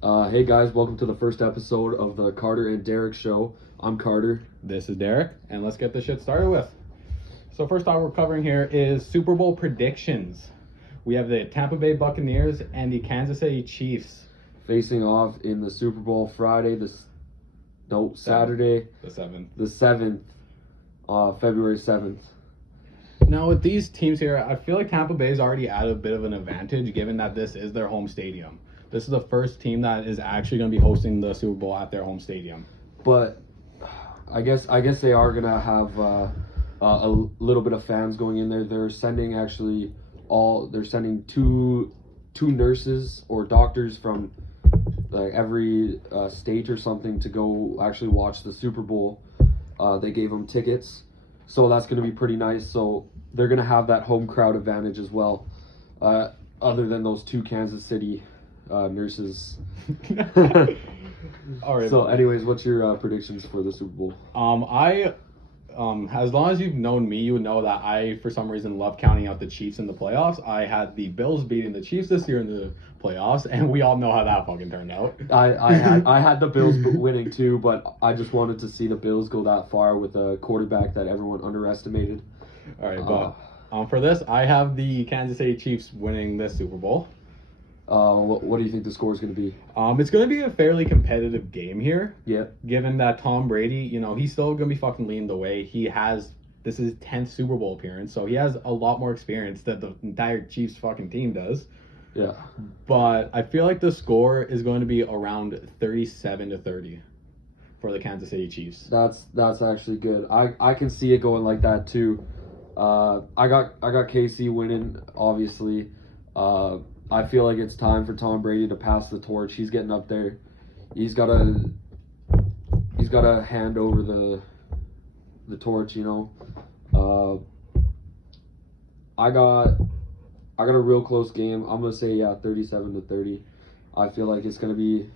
Hey guys, welcome to the first episode of the Carter and Derek show. I'm Carter. This is Derek, and let's get this shit started with. So first off, we're covering here is Super Bowl predictions. We have the Tampa Bay Buccaneers and the Kansas City Chiefs. Facing off in the Super Bowl Saturday, The 7th. the 7th, February 7th. Now with these teams here, I feel like Tampa Bay's already at a bit of an advantage given that this is their home stadium. This is the first team that is actually going to be hosting the Super Bowl at their home stadium. But I guess they are gonna have a little bit of fans going in there. They're sending two nurses or doctors from like every state or something to go actually watch the Super Bowl. They gave them tickets, so that's gonna be pretty nice. So they're gonna have that home crowd advantage as well. Other than those two Kansas City nurses. All right. So, anyways, what's your predictions for the Super Bowl? As long as you've known me, you would know that I, for some reason, love counting out the Chiefs in the playoffs. I had the Bills beating the Chiefs this year in the playoffs, and we all know how that fucking turned out. I had the Bills winning too, but I just wanted to see the Bills go that far with a quarterback that everyone underestimated. All right, but for this, I have the Kansas City Chiefs winning this Super Bowl. What do you think the score is going to be? It's going to be a fairly competitive game here. Yeah. Given that Tom Brady, he's still going to be fucking leading the way. This is his 10th Super Bowl appearance, so he has a lot more experience that the entire Chiefs fucking team does. Yeah. But I feel like the score is going to be around 37-30 for the Kansas City Chiefs. That's actually good. I can see it going like that too. I got KC winning, obviously. I feel like it's time for Tom Brady to pass the torch. He's getting up there. He's got to hand over the torch, I got a real close game. I'm going to say 37-30. I feel like it's going to be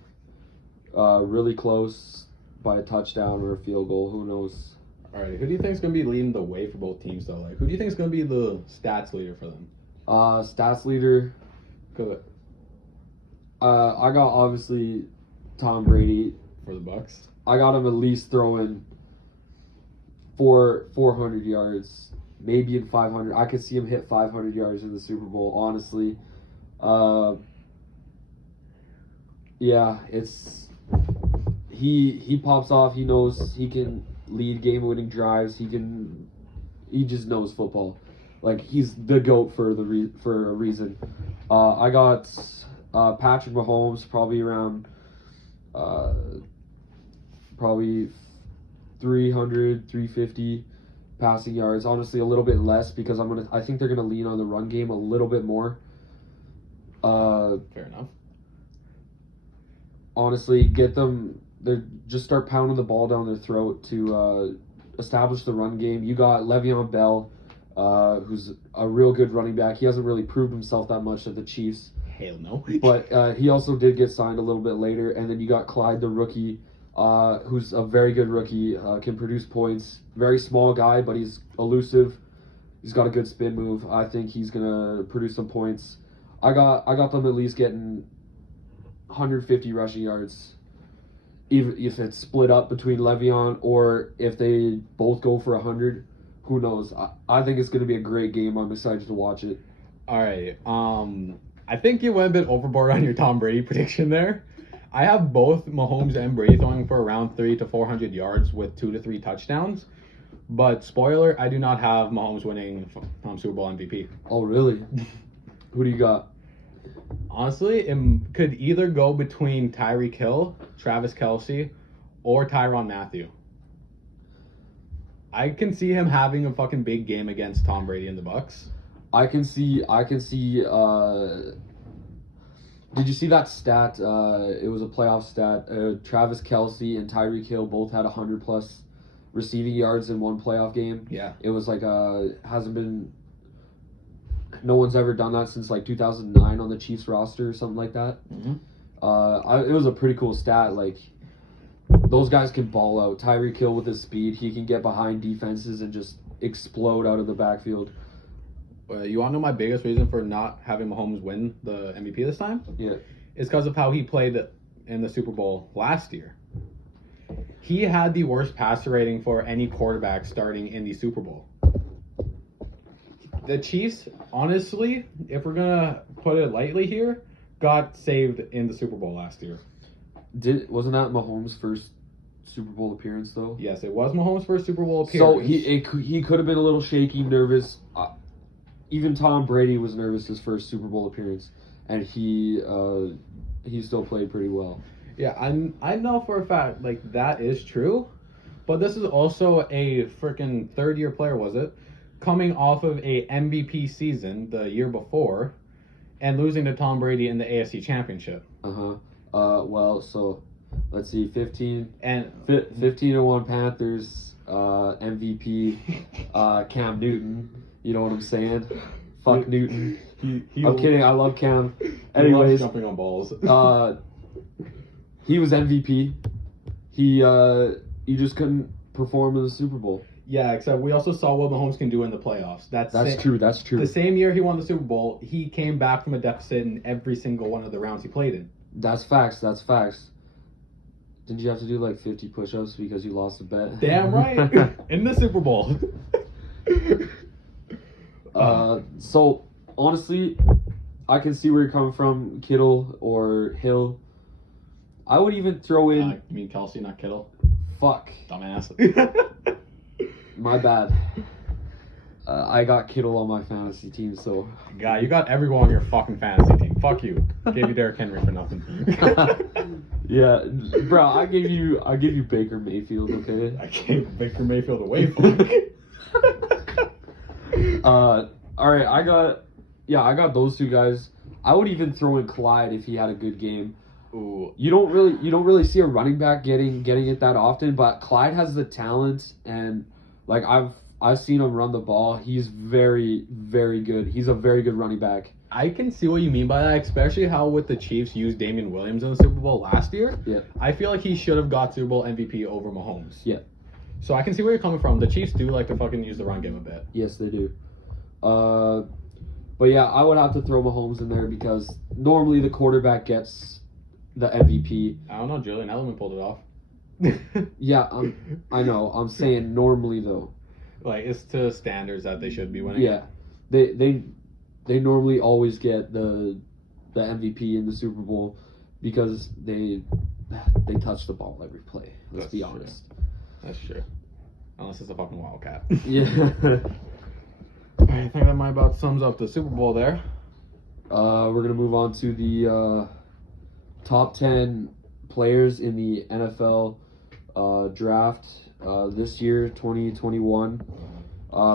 really close by a touchdown or a field goal. Who knows? All right, who do you think is going to be leading the way for both teams though? Like, who do you think is going to be the stats leader for them? Stats leader. Good. I got obviously Tom Brady For the Bucks. I got him at least throwing 400 yards, maybe in 500. I could see him hit 500 yards in the Super Bowl. Honestly, yeah, he pops off. He knows he can lead game-winning drives. He just knows football. Like, he's the GOAT for a reason. I got Patrick Mahomes probably around probably 300, 350 passing yards. Honestly, a little bit less because I think they're gonna lean on the run game a little bit more. Fair enough. Honestly, just start pounding the ball down their throat to establish the run game. You got Le'Veon Bell, who's a real good running back. He hasn't really proved himself that much at the Chiefs. Hell no. But he also did get signed a little bit later. And then you got Clyde, the rookie, who's a very good rookie, can produce points. Very small guy, but he's elusive. He's got a good spin move. I think he's going to produce some points. I got them at least getting 150 rushing yards. Even if it's split up between Le'Veon or if they both go for 100, who knows? I think it's going to be a great game. I'm excited to watch it. All right. I think you went a bit overboard on your Tom Brady prediction there. I have both Mahomes and Brady throwing for around 300 to 400 yards with 2 to 3 touchdowns. But spoiler, I do not have Mahomes winning Super Bowl MVP. Oh, really? Who do you got? Honestly, it could either go between Tyreek Hill, Travis Kelce, or Tyrann Mathieu. I can see him having a fucking big game against Tom Brady and the Bucks. I can see. Did you see that stat? It was a playoff stat. Travis Kelce and Tyreek Hill both had 100+ receiving yards in one playoff game. Yeah. It was like hasn't been. No one's ever done that since like 2009 on the Chiefs roster or something like that. Mm-hmm. It was a pretty cool stat. Like, those guys can ball out. Tyreek Hill with his speed, he can get behind defenses and just explode out of the backfield. You want to know my biggest reason for not having Mahomes win the MVP this time? Yeah. It's because of how he played in the Super Bowl last year. He had the worst passer rating for any quarterback starting in the Super Bowl. The Chiefs, honestly, if we're gonna put it lightly here, got saved in the Super Bowl last year. Wasn't that Mahomes' first Super Bowl appearance though? Yes, it was Mahomes' first Super Bowl So appearance. he could have been a little shaky, nervous. Even Tom Brady was nervous his first Super Bowl appearance, and he still played pretty well. Yeah, I know for a fact like that is true, but this is also a freaking third-year player, was it? Coming off of a MVP season the year before, and losing to Tom Brady in the AFC Championship. Well, so let's see, 15 And 15-1 Panthers, MVP, Cam Newton. You know what I'm saying? Fuck Newton. I'm kidding. I love Cam. Anyways, jumping on balls. He was MVP. He just couldn't perform in the Super Bowl. Yeah, except we also saw what Mahomes can do in the playoffs. That's true. That's true. The same year he won the Super Bowl, he came back from a deficit in every single one of the rounds he played in. That's facts. That's facts. Didn't you have to do like 50 push-ups because you lost a bet? Damn right. In the Super Bowl. So honestly, I can see where you're coming from, Kittle or Hill. I would even throw in. You mean Kelsey, not Kittle? Fuck. Dumbass. My bad. I got Kittle on my fantasy team, so. God, you got everyone on your fucking fantasy team. Fuck you. Gave you Derrick Henry for nothing. Yeah, bro. I gave you Baker Mayfield. Okay. I gave Baker Mayfield away from me. All right. I got those two guys. I would even throw in Clyde if he had a good game. Ooh. You don't really see a running back getting it that often, but Clyde has the talent, and like I've seen him run the ball. He's very, very good. He's a very good running back. I can see what you mean by that, especially how with the Chiefs used Damian Williams in the Super Bowl last year. Yeah. I feel like he should have got Super Bowl MVP over Mahomes. Yeah. So I can see where you're coming from. The Chiefs do like to fucking use the run game a bit. Yes, they do. But yeah, I would have to throw Mahomes in there because normally the quarterback gets the MVP. I don't know, Julian Edelman pulled it off. Yeah, I know. I'm saying normally though. Like it's to standards that they should be winning. Yeah, they normally always get the MVP in the Super Bowl because they touch the ball every play. Let's be honest. That's true. Unless it's a fucking Wildcat. Yeah. I think that might about sums up the Super Bowl there. We're gonna move on to the top 10 players in the NFL draft this year, 2021.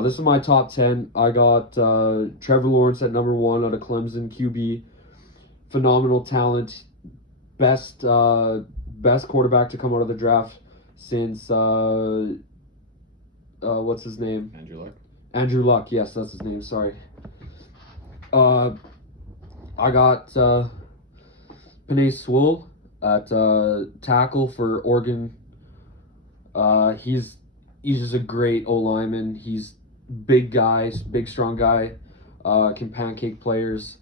This is my top 10. I got Trevor Lawrence at number 1 out of Clemson, QB. Phenomenal talent. Best quarterback to come out of the draft since what's his name? Andrew Luck. Andrew Luck, yes, that's his name. Sorry. I got Penei Sewell at tackle for Oregon. He's just a great O-lineman. He's big guy, big strong guy. Can pancake players.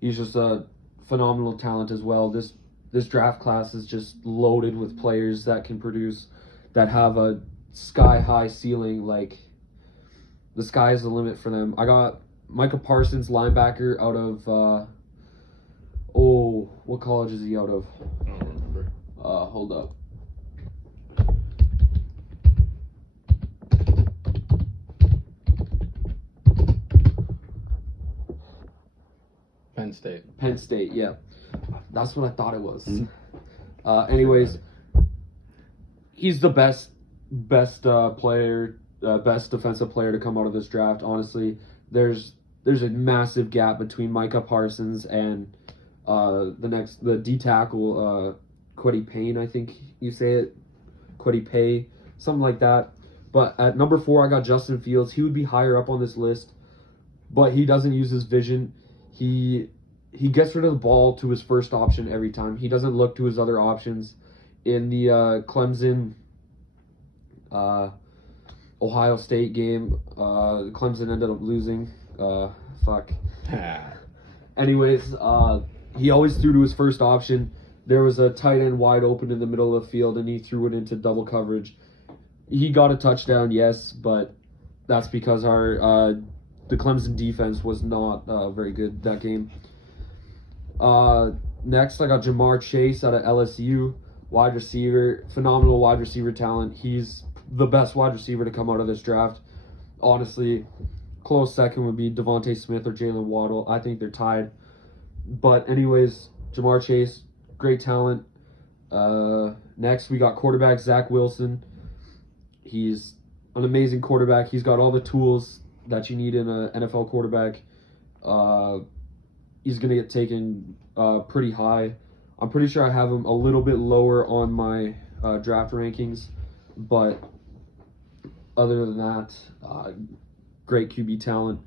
He's just a phenomenal talent as well. This draft class is just loaded with players that can produce, that have a sky-high ceiling. Like, the sky is the limit for them. I got Micah Parsons, linebacker, out of, what college is he out of? I don't remember. Hold up. Penn State. Penn State, yeah. That's what I thought it was. Anyways, he's the best player, best defensive player to come out of this draft. Honestly, there's a massive gap between Micah Parsons and the D tackle, Kwity Paye, I think you say it, Kwity Paye, something like that. But at number 4, I got Justin Fields. He would be higher up on this list, but he doesn't use his vision. He gets rid of the ball to his first option every time. He doesn't look to his other options. In the Clemson Ohio State game, Clemson ended up losing. Fuck. Anyways, he always threw to his first option. There was a tight end wide open in the middle of the field, and he threw it into double coverage. He got a touchdown, yes, but that's because the Clemson defense was not very good that game. Next, I got Jamar Chase out of LSU, wide receiver, phenomenal wide receiver talent. He's the best wide receiver to come out of this draft. Honestly, close second would be Devontae Smith or Jalen Waddle. I think they're tied. But anyways, Jamar Chase, great talent. Next, we got quarterback Zach Wilson. He's an amazing quarterback. He's got all the tools that you need in an NFL quarterback. He's going to get taken pretty high. I'm pretty sure I have him a little bit lower on my draft rankings. But other than that, great QB talent.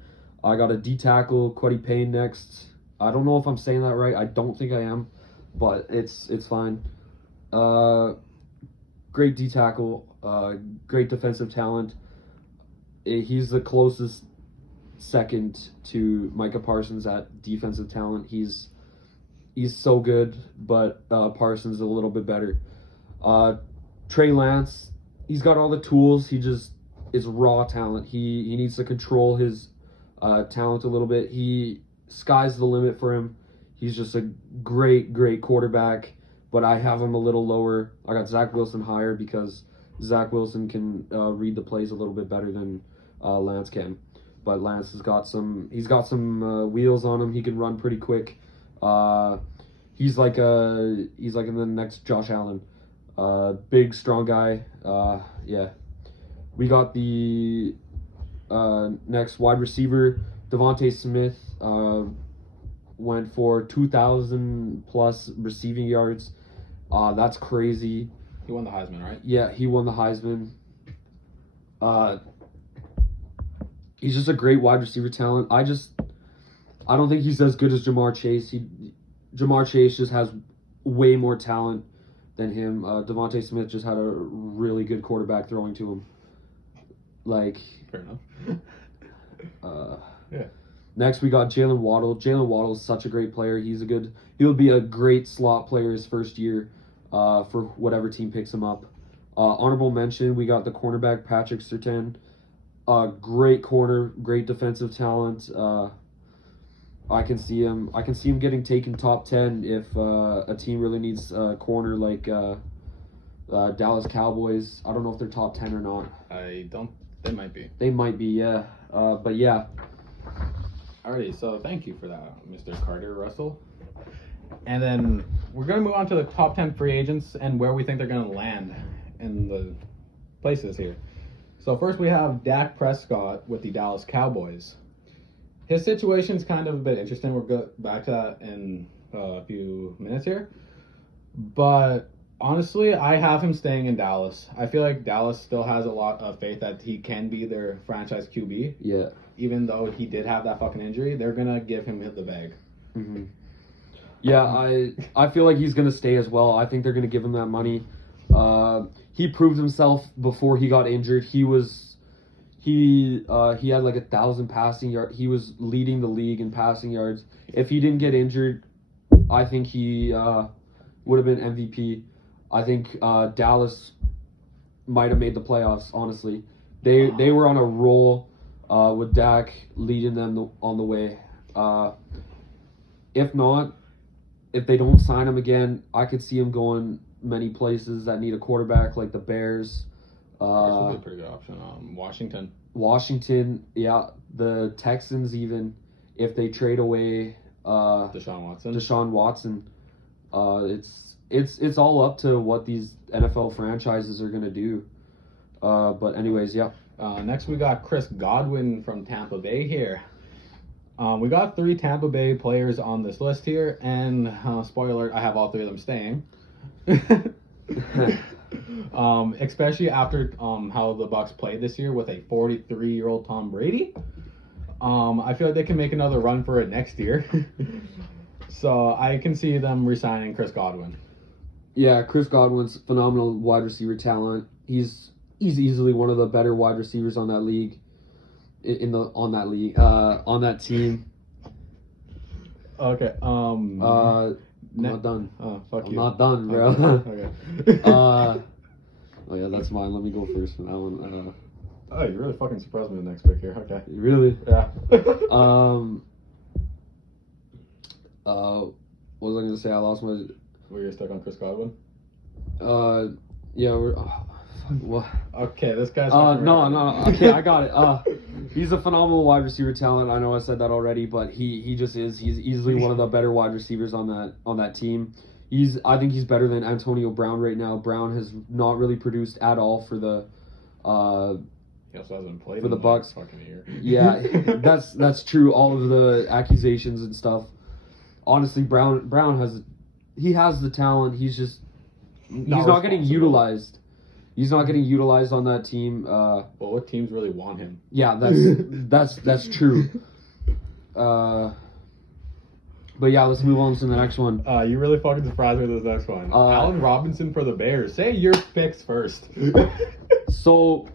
I got a D tackle, Queddy Payne next. I don't know if I'm saying that right. I don't think I am, but it's fine. Great D tackle, great defensive talent. He's the closest second to Micah Parsons at defensive talent. He's so good, but Parsons is a little bit better. Trey Lance, he's got all the tools. He just is raw talent. He needs to control his talent a little bit. Sky's the limit for him. He's just a great quarterback, but I have him a little lower. I got Zach Wilson higher because Zach Wilson can read the plays a little bit better than Lance can. But Lance has got some wheels on him. He can run pretty quick. He's like in the next Josh Allen. Big, strong guy. Yeah. We got the next wide receiver, Devontae Smith. Went for 2,000 plus receiving yards. That's crazy. He won the Heisman, right? Yeah, he won the Heisman. He's just a great wide receiver talent. I don't think he's as good as Jamar Chase. Jamar Chase just has way more talent than him. Devontae Smith just had a really good quarterback throwing to him. Fair enough. Yeah. Next, we got Jalen Waddle. Jalen Waddle is such a great player. He'll be a great slot player his first year for whatever team picks him up. Honorable mention, we got the cornerback Patrick Surtain. Great corner, great defensive talent. I can see him getting taken top 10 if a team really needs a corner like Dallas Cowboys. I don't know if they're top 10 or not. They might be. They might be, yeah. But yeah. Alrighty, so thank you for that, Mr. Carter Russell. And then we're going to move on to the top 10 free agents and where we think they're going to land in the places here. So first we have Dak Prescott with the Dallas Cowboys. His situation is kind of a bit interesting. We'll go back to that in a few minutes here. But honestly, I have him staying in Dallas. I feel like Dallas still has a lot of faith that he can be their franchise QB. Yeah. Even though he did have that fucking injury, they're going to give him the bag. Mm-hmm. Yeah, I feel like he's going to stay as well. I think they're going to give him that money. He proved himself before he got injured. He had like 1,000 passing yards. He was leading the league in passing yards. If he didn't get injured, I think he would have been MVP. I think Dallas might have made the playoffs, honestly. They were on a roll with Dak leading them on the way. If not, if they don't sign him again, I could see him going many places that need a quarterback, like the Bears. Bears would be a pretty good option. Washington, yeah. The Texans even, if they trade away Deshaun Watson. It's all up to what these NFL franchises are going to do. But anyways, yeah. Next we got Chris Godwin from Tampa Bay here. We got 3 Tampa Bay players on this list here, and spoiler alert, I have all 3 of them staying. Especially after how the Bucs played this year with a 43-year-old Tom Brady. I feel like they can make another run for it next year. So I can see them re-signing Chris Godwin. Yeah, Chris Godwin's phenomenal wide receiver talent. He's easily one of the better wide receivers on that league. On that team. Okay. I'm not done. Oh, fuck I'm you. not done, bro. Okay. Oh yeah, that's mine. Let me go first for that one. Oh, you really fucking surprised me with the next pick here. Okay. Really? Yeah. What was I gonna say? I lost my. Were you stuck on Chris Godwin? Yeah. What? Okay, this guy's. No. Okay, I got it. He's a phenomenal wide receiver talent. I know I said that already, but he just is. He's easily one of the better wide receivers on that team. I think he's better than Antonio Brown right now. Brown has not really produced at all for the. He also hasn't played for the in Bucks. Like fucking a year. Yeah, that's true. All of the accusations and stuff. Honestly, Brown has the talent. He's just he's not getting utilized. He's not getting utilized on that team. Well, what teams really want him? Yeah, that's true. But yeah, let's move on to the next one. You really fucking surprised me with this next one. Allen Robinson for the Bears. Say your picks first. So,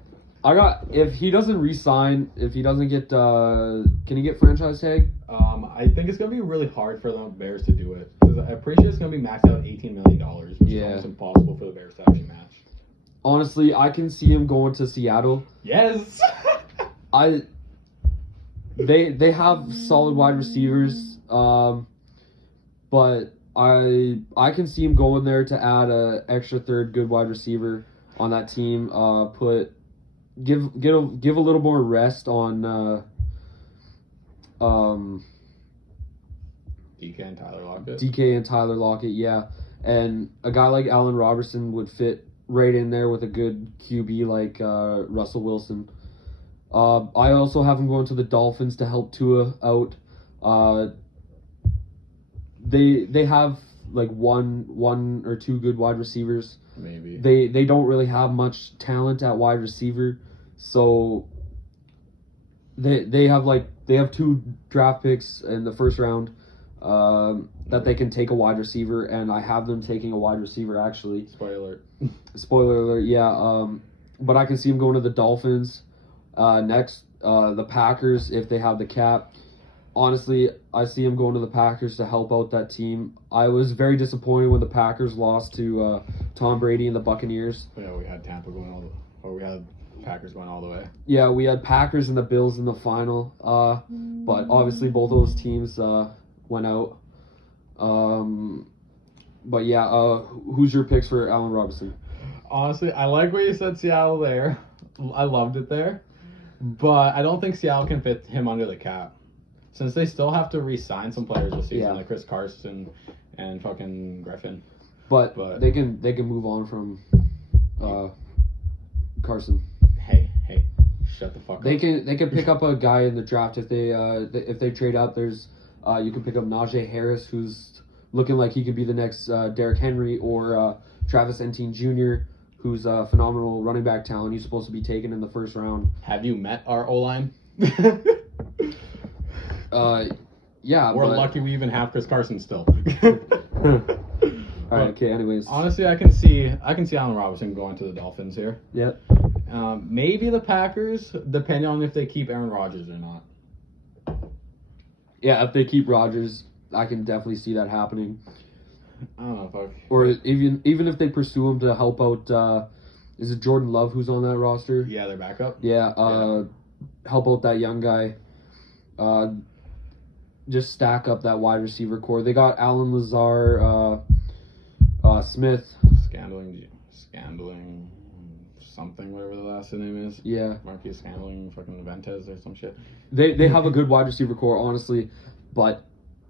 if he doesn't re-sign, if he doesn't get, can he get franchise tag? I think it's gonna be really hard for the Bears to do it because I'm pretty sure it's gonna be maxed out at $18 million, which is almost impossible for the Bears to actually match. Honestly, I can see him going to Seattle. Yes. They have solid wide receivers, but I can see him going there to add a extra third good wide receiver on that team. Give a little more rest on DK and Tyler Lockett, yeah, and a guy like Allen Robinson would fit right in there with a good QB like Russell Wilson. I also have him going to the Dolphins to help Tua out. They have like one or two good wide receivers. Maybe they don't really have much talent at wide receiver, so they have 2 draft picks in the first round that they can take a wide receiver, and I have them taking a wide receiver actually. Spoiler alert, yeah. But I can see him going to the Dolphins. Next, the Packers if they have the cap. Honestly, I see him going to the Packers to help out that team. I was very disappointed when the Packers lost to Tom Brady and the Buccaneers. Yeah, we had Tampa going we had Packers going all the way. Yeah, we had Packers and the Bills in the final. But obviously both of those teams went out. But yeah, who's your picks for Allen Robinson? Honestly, I like what you said, Seattle there. I loved it there. But I don't think Seattle can fit him under the cap. Since they still have to re-sign some players this season, like Chris Carson and fucking Griffin. But they can move on from Carson. Hey, shut the fuck up. They can pick up a guy in the draft if they trade up. There's you can pick up Najee Harris, who's looking like he could be the next Derrick Henry, or Travis Etienne Jr., who's a phenomenal running back talent. He's supposed to be taken in the first round. Have you met our O-line? Yeah. We're lucky we even have Chris Carson still. All right. Okay. Anyways. Honestly, I can see Allen Robinson going to the Dolphins here. Yep. Maybe the Packers, depending on if they keep Aaron Rodgers or not. Yeah, if they keep Rodgers, I can definitely see that happening. I don't know, fuck. Or even if they pursue him to help out, is it Jordan Love who's on that roster? Yeah, their backup. Yeah. Help out that young guy. Just stack up that wide receiver core. They got Alan Lazar, Smith. Scandling, something, whatever the last name is. Yeah. Marquis Scandling, fucking Ventez or some shit. They have a good wide receiver core, honestly, but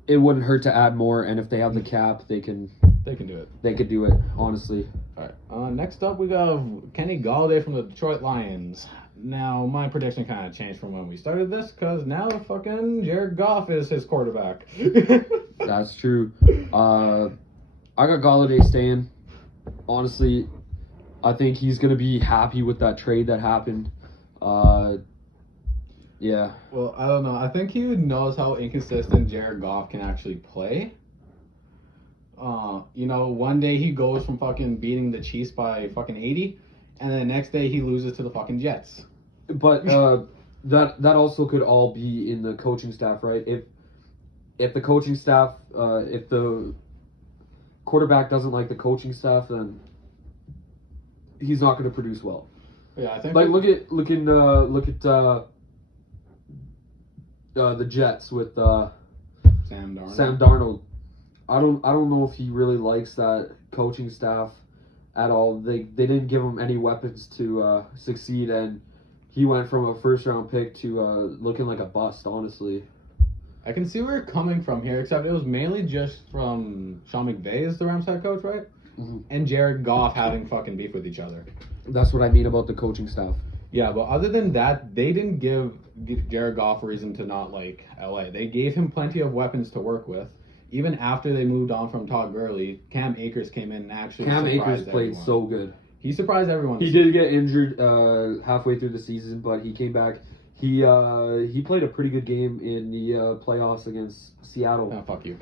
it wouldn't hurt to add more, and if they have the cap, they can do it. They could do it, honestly. All right. Next up, we got Kenny Galladay from the Detroit Lions. Now, my prediction kind of changed from when we started this, because now fucking Jared Goff is his quarterback. That's true. I got Galladay staying. Honestly, I think he's going to be happy with that trade that happened. Yeah. Well, I don't know. I think he knows how inconsistent Jared Goff can actually play. One day he goes from fucking beating the Chiefs by fucking 80, and then the next day he loses to the fucking Jets. But that also could all be in the coaching staff, right? If the coaching staff, if the quarterback doesn't like the coaching staff, then he's not going to produce well. Yeah, I think Like look at the Jets with Sam Darnold. Sam Darnold. I don't know if he really likes that coaching staff at all. They didn't give him any weapons to succeed, and he went from a first round pick to looking like a bust, honestly. I can see where you're coming from here, except it was mainly just from Sean McVay as the Rams head coach, right? Mm-hmm. And Jared Goff having fucking beef with each other. That's what I mean about the coaching staff. Yeah, but other than that, they didn't give Jared Goff a reason to not like LA. They gave him plenty of weapons to work with. Even after they moved on from Todd Gurley, Cam Akers came in and actually Cam Akers surprised played everyone. so good. He surprised everyone. He did get injured halfway through the season, but he came back. He played a pretty good game in the playoffs against Seattle. Oh, fuck you.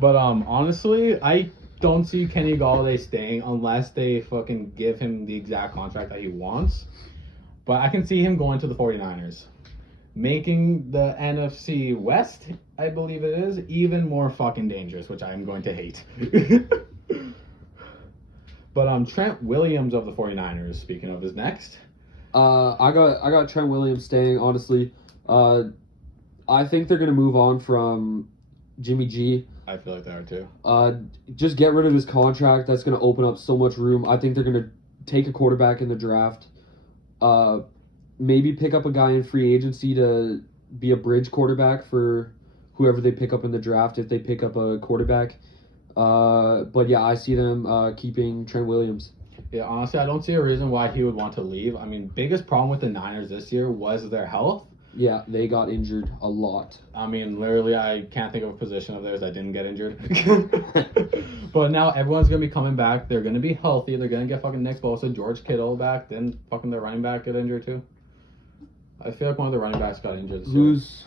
But honestly, I don't see Kenny Galladay staying unless they fucking give him the exact contract that he wants. But I can see him going to the 49ers. Making the NFC West, I believe it is, even more fucking dangerous, which I'm going to hate. But Trent Williams of the 49ers, speaking of, is next. I got Trent Williams staying, honestly. I think they're going to move on from Jimmy G. I feel like they are too. Just get rid of his contract. That's going to open up so much room. I think they're going to take a quarterback in the draft. Maybe pick up a guy in free agency to be a bridge quarterback for whoever they pick up in the draft if they pick up a quarterback. But yeah, I see them keeping Trent Williams. Yeah, honestly, I don't see a reason why he would want to leave. I mean, biggest problem with the Niners this year was their health. Yeah, they got injured a lot. I mean, literally, I can't think of a position of theirs that didn't get injured. But now everyone's going to be coming back. They're going to be healthy. They're going to get fucking Nick Bosa, George Kittle back. Then fucking their running back get injured too. I feel like one of the running backs got injured this year. Who's?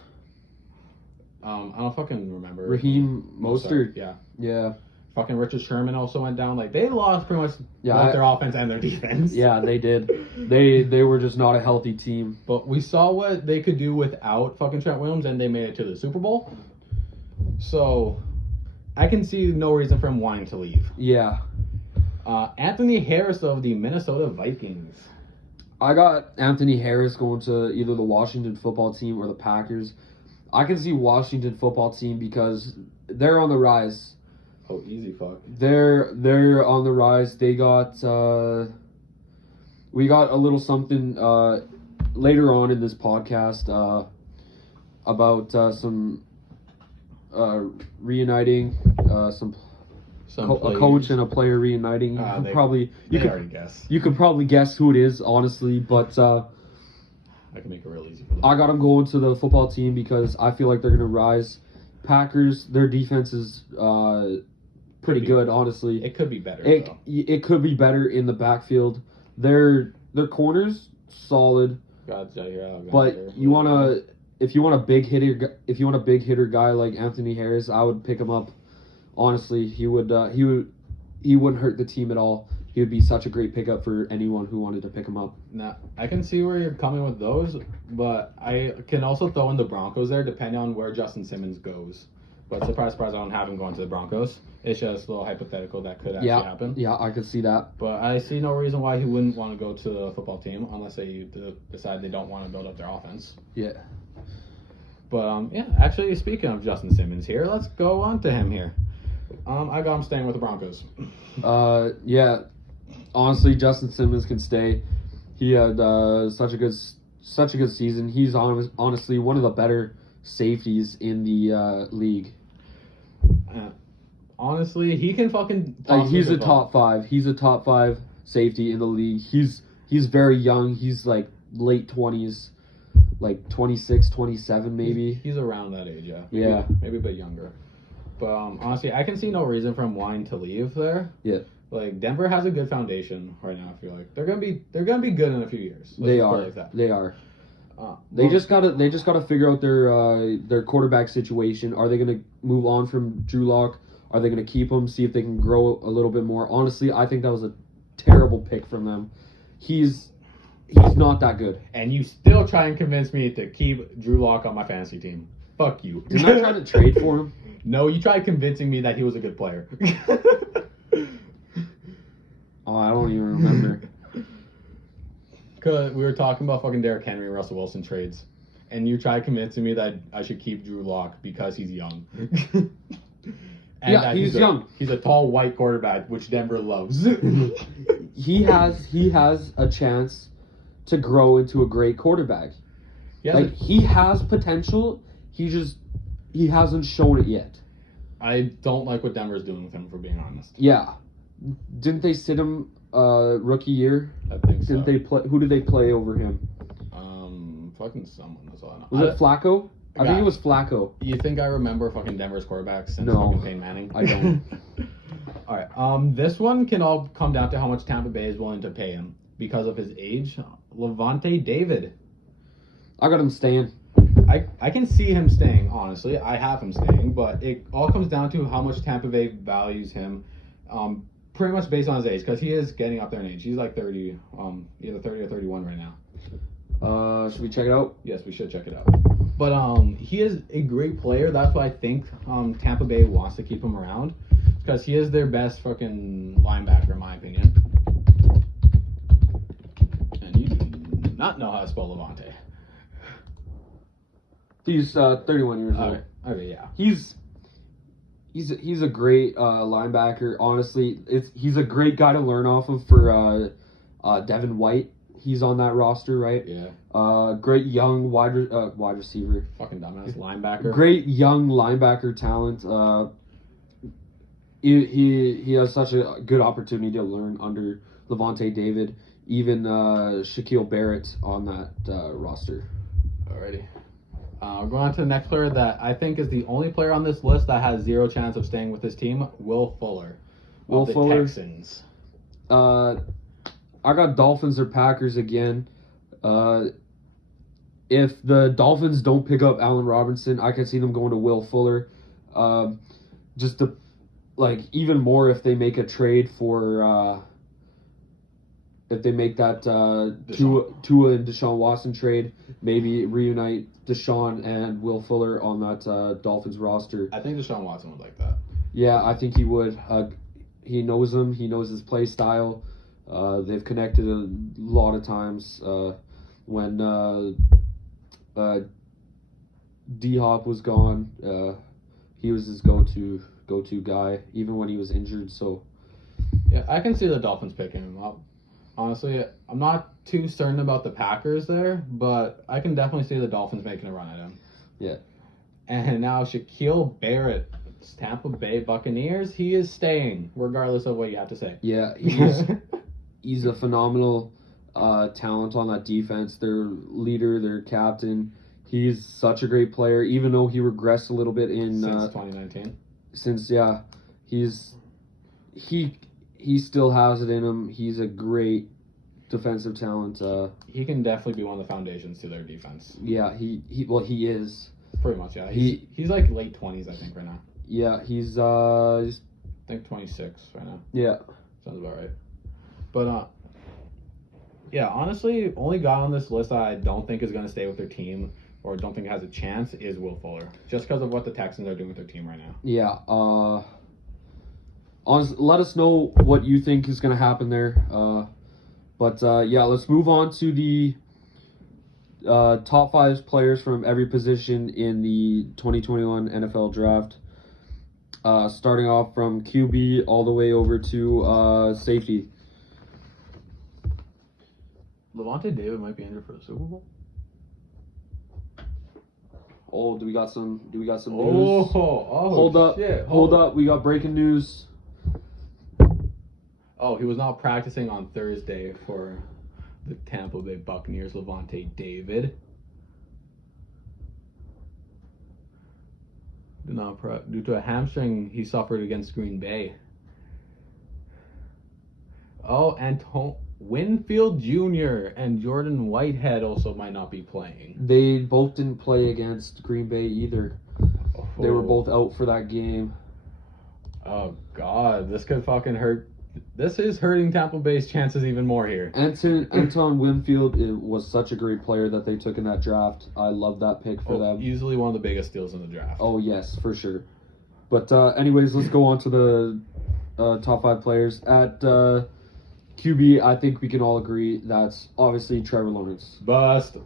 I don't fucking remember. Raheem Mostert. Yeah. Yeah. Fucking Richard Sherman also went down. Like, they lost pretty much Yeah, their offense and their defense. Yeah, they did. They were just not a healthy team. But we saw what they could do without fucking Trent Williams, and they made it to the Super Bowl. So, I can see no reason for him wanting to leave. Yeah. Anthony Harris of the Minnesota Vikings. I got Anthony Harris going to either the Washington football team or the Packers. I can see Washington football team because they're on the rise. Oh, easy fuck. They're on the rise. They got we got a little something later on in this podcast about some reuniting a coach and a player reuniting. You could probably guess who it is, honestly, but I can make it real easy for them. I got them going to the football team because I feel like they're gonna rise. Packers, their defense is pretty good, honestly. It could be better. It could be better in the backfield. Their corners solid, but if you want a big hitter guy like Anthony Harris, I would pick him up. Honestly, he wouldn't hurt the team at all. He would be such a great pickup for anyone who wanted to pick him up. Now, I can see where you're coming with those, but I can also throw in the Broncos there, depending on where Justin Simmons goes. But surprise, I don't have him going to the Broncos. It's just a little hypothetical that could actually happen. Yeah, I could see that. But I see no reason why he wouldn't want to go to the football team unless they decide they don't want to build up their offense. Yeah. But, actually, speaking of Justin Simmons here, let's go on to him here. I got him staying with the Broncos. Yeah. Honestly, Justin Simmons can stay. He had such a good season. He's honestly one of the better safeties in the league. Honestly, he can fucking. He's a top 5. He's a top 5 safety in the league. He's very young. He's like late 20s, like 26, 27 maybe. He's around that age, yeah. Yeah. Maybe a bit younger. But honestly, I can see no reason for him wanting to leave there. Yeah. Like, Denver has a good foundation right now. I feel like they're gonna be good in a few years. They are. They just gotta figure out their quarterback situation. Are they gonna move on from Drew Lock? Are they gonna keep him? See if they can grow a little bit more. Honestly, I think that was a terrible pick from them. He's not that good. And you still try and convince me to keep Drew Lock on my fantasy team. Fuck you. Didn't I try to trade for him? No, you tried convincing me that he was a good player. Oh, I don't even remember. Cause we were talking about fucking Derrick Henry and Russell Wilson trades, and you tried convincing me that I should keep Drew Lock because he's young. And Yeah, that he's young. He's a tall white quarterback, which Denver loves. He has a chance to grow into a great quarterback. He has potential. He hasn't shown it yet. I don't like what Denver's doing with him, for being honest. Yeah, didn't they sit him rookie year? I think so. Didn't they play? Who did they play over him? Fucking someone. That's all I know. Was it Flacco? I think it was Flacco. You think I remember fucking Denver's quarterbacks since No, fucking Peyton Manning? I don't. All right. This one can all come down to how much Tampa Bay is willing to pay him because of his age. Levante David. I got him staying. I can see him staying, honestly. I have him staying, but it all comes down to how much Tampa Bay values him, pretty much based on his age, because he is getting up there in age. He's like 30, either 30 or 31 right now. Should we check it out? Yes, we should check it out. But he is a great player. That's why I think Tampa Bay wants to keep him around, because he is their best fucking linebacker, in my opinion. And you do not know how to spell Levante. He's 31 years old. Okay, yeah. He's a great linebacker. Honestly, he's a great guy to learn off of for Devin White. He's on that roster, right? Yeah. Great young wide receiver. Fucking dumbass linebacker. Great young linebacker talent. He has such a good opportunity to learn under Levante David. Even Shaquille Barrett on that roster. Alrighty. We're going on to the next player that I think is the only player on this list that has zero chance of staying with his team, Will Fuller. Will Fuller. Texans. I got Dolphins or Packers again. If the Dolphins don't pick up Allen Robinson, I can see them going to Will Fuller. Just to, even more if they make a trade for, if they make that Tua and Deshaun Watson trade, maybe reunite Deshaun and Will Fuller on that Dolphins roster. I think Deshaun Watson would like that. Yeah, I think he would. He knows him. He knows his play style. They've connected a lot of times. When D-Hop was gone, he was his go-to guy, even when he was injured. So, yeah, I can see the Dolphins picking him up. Honestly, I'm not too certain about the Packers there, but I can definitely see the Dolphins making a run at him. Yeah. And now Shaquille Barrett, Tampa Bay Buccaneers, he is staying, regardless of what you have to say. Yeah, he's a phenomenal talent on that defense. Their leader, their captain. He's such a great player, even though he regressed a little bit in since 2019. He still has it in him. He's a great defensive talent. He can definitely be one of the foundations to their defense. Yeah, he is. Pretty much, yeah. He's like late 20s, I think, right now. Yeah, he's I think 26 right now. Yeah. Sounds about right. But yeah, honestly, only guy on this list that I don't think is going to stay with their team or don't think has a chance is Will Fuller, just because of what the Texans are doing with their team right now. Yeah. Honestly, let us know what you think is going to happen there. But yeah, let's move on to the top 5 players from every position in the 2021 NFL Draft. Starting off from QB all the way over to safety. Levante David might be injured for the Super Bowl. Oh, do we got some news? Hold up. Shit. Hold up. We got breaking news. Oh, he was not practicing on Thursday for the Tampa Bay Buccaneers, Levante David. Due to a hamstring he suffered against Green Bay. Oh, and Winfield Jr. and Jordan Whitehead also might not be playing. They both didn't play against Green Bay either. Oh. They were both out for that game. Oh, God. This could fucking hurt. This is hurting Tampa Bay's chances even more here. Anton Winfield was such a great player that they took in that draft. I love that pick for them. Easily one of the biggest steals in the draft. Oh, yes, for sure. But anyways, let's go on to the top 5 players. At QB, I think we can all agree that's obviously Trevor Lawrence. Bust.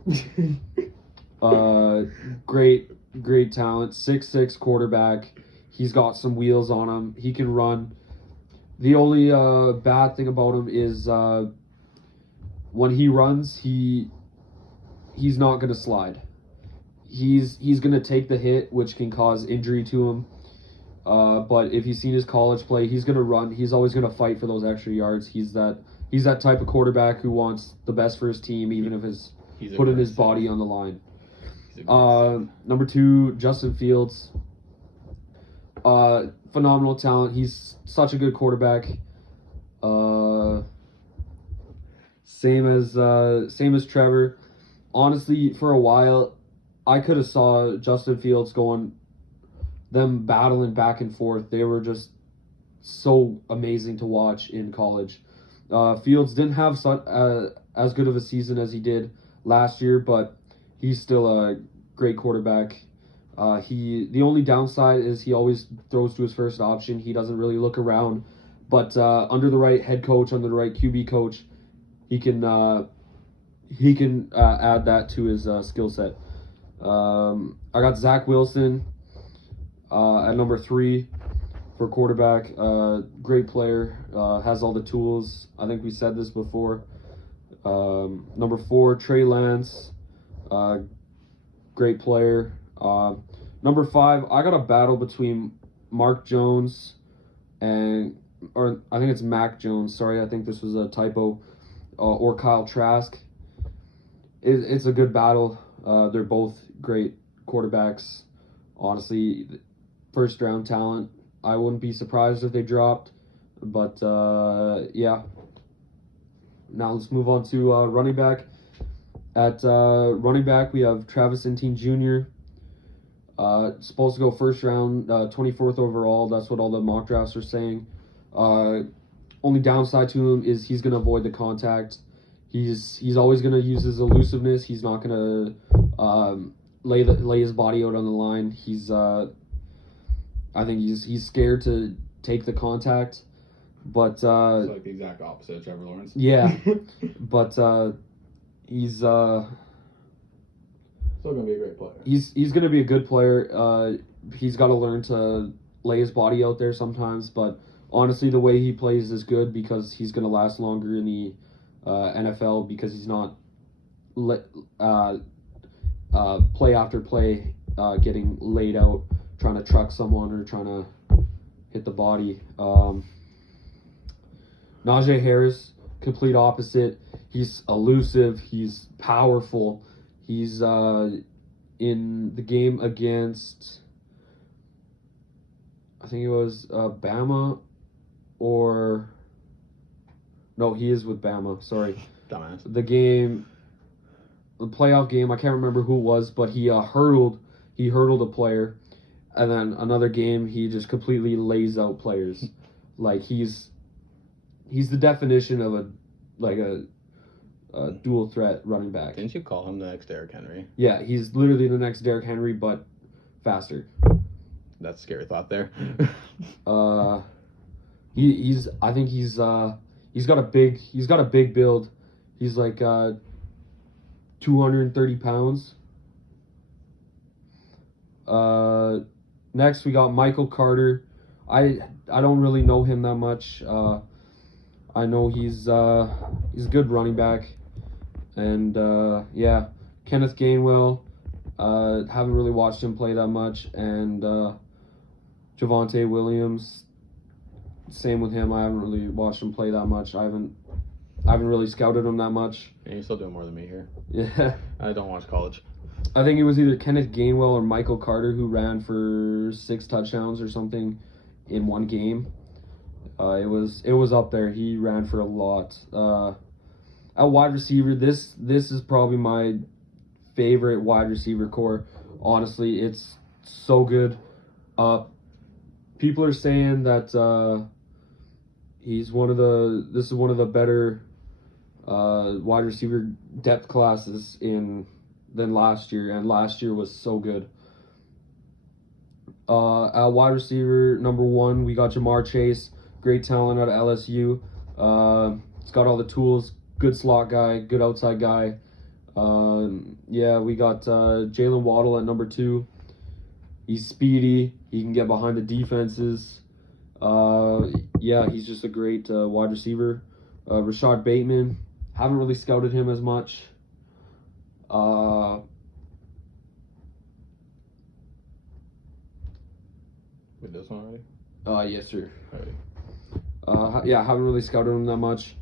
Great talent. 6'6" quarterback. He's got some wheels on him. He can run. The only bad thing about him is when he runs, he's not gonna slide. He's gonna take the hit, which can cause injury to him. But if you've seen his college play, he's gonna run. He's always gonna fight for those extra yards. He's that type of quarterback who wants the best for his team, even if it's putting his body on the line. Number 2, Justin Fields. Phenomenal talent. He's such a good quarterback. Same as Trevor. Honestly, for a while, I could have saw Justin Fields them battling back and forth. They were just so amazing to watch in college. Fields didn't have as good of a season as he did last year, but he's still a great quarterback. The only downside is he always throws to his first option. He doesn't really look around, but under the right head coach, under the right QB coach, he can add that to his skill set. I got Zach Wilson at number 3 for quarterback. Great player, has all the tools. I think we said this before. Number 4, Trey Lance, great player. Number 5, I got a battle between Mark Jones or I think it's Mac Jones. Sorry, I think this was a typo. Or Kyle Trask. It's a good battle. They're both great quarterbacks. Honestly, first round talent. I wouldn't be surprised if they dropped. But yeah. Now let's move on to running back. At running back, we have Travis Etienne Jr. Supposed to go first round, 24th overall. That's what all the mock drafts are saying. Only downside to him is he's going to avoid the contact. He's always going to use his elusiveness. He's not going to lay his body out on the line. I think he's scared to take the contact. But it's like the exact opposite of Trevor Lawrence. Yeah, but he's still gonna be a great player. He's gonna be a good player. He's got to learn to lay his body out there sometimes. But honestly, the way he plays is good because he's gonna last longer in the NFL because he's not play after play getting laid out, trying to truck someone or trying to hit the body. Najee Harris, complete opposite. He's elusive. He's powerful. He's in the game against, I think it was Bama, or no, he is with Bama. Sorry, dumbass. The playoff game. I can't remember who it was, but he hurdled a player, and then another game he just completely lays out players. Like he's the definition of a dual threat running back. Didn't you call him the next Derrick Henry? Yeah, he's literally the next Derrick Henry, but faster. That's a scary thought there. I think he's got a big build. He's like 230 pounds. Next we got Michael Carter. I don't really know him that much. I know he's a good running back, and yeah, Kenneth Gainwell. Haven't really watched him play that much, and Javonte Williams. Same with him. I haven't really watched him play that much. I haven't really scouted him that much. Yeah, you're still doing more than me here. Yeah. I don't watch college. I think it was either Kenneth Gainwell or Michael Carter who ran for 6 touchdowns or something in one game. It was up there. He ran for a lot. At wide receiver, this is probably my favorite wide receiver core. Honestly, it's so good. People are saying that this is one of the better wide receiver depth classes than last year, and last year was so good. At wide receiver number 1, we got Jamar Chase, great talent out of LSU. He's got all the tools, good slot guy, good outside guy. Yeah, we got Jalen Waddle at number 2. He's speedy. He can get behind the defenses. Yeah, he's just a great wide receiver. Rashad Bateman, haven't really scouted him as much. With this one already? Yes, sir. Alright. Yeah, haven't really scouted him that much.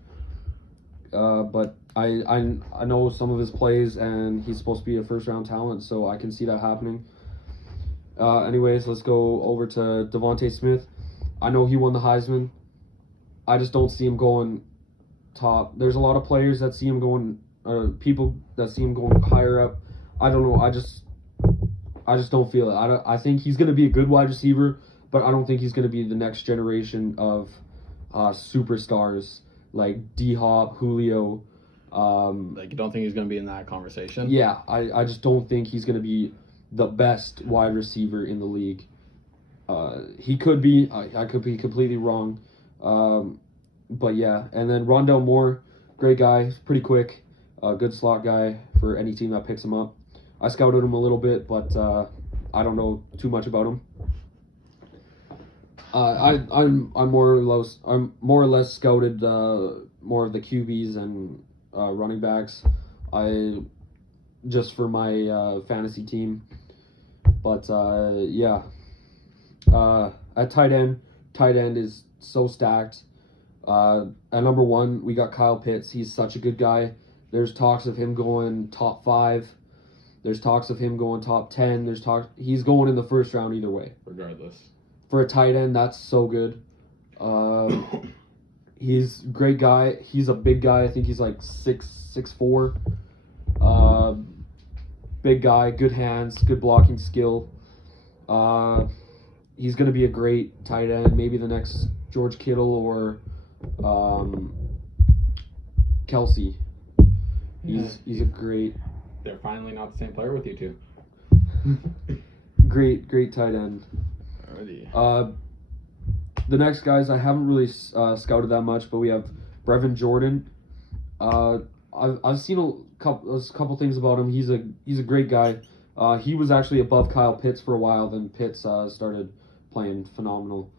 But I know some of his plays, and he's supposed to be a first-round talent, so I can see that happening. Anyways, let's go over to Devontae Smith. I know he won the Heisman. I just don't see him going top. There's a lot of players that see him going, people that see him going higher up. I don't know. I just don't feel it. I think he's going to be a good wide receiver, but I don't think he's going to be the next generation of superstars like D-Hop, Julio. Like, you don't think he's going to be in that conversation? Yeah, I just don't think he's going to be the best wide receiver in the league. He could be. I could be completely wrong. But yeah, and then Rondell Moore, great guy, pretty quick, good slot guy for any team that picks him up. I scouted him a little bit, but I don't know too much about him. I'm more or less scouted more of the QBs and running backs. Just for my fantasy team. But yeah, at tight end is so stacked. At number 1, we got Kyle Pitts. He's such a good guy. There's talks of him going top 5. There's talks of him going top 10. He's going in the first round either way. Regardless. For a tight end, that's so good. He's a great guy. He's a big guy. I think he's like 6'4". Big guy, good hands, good blocking skill. He's going to be a great tight end. Maybe the next George Kittle or Kelsey. He's a great. They're finally not the same player with you two. great tight end. Alrighty. The next guys I haven't really scouted that much, but we have Brevin Jordan. I've seen a couple things about him. He's a great guy. He was actually above Kyle Pitts for a while. Then Pitts started playing phenomenal.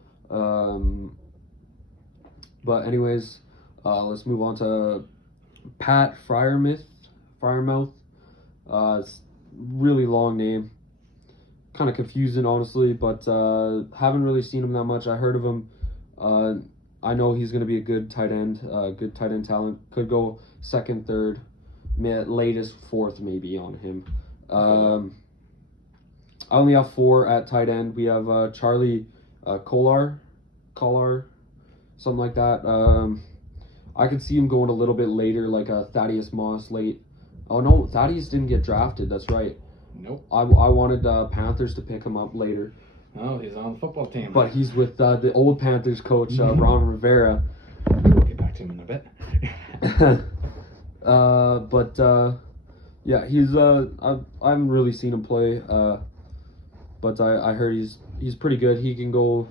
But anyways, let's move on to Pat Freiermuth. It's really long name. Kind of confusing, honestly, but haven't really seen him that much. I heard of him. I know he's going to be a good tight end talent. Could go second, third, latest fourth maybe on him. I only have 4 at tight end. We have Charlie Collar, something like that. I could see him going a little bit later, like a Thaddeus Moss late. Oh no, Thaddeus didn't get drafted. That's right. Nope. I wanted Panthers to pick him up later. Oh, he's on the football team. But he's with the old Panthers coach, Ron Rivera. We'll get back to him in a bit. Yeah, he's I haven't really seen him play. But I heard he's pretty good. He can go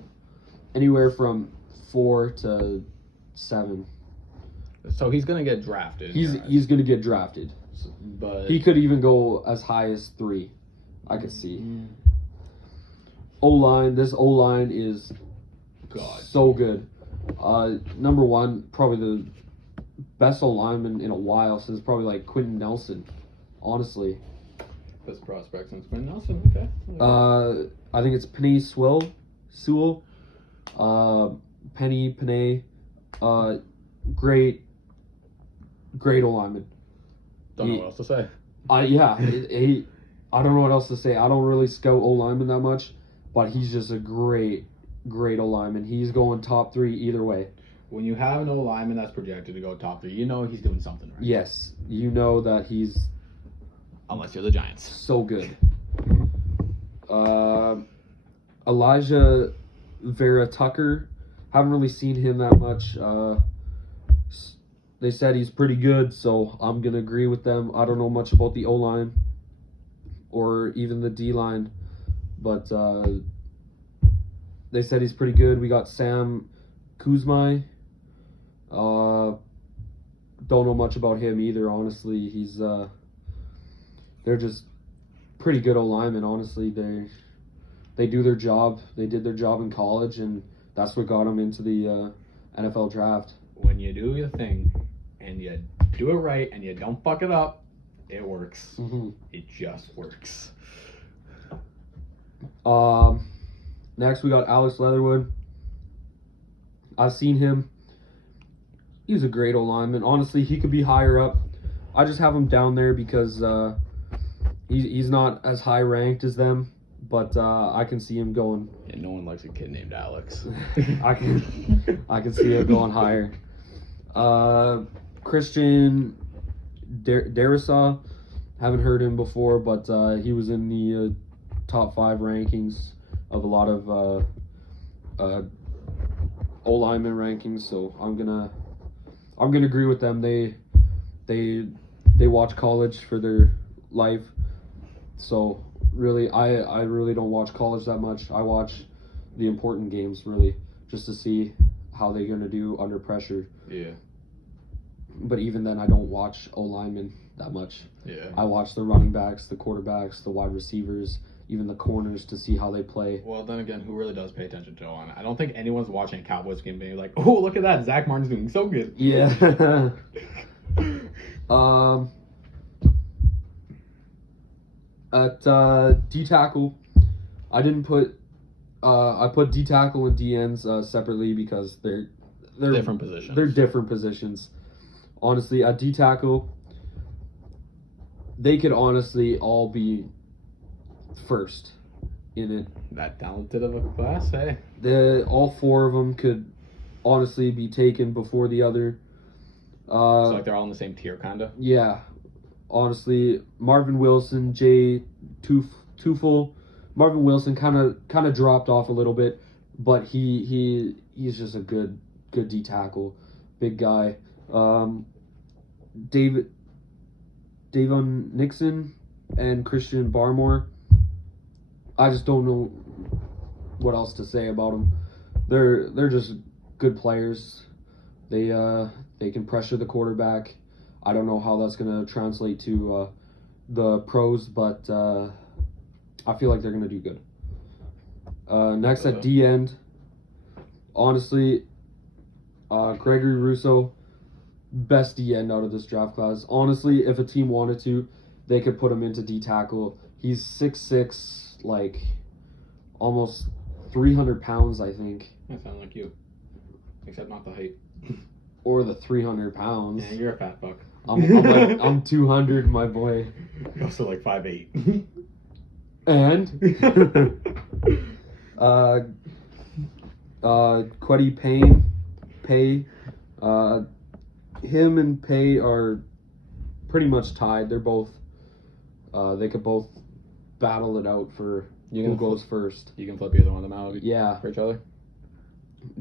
anywhere from 4 to 7. So he's gonna get drafted. He's gonna get drafted. But he could even go as high as 3. I could see. O-line. This O-line is so good. Number 1, probably the best O-lineman in a while since probably like Quentin Nelson. Honestly. Best prospect since Quentin Nelson. Okay. I think it's Penny Sewell. Penny. Great O-lineman. Don't know what else to say. I don't know what else to say. I don't really scout O-lineman that much, but he's just a great O-lineman. He's going top 3 either way. When you have an O-lineman that's projected to go top 3, you know he's doing something right. Yes, you know that he's... Unless you're the Giants. So good. Elijah Vera Tucker. Haven't really seen him that much. They said he's pretty good, so I'm going to agree with them. I don't know much about the O-line or even the D-line, but they said he's pretty good. We got Sam Kuzma. Don't know much about him either, honestly. He's they're just pretty good O-linemen, honestly. They do their job. They did their job in college, and that's what got them into the NFL draft. When you do your thing and you do it right and you don't fuck it up, it works. Mm-hmm. It just works. Next, we got Alex Leatherwood. I've seen him. He's a great O-lineman. Honestly, he could be higher up. I just have him down there because he's not as high ranked as them, but I can see him going. Yeah, no one likes a kid named Alex. I can see him going higher. Christian Darrisaw, haven't heard him before, but he was in the top 5 rankings of a lot of O-lineman rankings, so I'm gonna agree with them. They watch college for their life, so really I really don't watch college that much. I watch the important games really just to see how they're gonna do under pressure. Yeah. But even then, I don't watch O-linemen that much. Yeah. I watch the running backs, the quarterbacks, the wide receivers, even the corners to see how they play. Well, then again, who really does pay attention to O-line? I don't think anyone's watching a Cowboys game being like, oh, look at that, Zach Martin's doing so good. Yeah. At D tackle, I didn't put. I put D tackle and D ends separately because they're Different positions. They're different positions. Honestly, at D tackle, they could honestly all be first in it. That talented of a class, hey? All 4 of them could honestly be taken before the other. So like they're all in the same tier, kinda. Yeah, honestly, Marvin Wilson, Jay Tufel. Marvin Wilson kind of dropped off a little bit, but he's just a good D tackle, big guy. Davon Nixon and Christian Barmore. I just don't know what else to say about them. They're just good players. They can pressure the quarterback. I don't know how that's gonna translate to the pros, but I feel like they're gonna do good. Next at D end, honestly, Gregory Russo, best D end out of this draft class. Honestly, if a team wanted to, they could put him into D tackle. He's 6'6", like almost 300 pounds, I think. That sounds like you, except not the height. Or the 300 pounds. Yeah, you're a fat fuck. I'm 200, my boy. You're also like 5'8". And Queddy Pay, him and Pay are pretty much tied. They're both they could both battle it out for who goes first. You can flip either one of them out. Yeah. For each other.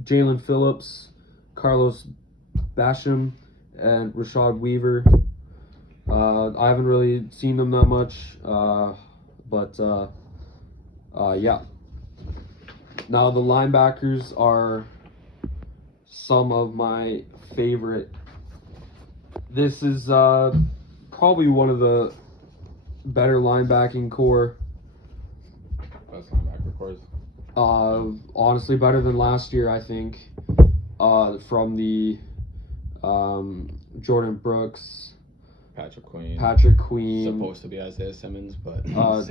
Jalen Phillips, Carlos Basham, and Rashad Weaver. I haven't really seen them that much, but yeah. Now the linebackers are some of my favorite. This is probably one of the better linebacking core. Best linebacker cores. Honestly, better than last year, I think. From the Jordan Brooks, Patrick Queen. Supposed to be Isaiah Simmons, but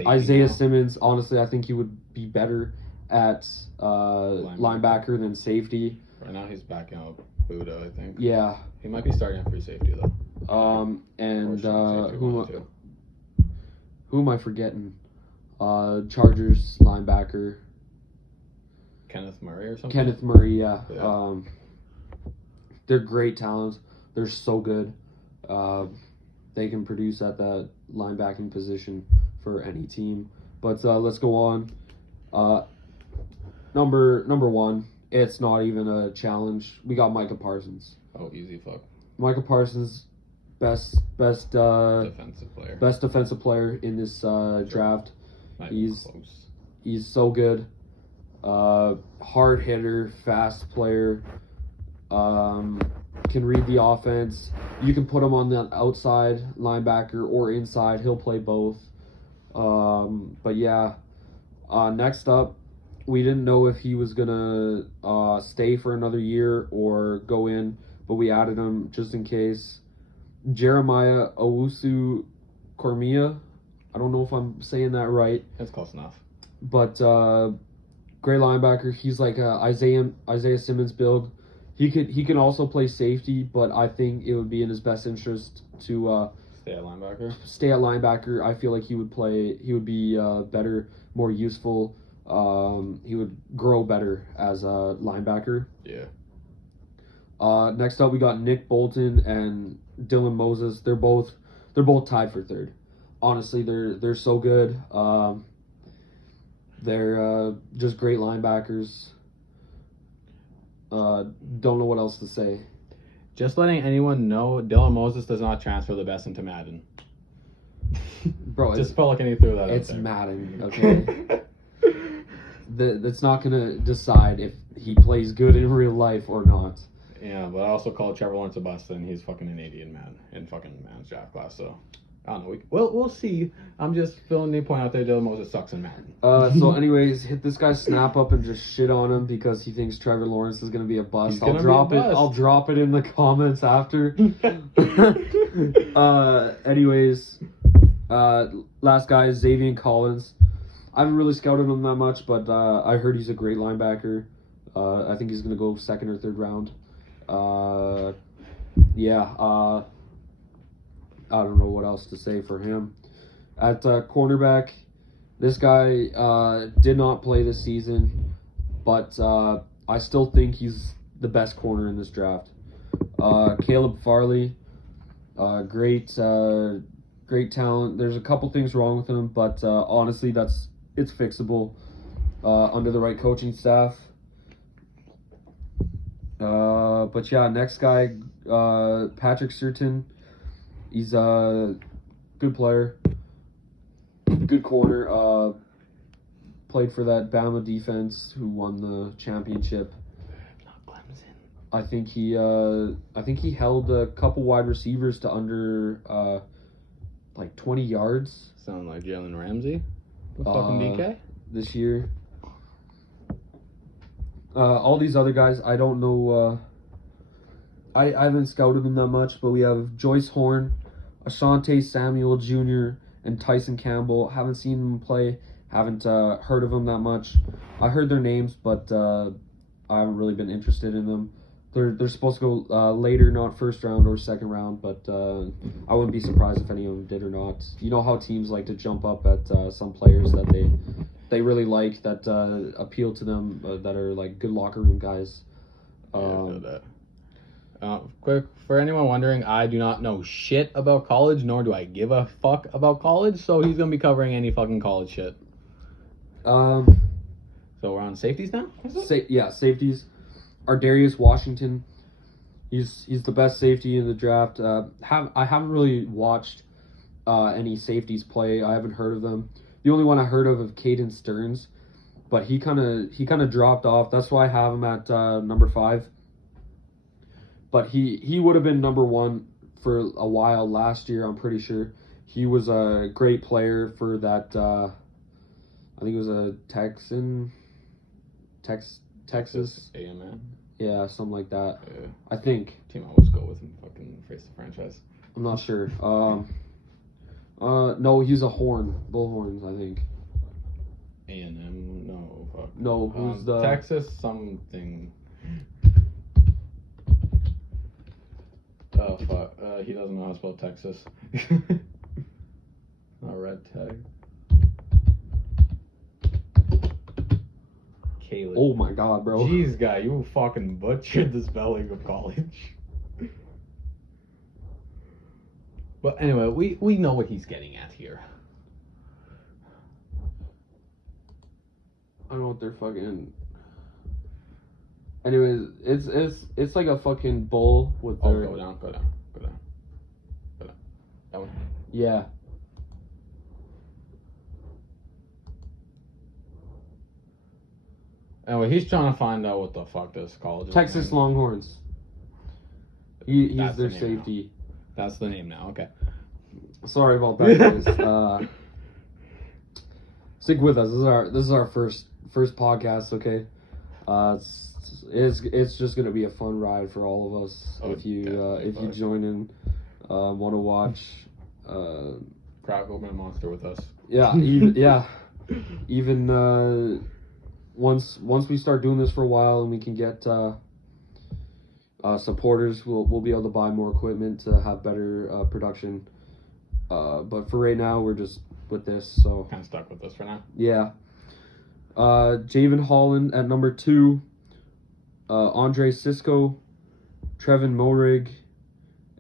Isaiah Simmons. Honestly, I think he would be better at linebacker than safety. Right now, he's backing up Buda, I think. Yeah. He might be starting at free safety though. And who am I forgetting? Chargers linebacker. Kenneth Murray or something? Kenneth Murray, yeah. Yeah. They're great talents. They're so good. They can produce at that linebacking position for any team. But let's go on. Number 1. It's not even a challenge. We got Micah Parsons. Oh, easy fuck. Micah Parsons, best defensive player in this draft. Not He's close. He's so good. Hard hitter, fast player. Can read the offense. You can put him on the outside linebacker or inside. He'll play both. But yeah. Next up, we didn't know if he was gonna stay for another year or go in, but we added him just in case. Jeremiah Owusu Cormia. I don't know if I'm saying that right, That's close enough. but great linebacker. He's like a Isaiah Simmons build. He can also play safety, but I think it would be in his best interest to Stay at linebacker. stay at linebacker. I feel like he would be better, more useful. He would grow better as a linebacker. Yeah. Next up, we got Nick Bolton and Dylan Moses. They're both tied for third. Honestly, they're so good. They're just great linebackers. Don't know what else to say. Just letting anyone know, Dylan Moses does not transfer the best into Madden. Bro, Just felt like I need to throw that it's out there. Madden, okay? That's not gonna decide if he plays good in real life or not. Yeah, but I also called Trevor Lawrence a bust, and he's fucking an 80 in fucking Madden's draft class. So I don't know. We'll see. I'm just filling the point out there. Dylan Moses sucks in Madden. So anyways, hit this guy's snap up and just shit on him because he thinks Trevor Lawrence is gonna be a bust. He's gonna be a bust. I'll drop it in the comments after. Anyways, last guy is Xavier Collins. I haven't really scouted him that much, but I heard he's a great linebacker. I think he's gonna go second or third round. I don't know what else to say for him. At cornerback, this guy did not play this season, but I still think he's the best corner in this draft. Caleb Farley, great talent. There's a couple things wrong with him, but honestly, it's fixable under the right coaching staff. But yeah, next guy, Patrick Surtain. He's a good player, good corner. Played for that Bama defense who won the championship. Not Clemson. I think he held a couple wide receivers to under like 20 yards. Sound like Jalen Ramsey with fucking DK this year. All these other guys, I don't know. I haven't scouted them that much, but we have Joyce Horn, Asante Samuel Jr., and Tyson Campbell. Haven't seen them play. Haven't heard of them that much. I heard their names, but I haven't really been interested in them. They're supposed to go later, not first round or second round, but I wouldn't be surprised if any of them did or not. You know how teams like to jump up at some players that they really like, that appeal to them, that are like good locker room guys. Yeah, I feel that. Quick, for anyone wondering, I do not know shit about college, nor do I give a fuck about college, so he's going to be covering any fucking college shit. So we're on safeties now? Safeties. Ardarius Washington. He's the best safety in the draft. I haven't really watched any safeties play. I haven't heard of them. The only one I heard of is Caden Stearns, but he kind of dropped off. That's why I have him at number 5. But he would have been number 1 for a while last year, I'm pretty sure. He was a great player for that, I think it was a Texas. A&M. Yeah, something like that. Yeah. I think. Team I always go with and fucking face the franchise. I'm not sure. No, he's a Bullhorns, I think. A&M, no, fuck. No, who's the... Texas something. Oh, fuck. He doesn't know how to spell Texas. Not red tag. Caleb. Oh my god, bro. Jeez, guy, you fucking butchered the spelling of college. But anyway, we know what he's getting at here. I don't know what they're fucking... Anyways, it's like a fucking bull with their... Go down. That one. Yeah. Anyway, he's trying to find out what the fuck this college is. Texas named. Longhorns. He's That's their the name safety. That's the name now. Okay. Sorry about that, guys. Stick with us. This is our first podcast. Okay. It's just gonna be a fun ride for all of us. If you join in, want to watch. Crack open a monster with us. Yeah. Even once we start doing this for a while and we can get supporters, we'll be able to buy more equipment to have better production. But for right now, we're just with this. So Kind of stuck with this for now. yeah. Javen Holland at number 2. Andre Sisco, Trevin Morig,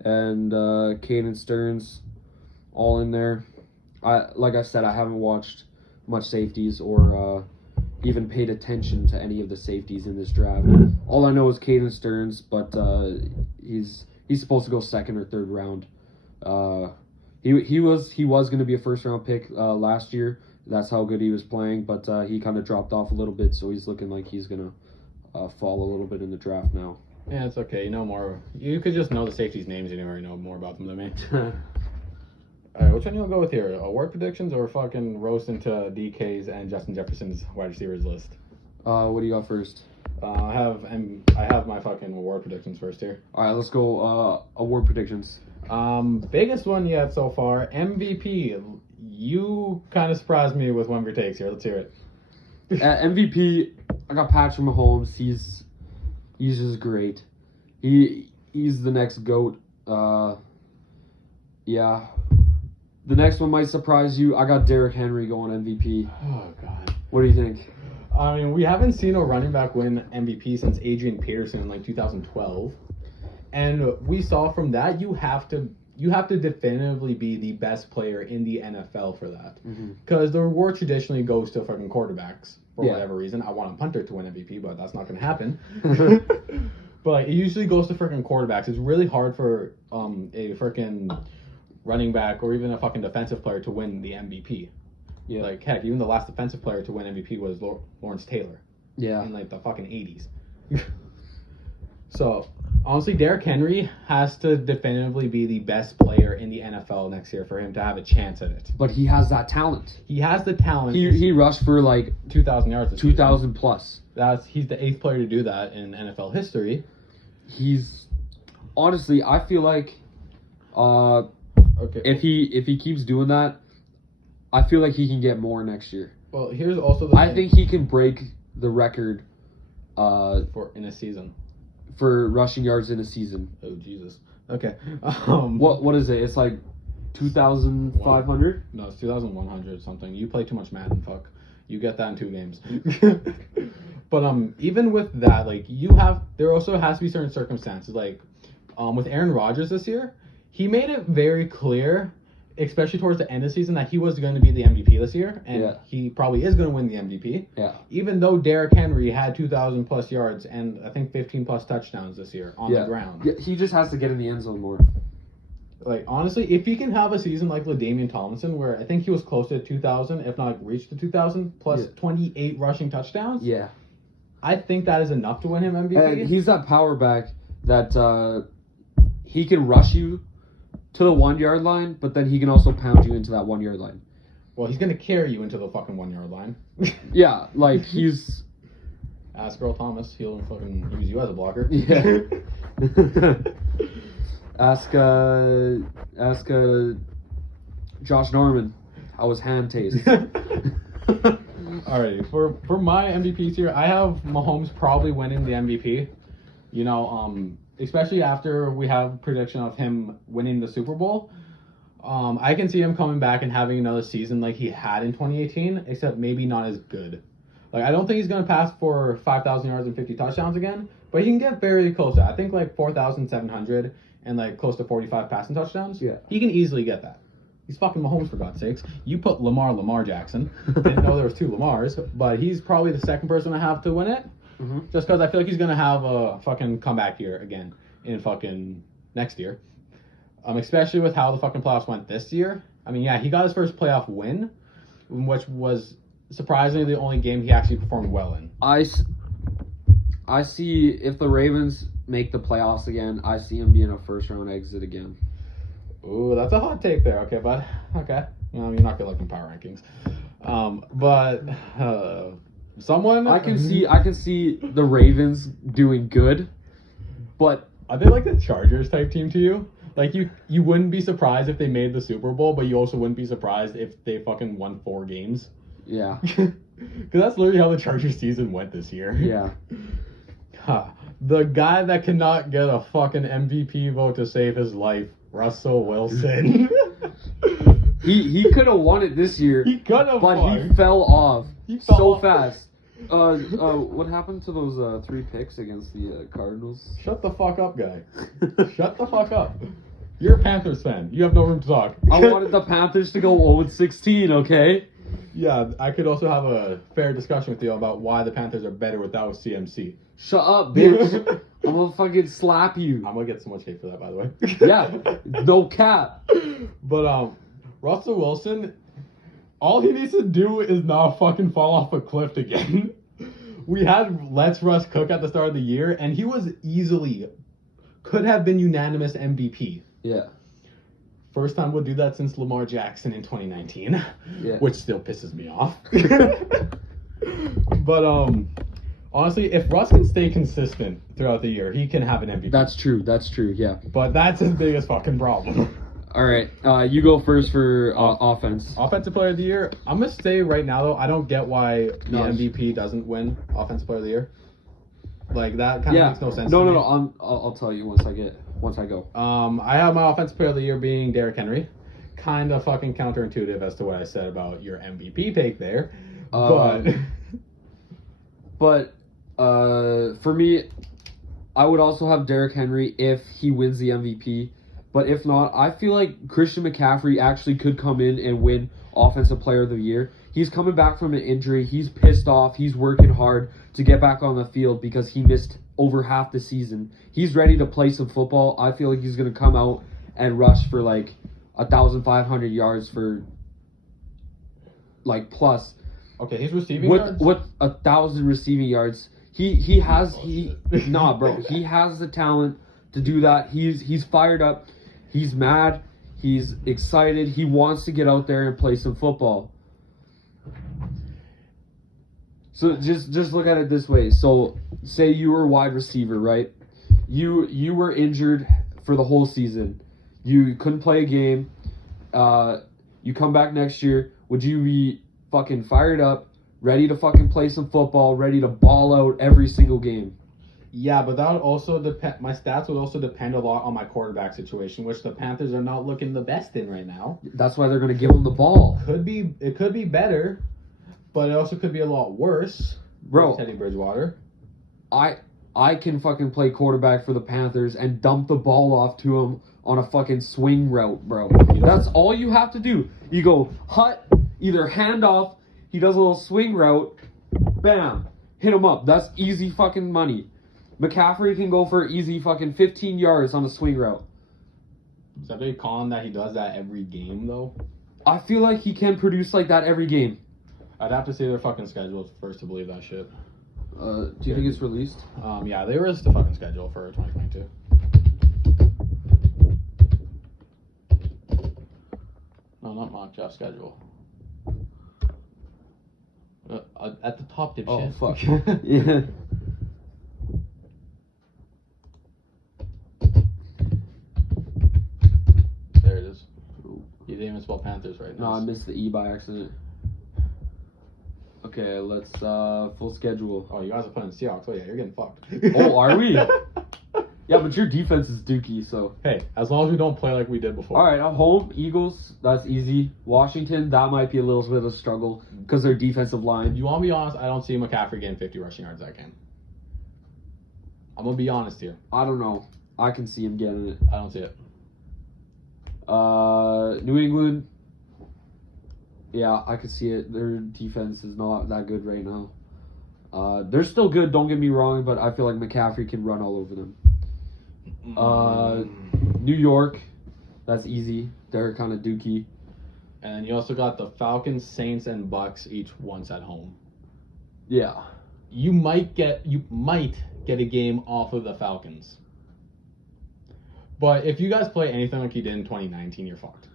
and Caden Stearns, all in there. Like I said, I haven't watched much safeties or even paid attention to any of the safeties in this draft. All I know is Caden Stearns, but he's supposed to go second or third round. He was going to be a first round pick last year. That's how good he was playing, but he kind of dropped off a little bit, so he's looking like he's gonna fall a little bit in the draft now. Yeah, it's okay. You know more. You could just know the safeties' names. You already know more about them than me. All right, which one you want to go with here? Award predictions or fucking roast into DK's and Justin Jefferson's wide receivers list? What do you got first? I have my fucking award predictions first here. All right, let's go award predictions. Biggest one yet so far, MVP. You kind of surprised me with one of your takes here. Let's hear it. MVP, I got Patrick Mahomes. He's just great. He's the next GOAT. Yeah. The next one might surprise you. I got Derrick Henry going MVP. Oh God. What do you think? I mean, we haven't seen a running back win MVP since Adrian Peterson in like 2012, and we saw from that you have to definitively be the best player in the NFL for that, because the reward traditionally goes to fucking quarterbacks for whatever reason. I want a punter to win MVP, but that's not going to happen. But it usually goes to freaking quarterbacks. It's really hard for a freaking running back or even a fucking defensive player to win the MVP. Yeah. Like, heck, even the last defensive player to win MVP was Lawrence Taylor. Yeah. In, like, the fucking 80s. So, honestly, Derrick Henry has to definitively be the best player in the NFL next year for him to have a chance at it. But he has that talent. He has the talent. He rushed for, like, 2,000 yards. 2,000 plus. He's the 8th player to do that in NFL history. He's... Honestly, I feel like... Okay. If he keeps doing that, I feel like he can get more next year. Well, here's also the I think he can break the record in a season for rushing yards in a season. Oh Jesus. Okay. What is it? It's like 2,500? No, it's 2,100 something. You play too much Madden, fuck. You get that in 2 games. But even with that, like there also has to be certain circumstances. Like with Aaron Rodgers this year, he made it very clear, especially towards the end of the season, that he was going to be the MVP this year, and he probably is going to win the MVP. Yeah. Even though Derrick Henry had 2,000 plus yards and I think 15 plus touchdowns this year on the ground. Yeah, he just has to get in the end zone more. Like, honestly, if he can have a season like LaDainian Tomlinson, where I think he was close to 2,000, if not reached the 2,000, plus 28 rushing touchdowns. Yeah. I think that is enough to win him MVP. And he's that power back that he can rush you to the 1 yard line, but then he can also pound you into that 1 yard line. Well, he's gonna carry you into the fucking 1 yard line. Yeah, like he's. Ask Earl Thomas, he'll fucking use you as a blocker. Yeah. ask Josh Norman how his hand tastes. Alrighty, for my MVPs here, I have Mahomes probably winning the MVP. You know, especially after we have prediction of him winning the Super Bowl. I can see him coming back and having another season like he had in 2018, except maybe not as good. Like, I don't think he's going to pass for 5,000 yards and 50 touchdowns again, but he can get very close to, I think, like 4,700 and like close to 45 passing touchdowns. Yeah. He can easily get that. He's fucking Mahomes, for God's sakes. You put Lamar Jackson. Didn't know there was 2 Lamars, but he's probably the second person to have to win it. Mm-hmm. Just because I feel like he's going to have a fucking comeback year again in fucking next year. Especially with how the fucking playoffs went this year. I mean, yeah, he got his first playoff win, which was surprisingly the only game he actually performed well in. I see if the Ravens make the playoffs again, I see him being a first round exit again. Ooh, that's a hot take there. Okay, bud. Okay. Well, you're not gonna look in power rankings. But someone I can see the Ravens doing good, but are they like the Chargers type team to you? Like you wouldn't be surprised if they made the Super Bowl, but you also wouldn't be surprised if they fucking won 4 games. yeah, Because that's literally how the Chargers season went this year. yeah. The guy that cannot get a fucking MVP vote to save his life, Russell Wilson. He could have won it this year, He could have, but won. he fell off He fell so off. fast. What happened to those 3 picks against the Cardinals? Shut the fuck up, guy. Shut the fuck up. You're a Panthers fan. You have no room to talk. I wanted the Panthers to go 0-16, okay? Yeah, I could also have a fair discussion with you about why the Panthers are better without CMC. Shut up, bitch. I'm gonna fucking slap you. I'm gonna get so much hate for that, by the way. Yeah, no cap. But Russell Wilson, all he needs to do is not fucking fall off a cliff again. We had Let's Russ Cook at the start of the year, and he was could have been unanimous MVP. Yeah. First time we'll do that since Lamar Jackson in 2019, Yeah. which still pisses me off. But honestly, if Russ can stay consistent throughout the year, he can have an MVP. That's true, yeah. But that's his biggest fucking problem. All right, you go first for offense. Offensive Player of the Year. I'm gonna say right now though, I don't get why the No. MVP doesn't win Offensive Player of the Year. Like that kind of makes no sense. No, to no, me. no. I'll tell you once I go. I have my Offensive Player of the Year being Derrick Henry. Kind of fucking counterintuitive as to what I said about your MVP take there, But for me, I would also have Derrick Henry if he wins the MVP. But if not, I feel like Christian McCaffrey actually could come in and win Offensive Player of the Year. He's coming back from an injury. He's pissed off. He's working hard to get back on the field because he missed over half the season. He's ready to play some football. I feel like he's going to come out and rush for like 1,500 yards for like plus. Okay, he's receiving yards? With 1,000 receiving yards. He has he has the talent to do that. He's fired up. He's mad. He's excited. He wants to get out there and play some football. So just look at it this way. So say you were a wide receiver, right? You were injured for the whole season. You couldn't play a game. You come back next year. Would you be fucking fired up, ready to fucking play some football, ready to ball out every single game? Yeah, but that would also depend. My stats would also depend a lot on my quarterback situation, which the Panthers are not looking the best in right now. That's why they're going to give him the ball. It could be better, but it also could be a lot worse. Bro, Teddy Bridgewater. I can fucking play quarterback for the Panthers and dump the ball off to him on a fucking swing route, bro. That's all you have to do. You go either hand off, he does a little swing route, bam, hit him up. That's easy fucking money. McCaffrey can go for easy fucking 15 yards on a swing route. Is that big con that he does that every game, though? I feel like he can produce like that every game. I'd have to see their fucking schedule first to believe that shit. Do you think it's released? Yeah, they released the fucking schedule for 2022. No, not mock draft schedule. At the top, dipshit. Oh, fuck. Yeah. There it is. You didn't even spell Panthers right now. No, I missed the E by accident. Okay, let's full schedule. Oh, you guys are playing Seahawks. Oh yeah, you're getting fucked. Oh, are we? Yeah, but your defense is dookie, so. Hey, as long as we don't play like we did before. All right, at home, Eagles, that's easy. Washington, that might be a little bit of a struggle because their defensive line. You want to be honest? I don't see McCaffrey getting 50 rushing yards that game. I'm gonna be honest here. I don't know. I can see him getting it. I don't see it. New England. Yeah, I could see it. Their defense is not that good right now. They're still good, don't get me wrong, but I feel like McCaffrey can run all over them. New York, that's easy. They're kind of dookie. And you also got the Falcons, Saints, and Bucks each once at home. Yeah. You might get get a game off of the Falcons. But if you guys play anything like you did in 2019, you're fucked.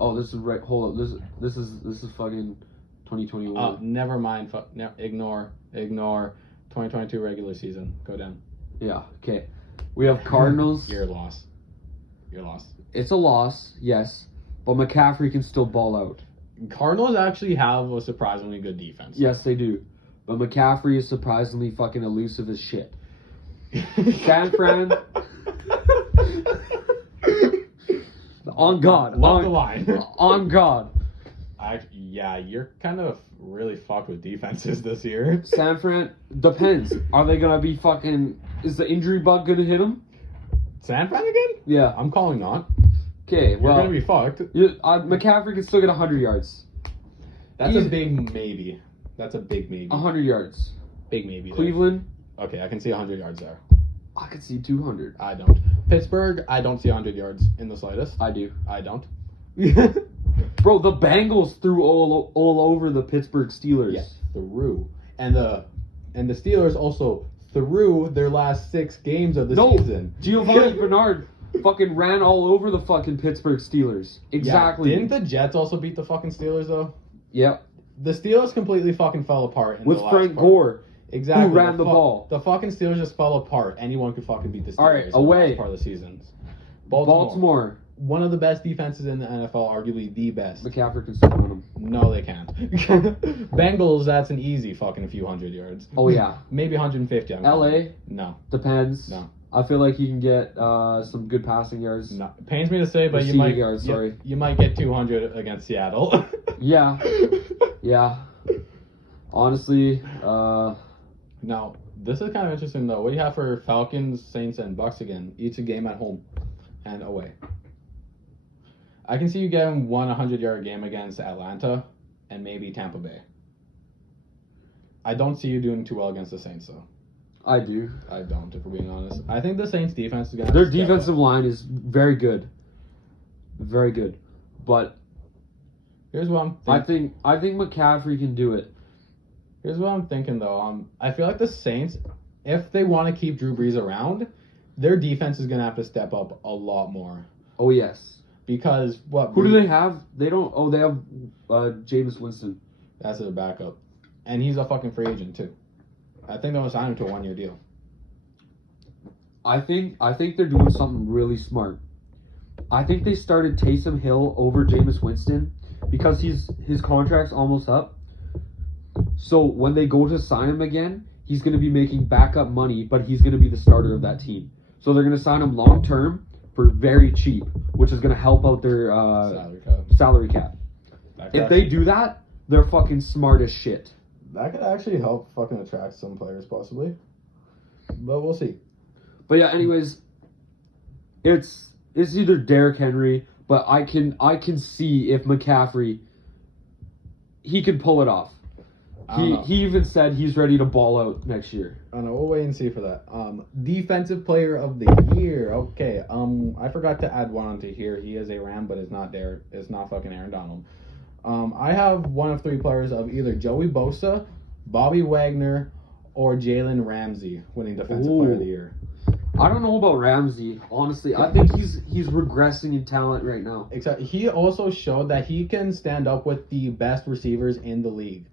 Oh, this is right. Hold up. This is fucking 2021. Never mind. Ignore 2022 regular season. Go down. Yeah. Okay. We have Cardinals. You're lost. It's a loss, yes, but McCaffrey can still ball out. Cardinals actually have a surprisingly good defense. Yes, they do. But McCaffrey is surprisingly fucking elusive as shit. San Fran. On God. Love the line. On God. Yeah, you're kind of really fucked with defenses this year. San Fran, depends. Are they going to be fucking... Is the injury bug going to hit them? San Fran again? Yeah. I'm calling not. Okay, well... You're going to be fucked. McCaffrey can still get 100 yards. That's a big maybe. 100 yards. Big maybe. Cleveland? There. Okay, I can see 100 yards there. I could see 200. I don't. Pittsburgh, I don't see 100 yards in the slightest. I do. I don't. Bro, the Bengals threw all over the Pittsburgh Steelers. Yes, through. And the Steelers also threw their last 6 games of the season. Giovanni Bernard fucking ran all over the fucking Pittsburgh Steelers. Exactly. Yeah, didn't the Jets also beat the fucking Steelers though? Yep. The Steelers completely fucking fell apart. With Frank Gore. Exactly. Who ran the ball. The fucking Steelers just fell apart. Anyone could fucking beat the Steelers. All right, in away. The last part of the season. Baltimore. One of the best defenses in the NFL, arguably the best. McCaffrey can still win them. No, they can't. Bengals, that's an easy fucking few hundred yards. Oh, yeah. Maybe 150. LA? No. Depends. No. I feel like he can get some good passing yards. No. Pains me to say, but Receiving yards, sorry. You might get 200 against Seattle. Yeah. Yeah. Honestly, Now, this is kind of interesting, though. What do you have for Falcons, Saints, and Bucks again? Each a game at home and away. I can see you getting 100-yard game against Atlanta and maybe Tampa Bay. I don't see you doing too well against the Saints, though. I do. I don't, if we're being honest. I think the Saints' defense is going to... Their defensive line is very good. Very good. But... Here's what I'm thinking. I think McCaffrey can do it. Here's what I'm thinking, though. I feel like the Saints, if they want to keep Drew Brees around, their defense is going to have to step up a lot more. Oh, yes. Because what? Who do they have? They don't... Oh, they have Jameis Winston. That's their backup. And he's a fucking free agent, too. I think they're going to sign him to a 1-year deal. I think they're doing something really smart. I think they started Taysom Hill over Jameis Winston because his contract's almost up. So when they go to sign him again, he's going to be making backup money, but he's going to be the starter of that team. So they're going to sign him long term for very cheap, which is going to help out their salary cap. If they do that, they're fucking smart as shit. That could actually help fucking attract some players, possibly. But we'll see. But yeah, anyways, it's either Derrick Henry, but I can see if McCaffrey, he can pull it off. He even said he's ready to ball out next year. I know, we'll wait and see for that. Defensive player of the year. Okay. I forgot to add one onto here. He is a Ram, but it's not fucking Aaron Donald. I have one of 3 players of either Joey Bosa, Bobby Wagner, or Jalen Ramsey winning defensive player of the year. I don't know about Ramsey, honestly. I think he's regressing in talent right now. Except he also showed that he can stand up with the best receivers in the league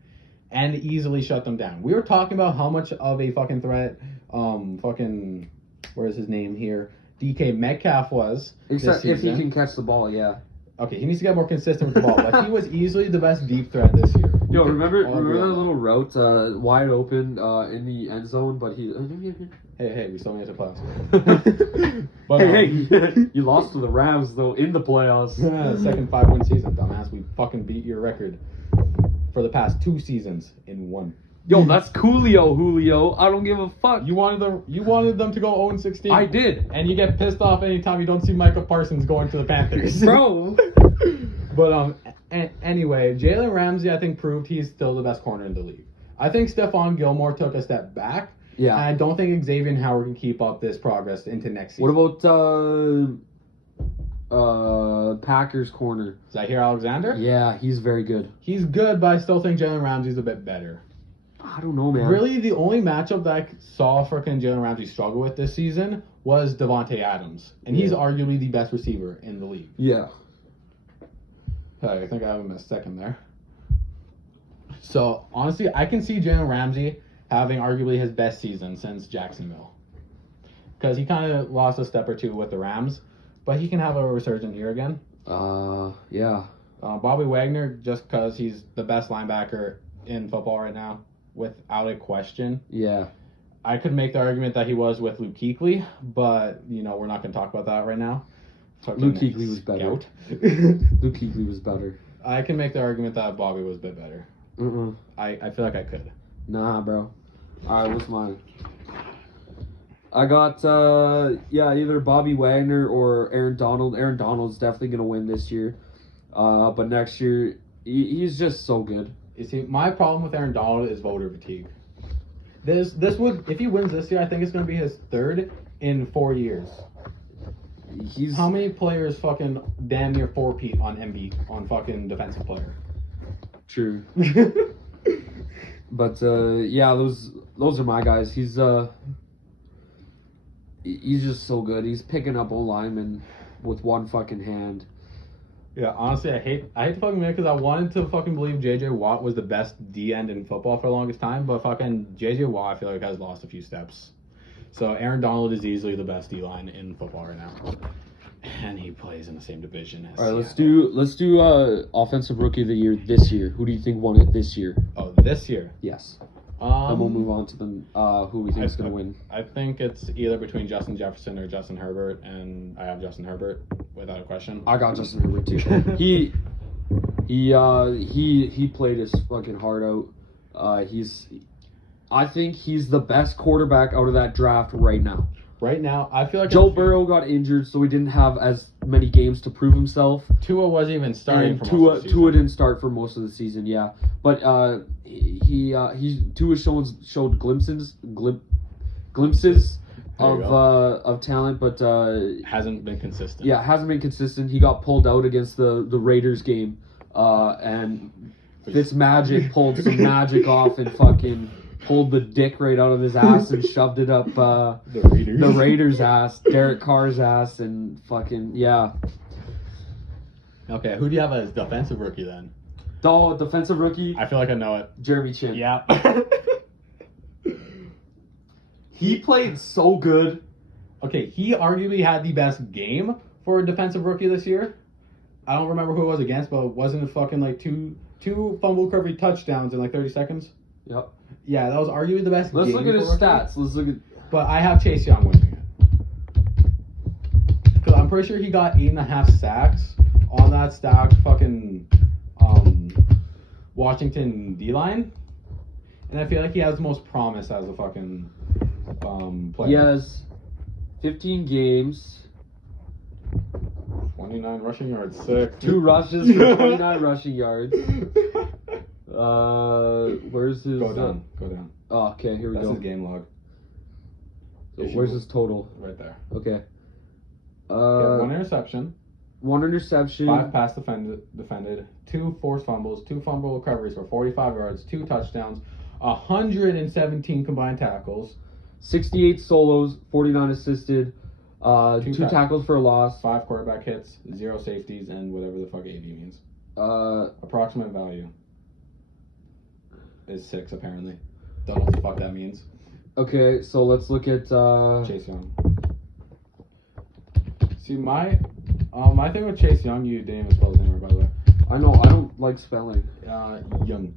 and easily shut them down. We were talking about how much of a fucking threat where's his name here? DK Metcalf was. Except if he can catch the ball, yeah. Okay, he needs to get more consistent with the ball, but he was easily the best deep threat this year. Yo, remember that little route wide open in the end zone, but he... Hey, we still made it to playoffs. But, hey, you lost to the Rams, though, in the playoffs. Second 5-win season, dumbass. We fucking beat your record for the past 2 seasons in 1. Yo, that's Julio. I don't give a fuck. You wanted them to go 0-16. I did. And you get pissed off anytime you don't see Micah Parsons going to the Panthers. Bro. But anyway, Jalen Ramsey, I think, proved he's still the best corner in the league. I think Stephon Gilmore took a step back. Yeah. And I don't think Xavier Howard can keep up this progress into next season. What about Packers corner? Zaire Alexander? Yeah, he's very good. He's good, but I still think Jalen Ramsey's a bit better. I don't know, man. Really, the only matchup that I saw freaking Jalen Ramsey struggle with this season was Devontae Adams, and he's arguably the best receiver in the league. Yeah. I think I have him a second there. So honestly, I can see Jalen Ramsey having arguably his best season since Jacksonville, because he kind of lost a step or two with the Rams, but he can have a resurgent year again. Yeah. Bobby Wagner, just because he's the best linebacker in football right now, without a question. Yeah. I could make the argument that he was with Luke Kuechly, but we're not going to talk about that right now. Luke Kuechly was better. Scout. Luke Kuechly was better. I can make the argument that Bobby was a bit better. I feel like I could. Nah, bro. All right, what's mine? I got either Bobby Wagner or Aaron Donald. Aaron Donald's definitely gonna win this year, but next year he's just so good. You see, my problem with Aaron Donald is voter fatigue. This would, if he wins this year, I think it's gonna be his third in 4 years. How many players fucking damn near 4-peat on on fucking defensive player? True. But those are my guys. He's just so good. He's picking up O-linemen with one fucking hand. Yeah, honestly, I hate to fucking admit, because I wanted to fucking believe J.J. Watt was the best D-end in football for the longest time, but fucking J.J. Watt, I feel like, has lost a few steps. So Aaron Donald is easily the best D-line in football right now, and he plays in the same division as. All right, let's do offensive rookie of the year this year. Who do you think won it this year? Oh, this year. Yes. And we'll move on to who we think is going to win. I think it's either between Justin Jefferson or Justin Herbert, and I have Justin Herbert without a question. I got Justin Herbert too. he played his fucking heart out. I think he's the best quarterback out of that draft right now. Right now, I feel like Joe Burrow got injured, so he didn't have as many games to prove himself. Tua wasn't even starting And for Tua, most of the season. Tua didn't start for most of the season, yeah. But Tua showed glimpses of talent, but hasn't been consistent. Yeah, hasn't been consistent. He got pulled out against the Raiders game, and Fitzmagic pulled some magic off and fucking pulled the dick right out of his ass and shoved it up the Raiders' ass, Derek Carr's ass, and fucking, yeah. Okay, who do you have as defensive rookie then? The defensive rookie? I feel like I know it. Jeremy Chin. Yeah. He played so good. Okay, he arguably had the best game for a defensive rookie this year. I don't remember who it was against, but wasn't it fucking like two fumble recovery touchdowns in like 30 seconds? Yep. Yeah, that was arguably the best Let's game. look at his stats. Let's look at. But I have Chase Young winning it. Because I'm pretty sure he got 8.5 sacks on that stacked fucking Washington D-line. And I feel like he has the most promise as a fucking player. He has 15 games. 29 rushing yards, sick. 2 rushes for 29 rushing yards. Where's his... Go down. Oh, okay, here we That's go. his game log. So where's his total? Right there. Okay. He had 1 interception. 1 interception. 5 pass defended. 2 forced fumbles. 2 fumble recoveries for 45 yards. 2 touchdowns. 117 combined tackles. 68 solos. 49 assisted. 2 tackles for a loss. 5 quarterback hits. 0 safeties, and whatever the fuck AV means. Approximate value is 6 apparently. Don't know what the fuck that means. Okay, so let's look at Chase Young. See, my thing with Chase Young, you didn't even spell his name right, by the way. I know, I don't like spelling. Young.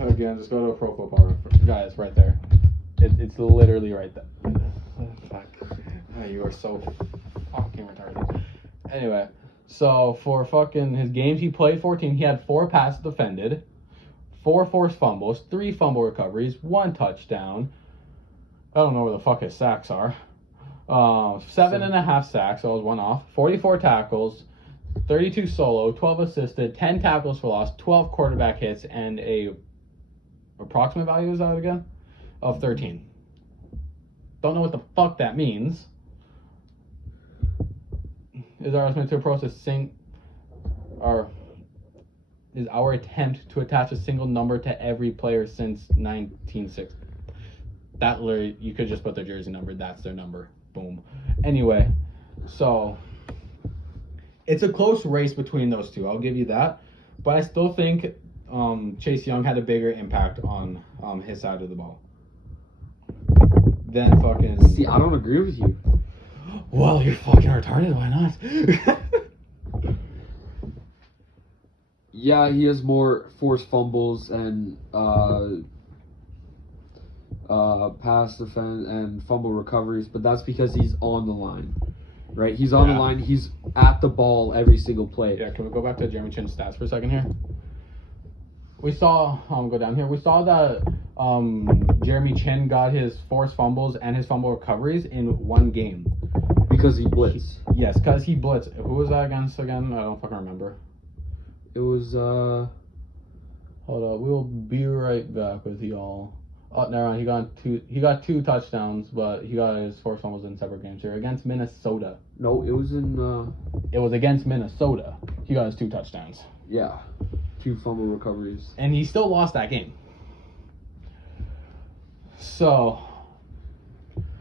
Again, just go to a Pro Football guys, right there. It's literally right there. Fuck. Oh, you are so fucking retarded. Anyway, so for fucking his games he played 14, he had 4 passes defended, 4 forced fumbles, 3 fumble recoveries, 1 touchdown. I don't know where the fuck his sacks are. 7.5 sacks, that was 1 off. 44 tackles, 32 solo, 12 assisted, 10 tackles for loss, 12 quarterback hits, and a approximate value is that again? Of 13. Don't know what the fuck that means. Is our estimate to approach the same, or is our attempt to attach a single number to every player since 1960. That literally, you could just put their jersey number. That's their number. Boom. Anyway, so it's a close race between those two. I'll give you that. But I still think Chase Young had a bigger impact on his side of the ball than fucking. See, I don't agree with you. Well, you're fucking retarded. Why not? Yeah, he has more forced fumbles and pass defense and fumble recoveries, but that's because he's on the line, right? He's on the line. He's at the ball every single play. Yeah, can we go back to Jeremy Chin's stats for a second here? We saw, go down here. We saw that Jeremy Chin got his forced fumbles and his fumble recoveries in one game. Because he blitzed. Yes, because he blitzed. Who was that against again? I don't fucking remember. It was, Hold up, we'll be right back with y'all. Oh, never mind. He got two touchdowns, but he got his forced fumbles in separate games here against Minnesota. No, it was in, It was against Minnesota. He got his 2 touchdowns. yeah, 2 fumble recoveries. And he still lost that game. So,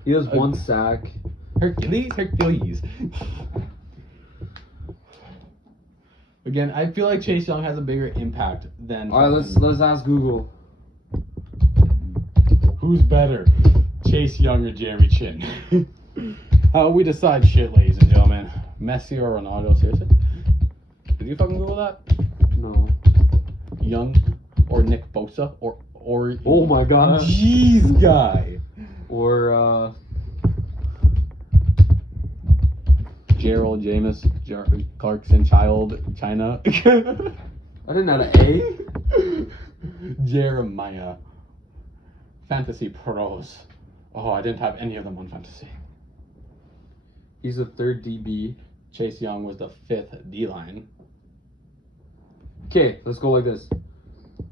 He has 1 sack. Hercules. Again, I feel like Chase Young has a bigger impact than. All right, let's ask Google. Who's better, Chase Young or Jeremy Chin? How we decide shit, ladies and gentlemen. Messi or Ronaldo? Seriously? Did you fucking Google that? No. Young or Nick Bosa or Oh my god. Jeez, guy. Or Gerald Jameis Clarkson China. I didn't have an A. Jeremiah. Fantasy Pros. Oh, I didn't have any of them on fantasy. He's the 3rd DB. Chase Young was the 5th D-line. Okay, let's go like this.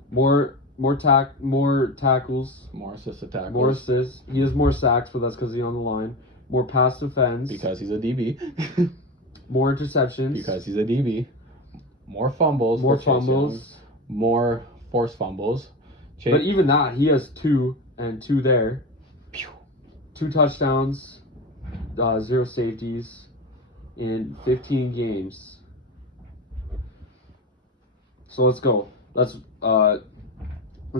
More tackles. More assisted tackles. More assists. He has more sacks, but that's because he's on the line. More pass defense. Because he's a DB. More interceptions. Because he's a DB. More fumbles. More for Chase Young. fumbles. More forced fumbles. But even that, he has 2 and 2 there. 2 touchdowns, 0 safeties in 15 games. So let's go. Let's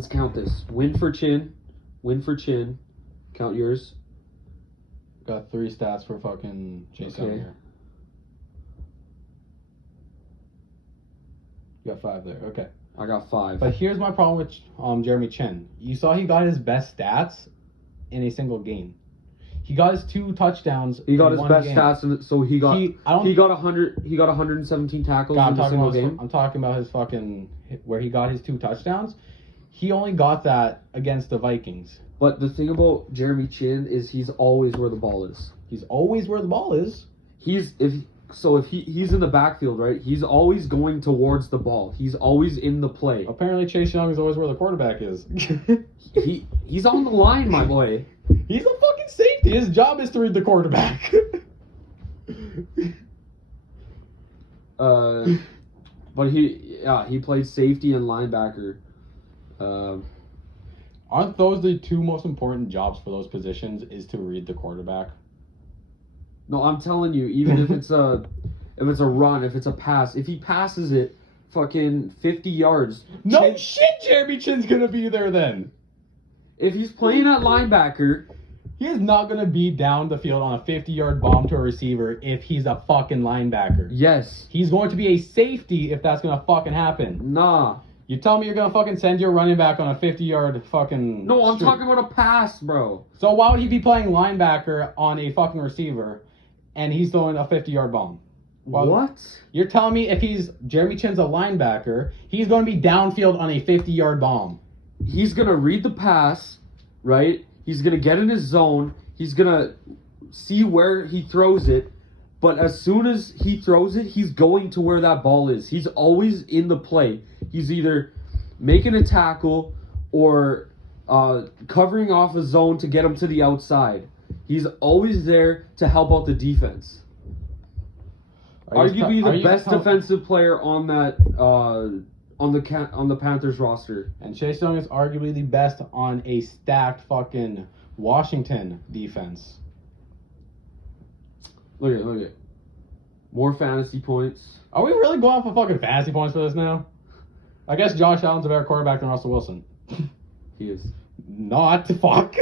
count this. Win for Chin. Count yours. Got 3 stats for fucking Chase Young here. You got 5 there. Okay. I got 5. But here's my problem with Jeremy Chin. You saw he got his best stats in a single game. He got his 2 touchdowns. He got his best game. stats, so he got 100. He got 117 tackles in a single game. I'm talking about his fucking where he got his 2 touchdowns. He only got that against the Vikings. But the thing about Jeremy Chin is he's always where the ball is. He's always where the ball is. He's in the backfield, right? He's always going towards the ball. He's always in the play. Apparently, Chase Young is always where the quarterback is. He's on the line, my boy. He's a fucking safety. His job is to read the quarterback. But he played safety and linebacker. Aren't those the 2 most important jobs for those positions? Is to read the quarterback. No, I'm telling you, even if it's a run, if it's a pass, if he passes it, fucking 50 yards. No shit, Jeremy Chin's gonna be there then. If he's playing at linebacker, he is not gonna be down the field on a 50-yard bomb to a receiver if he's a fucking linebacker. Yes. He's going to be a safety if that's gonna fucking happen. Nah. You tell me you're gonna fucking send your running back on a 50-yard fucking. No, I'm talking about a pass, bro. So why would he be playing linebacker on a fucking receiver, and he's throwing a 50-yard bomb? What? You're telling me if Jeremy Chin's a linebacker, he's going to be downfield on a 50-yard bomb. He's going to read the pass, right? He's going to get in his zone. He's going to see where he throws it. But as soon as he throws it, he's going to where that ball is. He's always in the play. He's either making a tackle or covering off a zone to get him to the outside. He's always there to help out the defense. Arguably the best defensive player on on the Panthers roster. And Chase Young is arguably the best on a stacked fucking Washington defense. Look at. More fantasy points. Are we really going for fucking fantasy points for this now? I guess Josh Allen's a better quarterback than Russell Wilson. He is. Not. Fuck.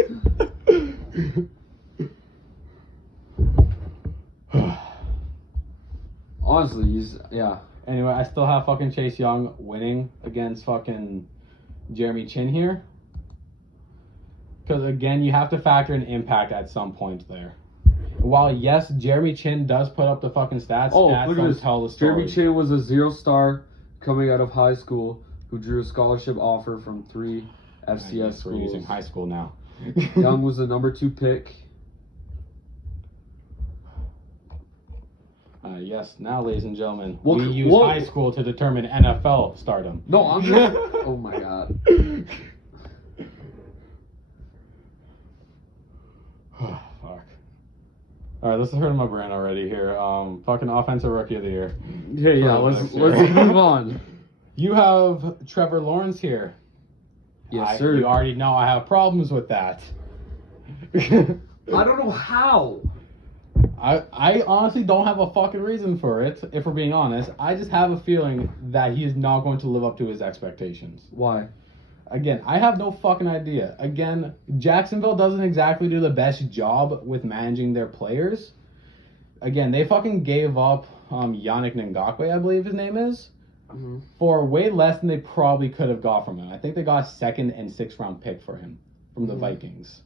Honestly, yeah. Anyway, I still have fucking Chase Young winning against fucking Jeremy Chin here. Because, again, you have to factor in impact at some point there. While, yes, Jeremy Chin does put up the fucking stats, stats look at don't this. tell the story. Jeremy Chin was a 0-star coming out of high school who drew a scholarship offer from 3 FCS schools. We're using high school now. Young was the number 2 pick. Yes, now, ladies and gentlemen, we use high school to determine NFL stardom. No, I'm just... Oh, my God. Fuck. Alright, this is hurting my brain already here. Fucking offensive rookie of the year. Yeah, let's move on. You have Trevor Lawrence here. Yes, sir. You already know I have problems with that. I don't know how. I honestly don't have a fucking reason for it, if we're being honest. I just have a feeling that he is not going to live up to his expectations. Why? Again, I have no fucking idea. Again, Jacksonville doesn't exactly do the best job with managing their players. Again, they fucking gave up Yannick Ngakoue, I believe his name is, for way less than they probably could have got from him. I think they got a 2nd and 6th round pick for him from the Vikings,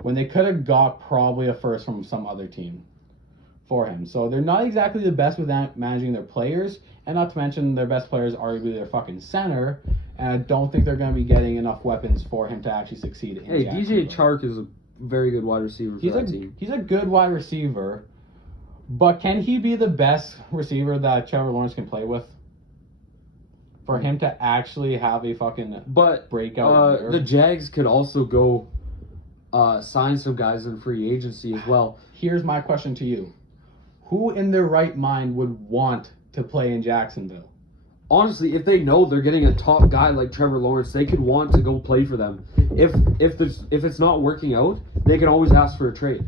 when they could have got probably a 1st from some other team for him. So they're not exactly the best with managing their players, and not to mention their best players arguably their fucking center, and I don't think they're going to be getting enough weapons for him to actually succeed in DJ Chark is a very good wide receiver for that team. He's a good wide receiver, but can he be the best receiver that Trevor Lawrence can play with? For him to actually have a fucking breakout year? The Jags could also go sign some guys in free agency as well. Here's my question to you. Who in their right mind would want to play in Jacksonville? Honestly, if they know they're getting a top guy like Trevor Lawrence, they could want to go play for them. If it's not working out, they can always ask for a trade.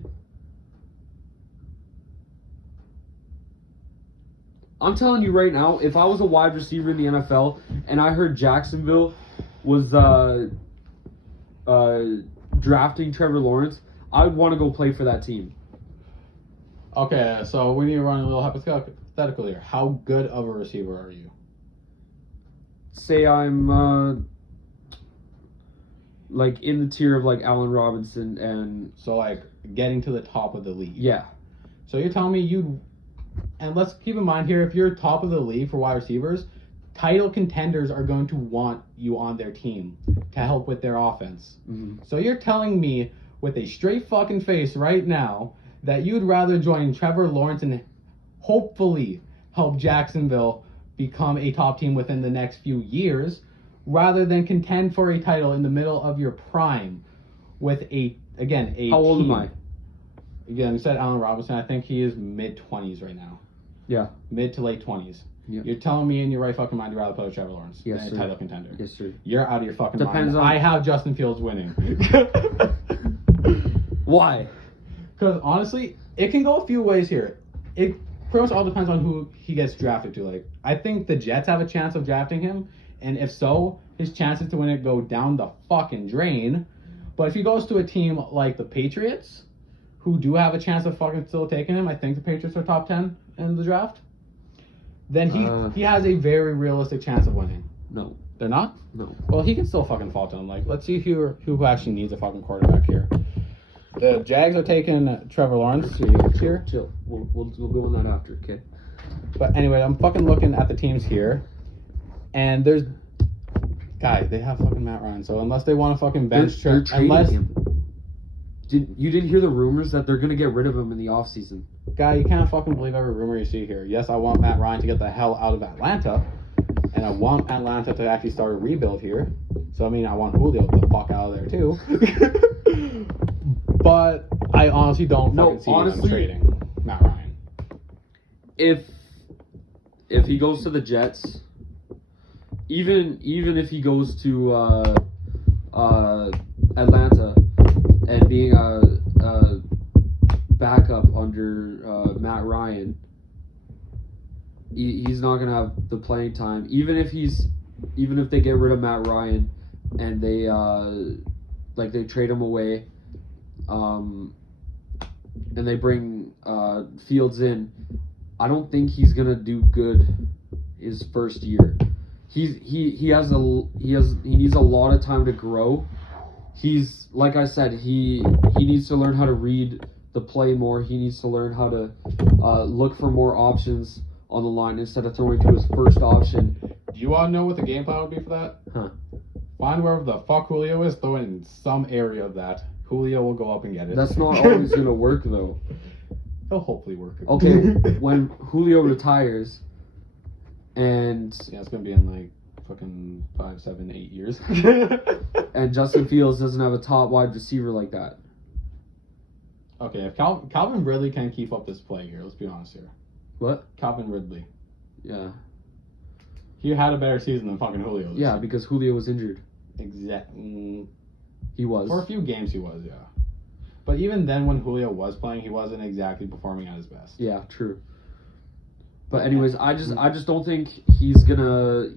I'm telling you right now, if I was a wide receiver in the NFL and I heard Jacksonville was drafting Trevor Lawrence, I would want to go play for that team. Okay, so we need to run a little hypothetical here. How good of a receiver are you? Say I'm like in the tier of like Allen Robinson and... So like getting to the top of the league. Yeah. So you're telling me you... And let's keep in mind here, if you're top of the league for wide receivers, title contenders are going to want you on their team to help with their offense. Mm-hmm. So you're telling me with a straight fucking face right now that you'd rather join Trevor Lawrence and hopefully help Jacksonville become a top team within the next few years rather than contend for a title in the middle of your prime with a How old am I? Again, you said Allen Robinson. I think he is mid-20s right now. Yeah. Mid to late 20s. Yeah. You're telling me in your right fucking mind you'd rather play with Trevor Lawrence than a sir. title contender. Yes, sir. You're out of your fucking Depends mind. on... I have Justin Fields winning. Why? Because honestly, it can go a few ways here. It pretty much all depends on who he gets drafted to. Like, I think the Jets have a chance of drafting him, and if so, his chances to win it go down the fucking drain. But if he goes to a team like the Patriots, who do have a chance of fucking still taking him, I think the Patriots are top 10 in the draft, then he has a very realistic chance of winning. No. They're not? No. Well, he can still fucking fall to him. Like, let's see who actually needs a fucking quarterback here. The Jags are taking Trevor Lawrence here. Chill. We'll go on that after, okay? But anyway, I'm fucking looking at the teams here, and there's... Guy, they have fucking Matt Ryan, so unless they want to fucking bench... They're trading him. You didn't hear the rumors that they're going to get rid of him in the offseason? Guy, you can't fucking believe every rumor you see here. Yes, I want Matt Ryan to get the hell out of Atlanta, and I want Atlanta to actually start a rebuild here. So, I mean, I want Julio the fuck out of there, too. But I honestly don't fucking see them trading Matt Ryan. If he goes to the Jets, even if he goes to Atlanta and being a backup under Matt Ryan, he's not gonna have the playing time. Even if they get rid of Matt Ryan and they they trade him away, and they bring Fields in, I don't think he's gonna do good his first year. He needs a lot of time to grow. He's, like I said, he needs to learn how to read the play more. He needs to learn how to look for more options on the line instead of throwing to his first option. Do you want to know what the game plan would be for that? Huh. Find wherever the fuck Julio is, throw it in some area of that. Julio will go up and get it. That's not always going to work, though. He'll hopefully work. Okay, when Julio retires, and yeah, it's going to be in like fucking 5, 7, 8 years. and Justin Fields doesn't have a top wide receiver like that. Okay, if Calvin Ridley can keep up this play here, let's be honest here. What? Calvin Ridley. Yeah. He had a better season than fucking Julio. Yeah, year. because Julio was injured. Exactly. He was. For a few games he was, yeah. But even then when Julio was playing, he wasn't exactly performing at his best. Yeah, true. But anyways, I just don't think he's gonna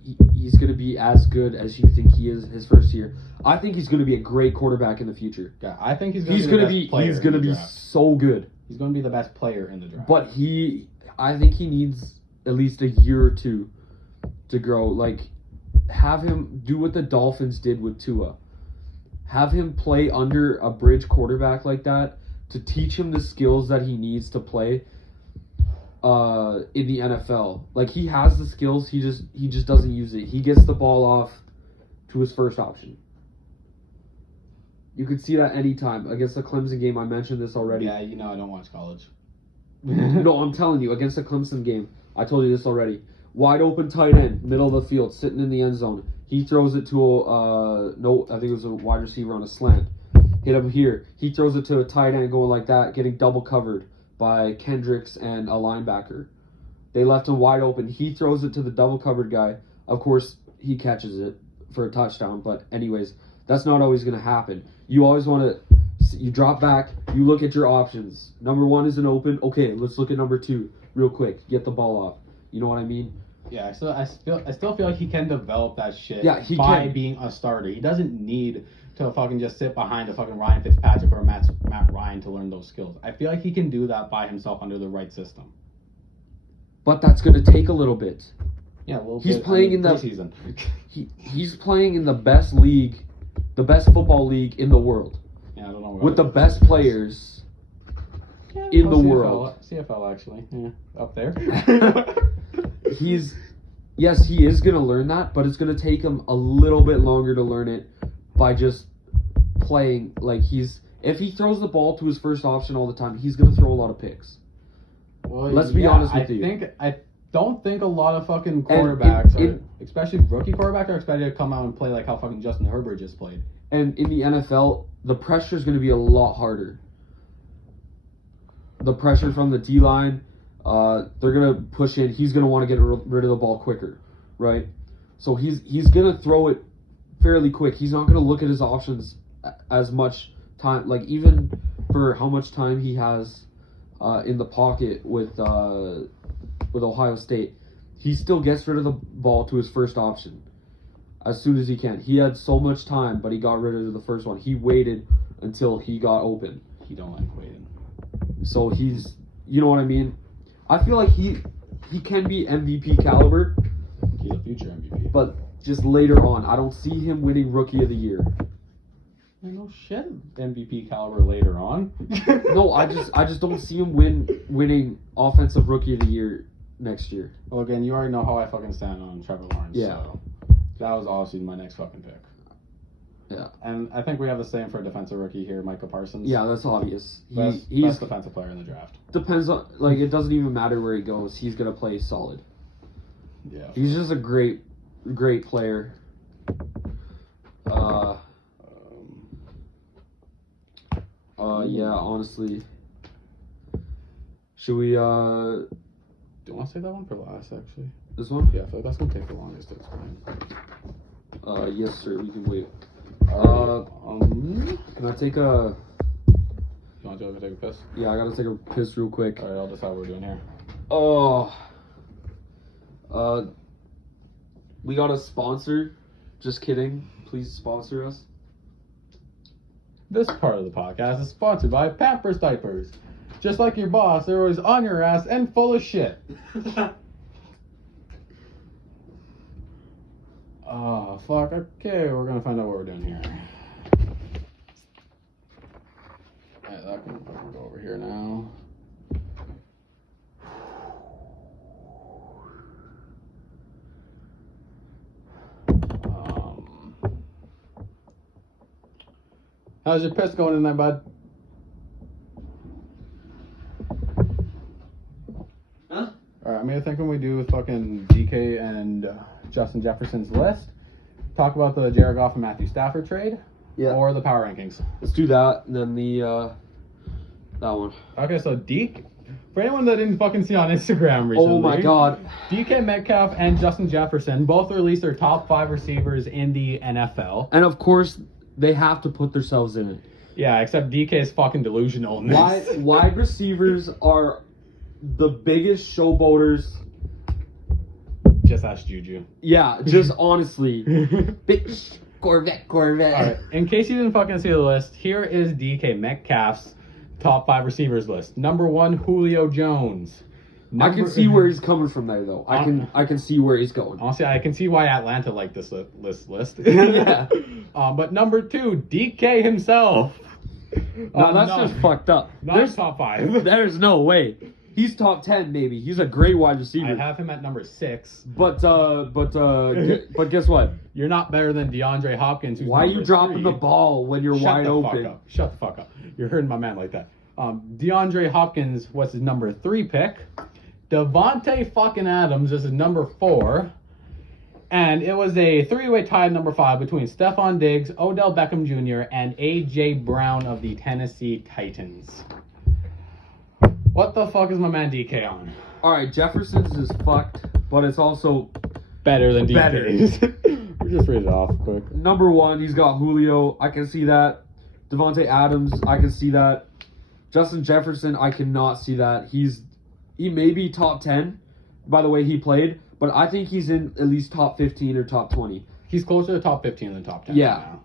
be as good as you think he is his first year. I think he's gonna be a great quarterback in the future. Yeah, I think he's gonna be so good. He's gonna be the best player in the draft. But I think he needs at least a year or two to grow. Like, have him do what the Dolphins did with Tua. Have him play under a bridge quarterback like that to teach him the skills that he needs to play in the NFL. Like, he has the skills, he just doesn't use it. He gets the ball off to his first option. You could see that anytime. Against the Clemson game, I mentioned this already. Yeah, you know I don't watch college. No, I'm telling you, against the Clemson game, I told you this already. Wide open tight end, middle of the field, sitting in the end zone. He throws it to I think it was a wide receiver on a slant. Hit him here. He throws it to a tight end going like that, getting double covered by Kendricks and a linebacker. They left him wide open. He throws it to the double covered guy. Of course, he catches it for a touchdown. But anyways, that's not always going to happen. You always want to, you drop back, you look at your options. Number 1 isn't open. Okay, let's look at number 2 real quick. Get the ball off. You know what I mean? Yeah, I still feel like he can develop that shit by being a starter. He doesn't need to fucking just sit behind a fucking Ryan Fitzpatrick or Matt Ryan to learn those skills. I feel like he can do that by himself under the right system. But that's going to take a little bit. Yeah, a little he's bit. Playing in the preseason. He's playing in the best league, the best football league in the world. Yeah, I don't know. With the best players in the world. CFL actually, yeah, up there. He is going to learn that, but it's going to take him a little bit longer to learn it by just playing. Like, if he throws the ball to his first option all the time, he's going to throw a lot of picks. Well, let's be honest with you. I don't think a lot of fucking quarterbacks, especially rookie quarterbacks, are expected to come out and play like how fucking Justin Herbert just played. And in the NFL, the pressure is going to be a lot harder. The pressure from the D-line, they're going to push in. He's going to want to get rid of the ball quicker, right? So he's going to throw it fairly quick. He's not going to look at his options as much time. Like, even for how much time he has in the pocket with Ohio State, he still gets rid of the ball to his first option as soon as he can. He had so much time, but he got rid of the first one. He waited until he got open. He don't like waiting. So you know what I mean? I feel like he can be MVP caliber. He's a future MVP. But just later on, I don't see him winning Rookie of the Year. No shit, MVP caliber later on. No, I just don't see him winning Offensive Rookie of the Year next year. Well, again, you already know how I fucking stand on Trevor Lawrence. Yeah. So that was obviously my next fucking pick. Yeah. And I think we have the same for defensive rookie here, Micah Parsons. Yeah, that's obvious. He's best defensive player in the draft. Depends on, like, it doesn't even matter where he goes. He's gonna play solid. Yeah. He's just a great player. Yeah, honestly. Should we, Do you want to say that one for last, actually? This one? Yeah, I feel like that's gonna take the longest to explain. Yes, sir. We can wait. Alright, Can I take a? you want to go take a piss? Yeah, I gotta take a piss real quick. Alright, I'll decide what we're doing here. Oh. We got a sponsor. Just kidding. Please sponsor us. This part of the podcast is sponsored by Pampers Diapers. Just like your boss, they're always on your ass and full of shit. Oh, fuck. Okay, we're gonna find out what we're doing here. Alright, that can go over here now. How's your piss going in there, bud? Huh? Alright, I'm thinking we do fucking DK and Justin Jefferson's list. Talk about the Jared Goff and Matthew Stafford trade. Yeah. Or the power rankings. Let's do that. And then the that one. Okay, so for anyone that didn't fucking see on Instagram recently. Oh my God. DK Metcalf and Justin Jefferson both released their top 5 receivers in the NFL. And of course, they have to put themselves in it. Yeah, except DK is fucking delusional in this. Wide receivers are the biggest showboaters. Just ask Juju. Yeah, just honestly. Bitch. Corvette. Alright, in case you didn't fucking see the list, here is DK Metcalf's top 5 receivers list. Number 1, Julio Jones. I can see where he's coming from there, though. I can see where he's going. Honestly, I can see why Atlanta liked this list. Yeah. But number 2, DK himself. No, that's just fucked up. Not top 5. There's no way. He's top 10, maybe. He's a great wide receiver. I have him at number 6. But guess what? You're not better than DeAndre Hopkins. Who's Why are you number dropping 3. the ball when you're Shut wide the open? Fuck up. Shut the fuck up. You're hurting my man like that. DeAndre Hopkins was his number 3 pick. Devontae fucking Adams is his number 4. And it was a 3-way tie at number 5 between Stephon Diggs, Odell Beckham Jr., and A.J. Brown of the Tennessee Titans. What the fuck is my man DK on? Alright, Jefferson's is fucked, but it's also Better than Better. DK's. We just read it off quick. number 1. He's got Julio. I can see that. Devontae Adams. I can see that. Justin Jefferson. I cannot see that. He may be top 10 by the way he played, but I think he's in at least top 15 or top 20. He's closer to top 15 than top 10 Yeah. right now.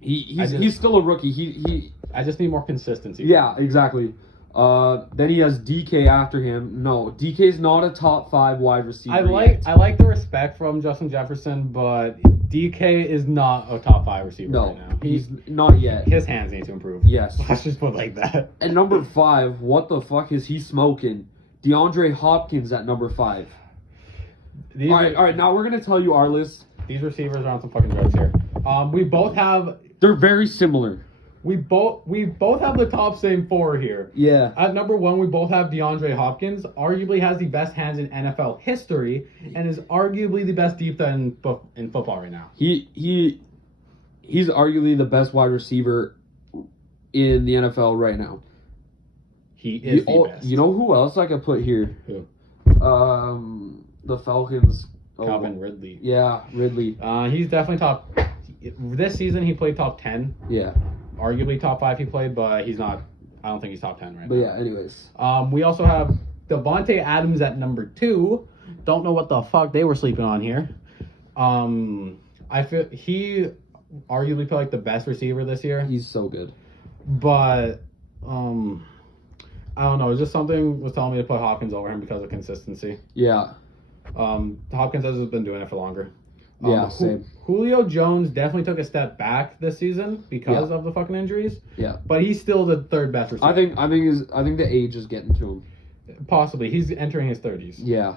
He's still a rookie. I just need more consistency. Yeah, exactly. Then he has DK after him. No, DK's not a top 5 wide receiver. I like the respect from Justin Jefferson, but DK is not a top 5 receiver No, right now. he's not yet. His hands need to improve. Yes. Let's just put it like that. And number 5, what the fuck is he smoking? DeAndre Hopkins at number 5. All right. Now we're gonna tell you our list. These receivers are on some fucking drugs here. We both have They're very similar. we both have the top same 4 here. Yeah. At number 1, we both have DeAndre Hopkins. Arguably has the best hands in NFL history, and is arguably the best deep threat in football right now. He's arguably the best wide receiver in the NFL right now. He is the best. You know who else I could put here? Who? The Falcons. Calvin Ridley. Yeah, Ridley. He's definitely top. This season he played top 10. Yeah. Arguably top 5 he played, but he's not. I don't think he's top 10 right But now. yeah, anyways. We also have Devontae Adams at number 2. Don't know what the fuck they were sleeping on here. I feel he arguably felt like the best receiver this year. He's so good. But I don't know. It's just something was telling me to put Hopkins over him because of consistency. Yeah. Hopkins has been doing it for longer. Yeah, same. Julio Jones definitely took a step back this season because of the fucking injuries. Yeah. But he's still the 3rd best receiver. I think the age is getting to him. Possibly. He's entering his 30s. Yeah.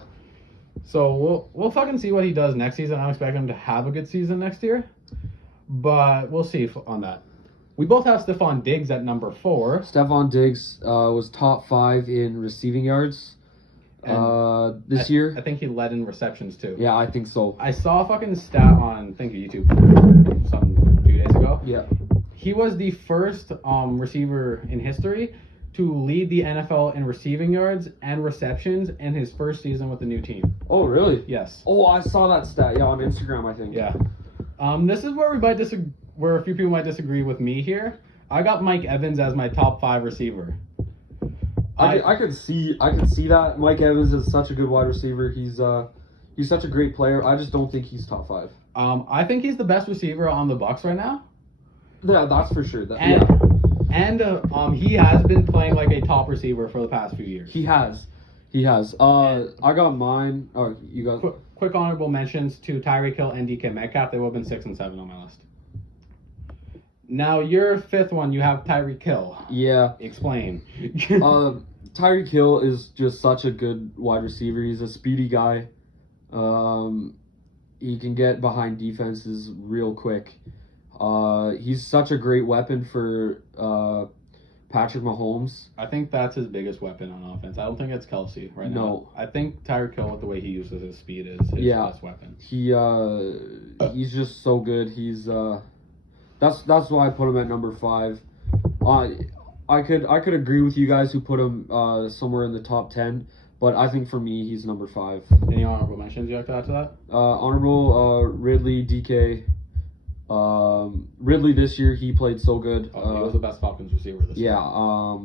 So we'll fucking see what he does next season. I'm expecting him to have a good season next year. But we'll see on that. We both have Stephon Diggs at number 4. Stephon Diggs was top 5 in receiving yards this year. I think he led in receptions too. Yeah, I think so. I saw a fucking stat on, I think, YouTube some few days ago. Yeah. He was the first receiver in history to lead the NFL in receiving yards and receptions in his first season with the new team. Oh, really? Yes. Oh, I saw that stat. Yeah, on Instagram, I think. Yeah. This is where we might disagree. Where a few people might disagree with me here. I got Mike Evans as my top 5 receiver. I can see that. Mike Evans is such a good wide receiver. He's such a great player. I just don't think he's top 5. I think he's the best receiver on the Bucks right now. Yeah, that's for sure. And he has been playing like a top receiver for the past few years. He has. I got mine. Oh, you got. Quick honorable mentions to Tyreek Hill and DK Metcalf. They would have been 6 and 7 on my list. Now your 5th one, you have Tyreek Hill. Yeah. Explain. Tyreek Hill is just such a good wide receiver. He's a speedy guy. He can get behind defenses real quick. He's such a great weapon for Patrick Mahomes. I think that's his biggest weapon on offense. I don't think it's Kelsey right now. No. I think Tyreek Hill, with the way he uses his speed, is his best weapon. He's just so good. He's that's why I put him at number 5. I could agree with you guys who put him somewhere in the top 10, but I think for me he's number 5. Any honorable mentions you like to add to that? Honorable Ridley, DK. Ridley this year he played so good. He was the best Falcons receiver this year. Yeah.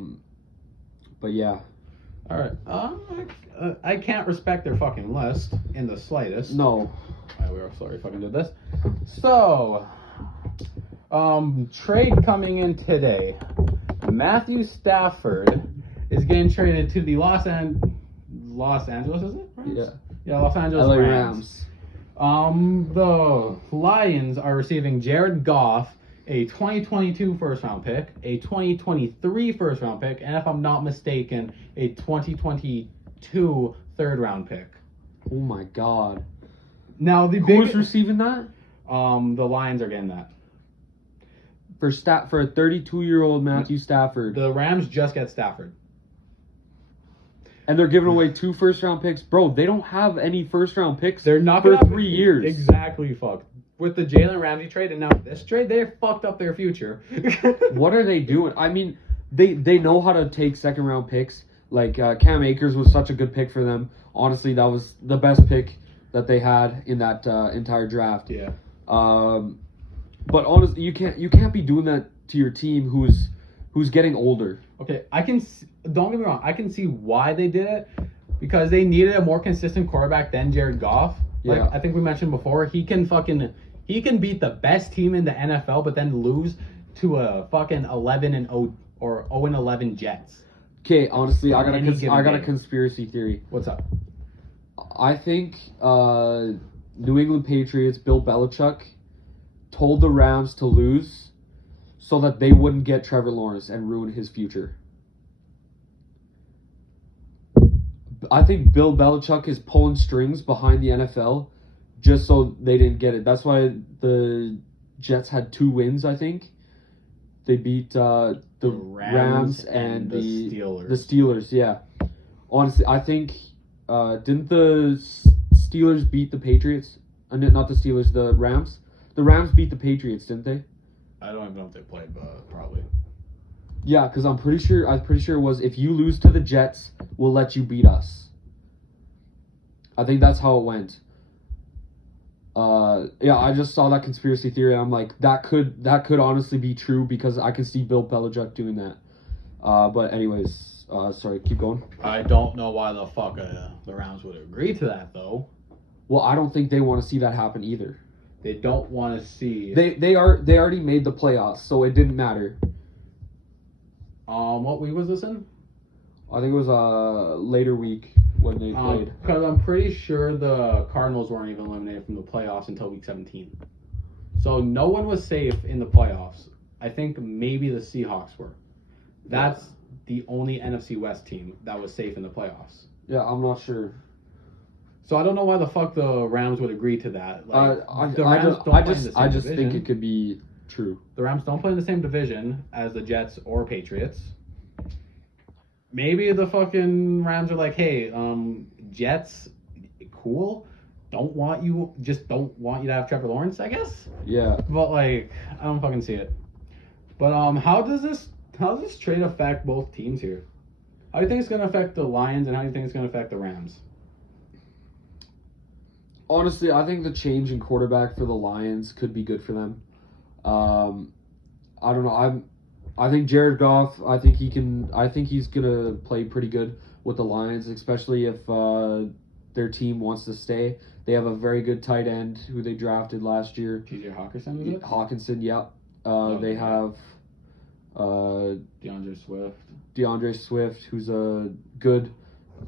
But yeah. All right. I can't respect their fucking list in the slightest. No. We are sorry fucking did this. So, trade coming in today. Matthew Stafford is getting traded to the Los Angeles, is it? Rams? Yeah. Yeah, Los Angeles LA Rams. The Lions are receiving Jared Goff, a 2022 first round pick, a 2023 first round pick, and if I'm not mistaken, a 2022 third round pick. Oh my God. Now the Who's receiving that? The Lions are getting that. For a 32-year-old Matthew Stafford. The Rams just get Stafford. And they're giving away 2 first-round picks. Bro, they don't have any first-round picks They're not for gonna 3 years. Exactly, fucked. With the Jalen Ramsey trade and now this trade, they fucked up their future. What are they doing? I mean, they know how to take second-round picks. Like, Cam Akers was such a good pick for them. Honestly, that was the best pick that they had in that entire draft. Yeah. But honestly, you can't be doing that to your team who's getting older. Okay, don't get me wrong. I can see why they did it because they needed a more consistent quarterback than Jared Goff. Like Yeah. I think we mentioned before, he can beat the best team in the NFL, but then lose to a fucking 11-0 or 0-11 Jets. Okay, honestly, I got a game. conspiracy theory. What's up? I think New England Patriots, Bill Belichick, told the Rams to lose so that they wouldn't get Trevor Lawrence and ruin his future. I think Bill Belichick is pulling strings behind the NFL just so they didn't get it. That's why the Jets had 2 wins, I think. They beat the Rams and the Steelers. The Steelers, yeah. Honestly, I think didn't the Steelers beat the Patriots? Not the Steelers, the Rams. The Rams beat the Patriots, didn't they? I don't even know if they played, but probably. Yeah, because I'm pretty sure it was if you lose to the Jets, we'll let you beat us. I think that's how it went. Yeah, I just saw that conspiracy theory and I'm like, that could honestly be true because I can see Bill Belichick doing that. But anyways, sorry, keep going. I don't know why the fuck the Rams would agree to that though. Well, I don't think they want to see that happen either. They don't want to see. They already made the playoffs, so it didn't matter. What week was this in? I think it was a later week when they played. Because I'm pretty sure the Cardinals weren't even eliminated from the playoffs until week 17. So no one was safe in the playoffs. I think maybe the Seahawks were. That's the only NFC West team that was safe in the playoffs. Yeah, I'm not sure. So I don't know why the fuck the Rams would agree to that. Like, I just think it could be true. The Rams don't play in the same division as the Jets or Patriots. Maybe the fucking Rams are like, hey, Jets, cool. Don't want you to have Trevor Lawrence, I guess. Yeah. But like, I don't fucking see it. But how does this How does this trade affect both teams here? How do you think it's going to affect the Lions, and how do you think it's going to affect the Rams? Honestly, I think the change in quarterback for the Lions could be good for them. I don't know. I think Jared Goff. I think he's gonna play pretty good with the Lions, especially if their team wants to stay. They have a very good tight end who they drafted last year. TJ Hawkinson, is it? Hawkinson, yeah. They have DeAndre Swift, who's a good,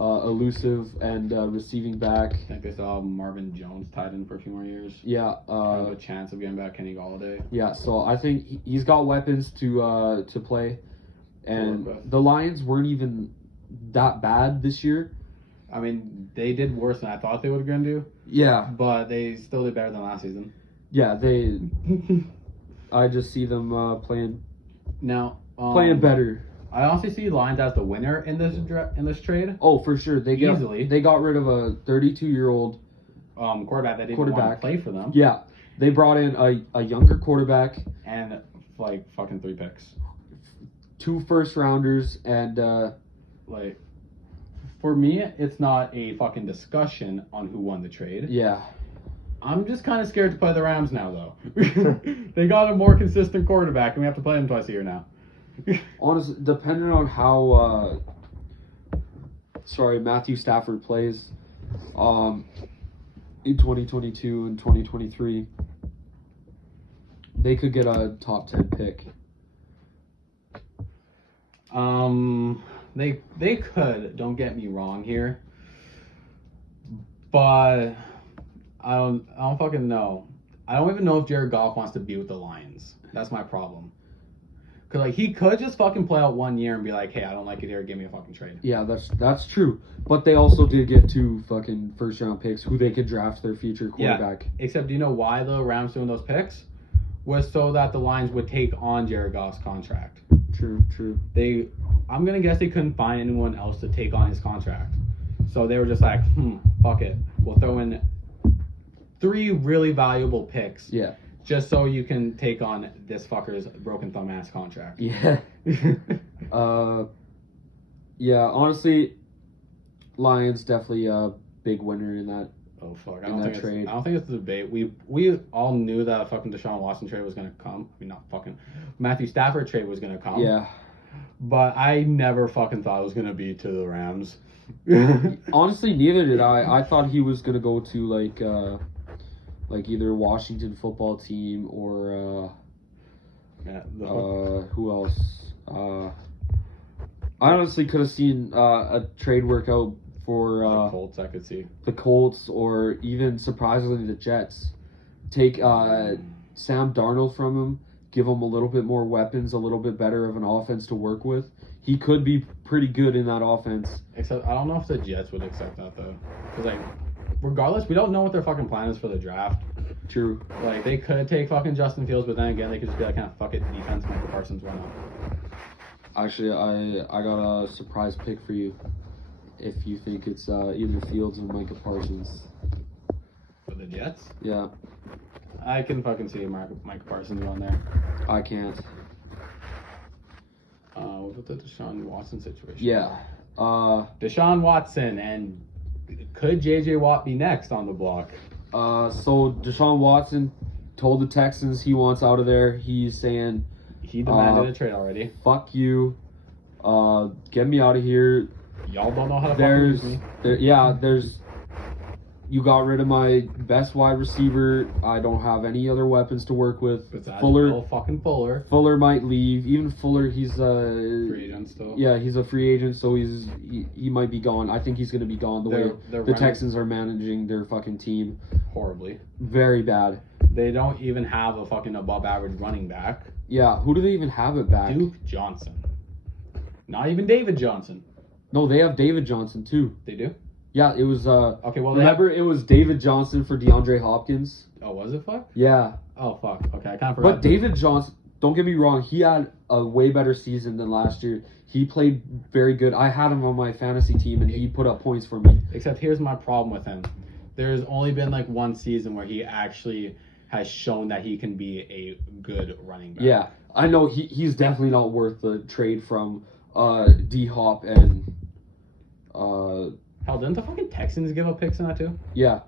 elusive and receiving back. I think they still have Marvin Jones tied in for a few more years. Yeah. Have a chance of getting back Kenny Galladay. Yeah, so I think he's got weapons to play, and the Lions weren't even that bad this year. I mean, they did worse than I thought they were going to do. Yeah, but they still did better than last season. Yeah, I just see them playing better. I also see Lions as the winner in this trade. Oh, for sure. They got rid of a 32-year-old quarterback that didn't want to play for them. Yeah, they brought in a younger quarterback and like fucking 3 picks, 2 first-rounders, and for me, it's not a fucking discussion on who won the trade. Yeah. I'm just kind of scared to play the Rams now, though. They got a more consistent quarterback, and we have to play them twice a year now. Honestly, depending on how Matthew Stafford plays in 2022 and 2023, they could get a top 10 pick. They could, don't get me wrong here, but I don't fucking know. I don't even know if Jared Goff wants to be with the Lions. That's my problem. Cause he could just fucking play out 1 year and be like, hey, I don't like it here, give me a fucking trade. Yeah, that's true. But they also did get 2 fucking first-round picks who they could draft their future quarterback. Yeah, except do you know why the Rams doing those picks? Was so that the Lions would take on Jared Goff's contract. True. I'm gonna guess they couldn't find anyone else to take on his contract. So they were just like, fuck it. We'll throw in 3 really valuable picks. Yeah. Just so you can take on this fucker's broken thumb ass contract. Yeah. Yeah, honestly, Lions definitely a big winner in that. Oh fuck! I don't think it's a debate. We all knew that a fucking Deshaun Watson trade was gonna come. I mean, not fucking Matthew Stafford trade was gonna come. Yeah. But I never fucking thought it was gonna be to the Rams. Honestly, neither did I. I thought he was gonna go to like either Washington football team or who else? I honestly could have seen a trade workout for the Colts. I could see the Colts, or even surprisingly the Jets. Take Sam Darnold from him, give him a little bit more weapons, a little bit better of an offense to work with. He could be pretty good in that offense. Except I don't know if the Jets would accept that though, because regardless, we don't know what their fucking plan is for the draft. True. They could take fucking Justin Fields, but then again, they could just be like, fuck it, defense, Michael Parsons, why not? Actually, I got a surprise pick for you. If you think it's either Fields or Micah Parsons. For the Jets? Yeah. I can fucking see Micah Parsons on there. I can't. What about the Deshaun Watson situation? Yeah. Deshaun Watson, and could J.J. Watt be next on the block? So Deshaun Watson told the Texans he wants out of there. He's saying he demanded a trade already. Fuck you. Get me out of here. Y'all don't know how to fucking use me. You got rid of my best wide receiver. I don't have any other weapons to work with. Fuller might leave. Even Fuller, he's free agent still. Yeah, he's a free agent, so he might be gone. I think he's gonna be gone. The way the Texans are managing their fucking team horribly. Very bad. They don't even have a fucking above average running back. Yeah, who do they even have it back? Duke Johnson. Not even David Johnson. No, they have David Johnson too. They do? Yeah, it was okay, well, remember it was David Johnson for DeAndre Hopkins? Oh, was it fuck? Yeah. Oh fuck. Okay, I kind of forgot. But David Johnson, don't get me wrong, he had a way better season than last year. He played very good. I had him on my fantasy team and he put up points for me. Except here's my problem with him. There's only been 1 season where he actually has shown that he can be a good running back. Yeah. I know he's definitely not worth the trade from D Hop and Hell, didn't the fucking Texans give up picks in that too? yeah.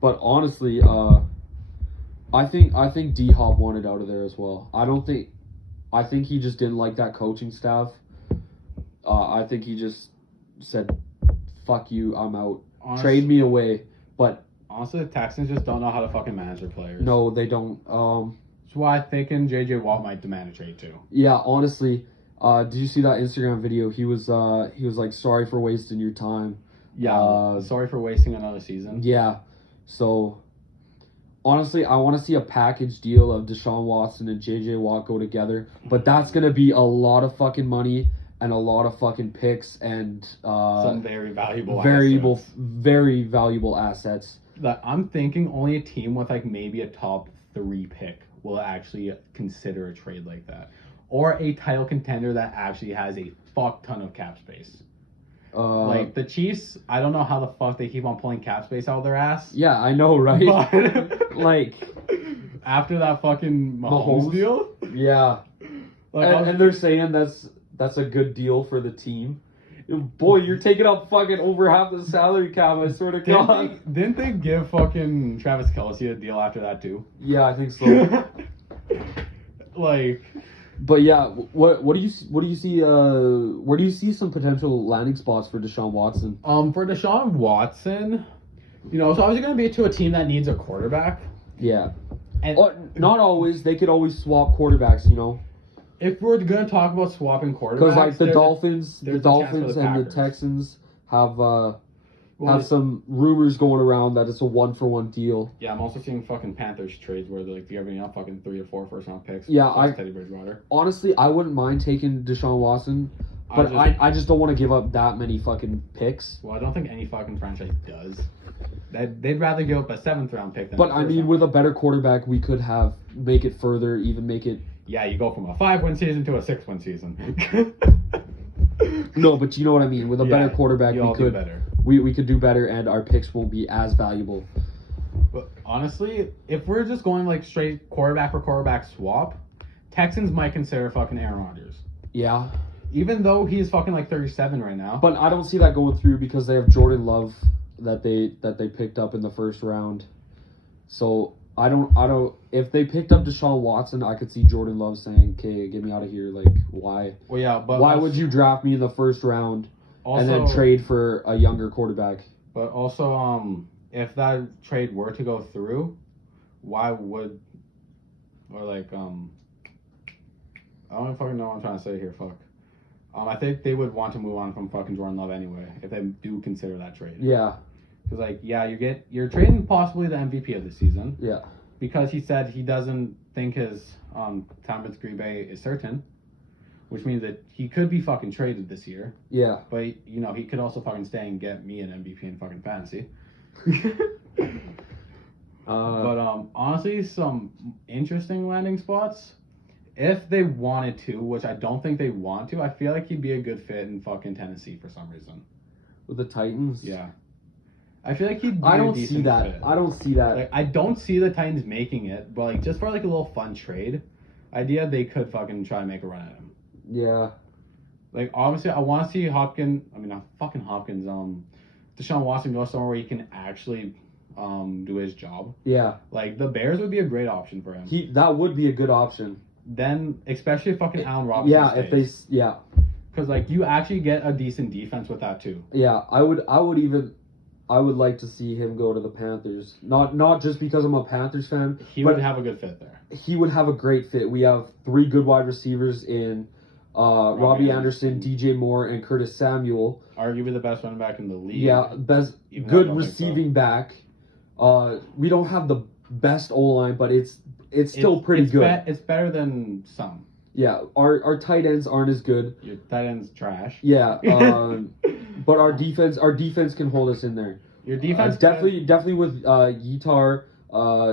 But honestly, I think D Hop wanted out of there as well. I think he just didn't like that coaching staff. I think he just said, "Fuck you, I'm out. Trade me away." But honestly, the Texans just don't know how to fucking manage their players. no, they don't. That's why I'm thinking J.J. Watt might demand a trade too. Yeah, honestly, did you see that Instagram video? He was like, "Sorry for wasting your time." Yeah, sorry for wasting another season. Yeah, so honestly, I want to see a package deal of Deshaun Watson and J.J. Watt go together, but that's gonna be a lot of fucking money and a lot of fucking picks and some very valuable assets. That I'm thinking only a team with like maybe a top 3 pick will actually consider a trade like that, or a title contender that actually has a fuck ton of cap space. Like the Chiefs, I don't know how the fuck they keep on pulling cap space out of their ass. Yeah, I know, right? But like after that fucking Mahomes deal, yeah, and they're saying that's a good deal for the team. Boy, you're taking up fucking over half the salary cap, I swear to God. Didn't they give fucking Travis Kelce a deal after that too? Yeah, I think so. Like, but yeah, what do you see? Where do you see some potential landing spots for Deshaun Watson? For Deshaun Watson, it's obviously going to be to a team that needs a quarterback. Yeah, and not always. They could always swap quarterbacks. If we're going to talk about swapping quarterbacks, because like the Dolphins and the Texans have some rumors going around that it's a 1-for-1 deal. Yeah, I'm also seeing fucking Panthers trades where they're like, they're giving up fucking 3 or 4 first-round picks. Yeah, Teddy Bridgewater. Honestly, I wouldn't mind taking Deshaun Watson, but I just don't want to give up that many fucking picks. Well, I don't think any fucking franchise does. They'd rather give up a 7th-round pick than. But I mean, with a better quarterback, we could make it further, even make it. Yeah, you go from a 5-win season to a 6-win season. No, but you know what I mean. With a better quarterback, we could do better, and our picks won't be as valuable. But honestly, if we're just going like straight quarterback for quarterback swap, Texans might consider fucking Aaron Rodgers. Yeah. Even though he's fucking like 37 right now. But I don't see that going through because they have Jordan Love that they picked up in the first round. So I don't. If they picked up Deshaun Watson, I could see Jordan Love saying, "Okay, get me out of here." Like, why? Well, yeah, but why would you draft me in the first round and then trade for a younger quarterback? But also, if that trade were to go through, why would, or like, I don't fucking know what I'm trying to say here. Fuck. I think they would want to move on from fucking Jordan Love anyway if they do consider that trade. Yeah. Because like, yeah, you're trading possibly the MVP of the season. Yeah. Because he said he doesn't think his time with Green Bay is certain, which means that he could be fucking traded this year. Yeah. But he could also fucking stay and get me an MVP in fucking fantasy. But honestly, some interesting landing spots. If they wanted to, which I don't think they want to, I feel like he'd be a good fit in fucking Tennessee for some reason. With the Titans? Yeah. I feel like he'd be I a don't decent see that. fit. I don't see that. Like, I don't see the Titans making it, but like just for like a little fun trade idea, they could fucking try and make a run at him. Yeah. Like obviously, I want to see Hopkins. I mean, not fucking Hopkins. Deshaun Watson go somewhere where he can actually do his job. Yeah. Like the Bears would be a great option for him. That would be a good option. Then, especially if fucking Allen Robinson stays. Because like you actually get a decent defense with that too. Yeah, I would like to see him go to the Panthers. Not just because I'm a Panthers fan. He would have a good fit there. He would have a great fit. We have 3 good wide receivers in Robbie Anderson, DJ Moore, and Curtis Samuel. Arguably the best running back in the league. Yeah, good receiving back. We don't have the best O-line, but it's still pretty good. It's better than some. Yeah, our tight ends aren't as good. Your tight end's trash. Yeah, but our defense can hold us in there. Your defense definitely with Yitar,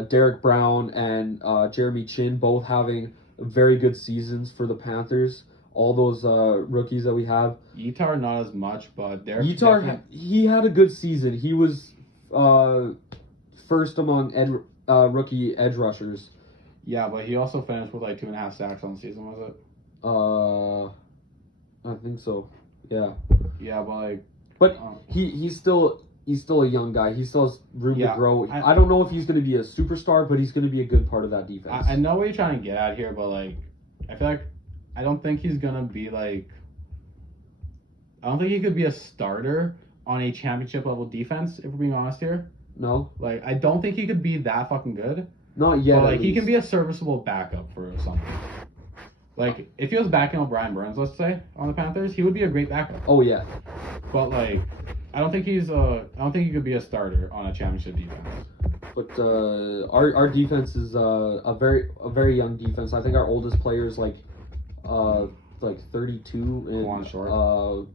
Derek Brown, and Jeremy Chin both having very good seasons for the Panthers. All those rookies that we have. Yitar not as much, but Derek. Yitar he had a good season. He was first among rookie edge rushers. Yeah, but he also finished with like 2.5 sacks on the season, was it? I think so. Yeah. Yeah, but like. But he's still a young guy. He still has room to grow. I don't know if he's going to be a superstar, but he's going to be a good part of that defense. I know what you're trying to get at here, but like, I feel like I don't think he's gonna be like. I don't think he could be a starter on a championship level defense. If we're being honest here. No. Like, I don't think he could be that fucking good. Not yet. But like, he can be a serviceable backup for something. Like, if he was backing up Brian Burns, let's say, on the Panthers, he would be a great backup. Oh yeah. But like, I don't think he could be a starter on a championship defense. But our defense is a very young defense. I think our oldest player is like 32 and Short.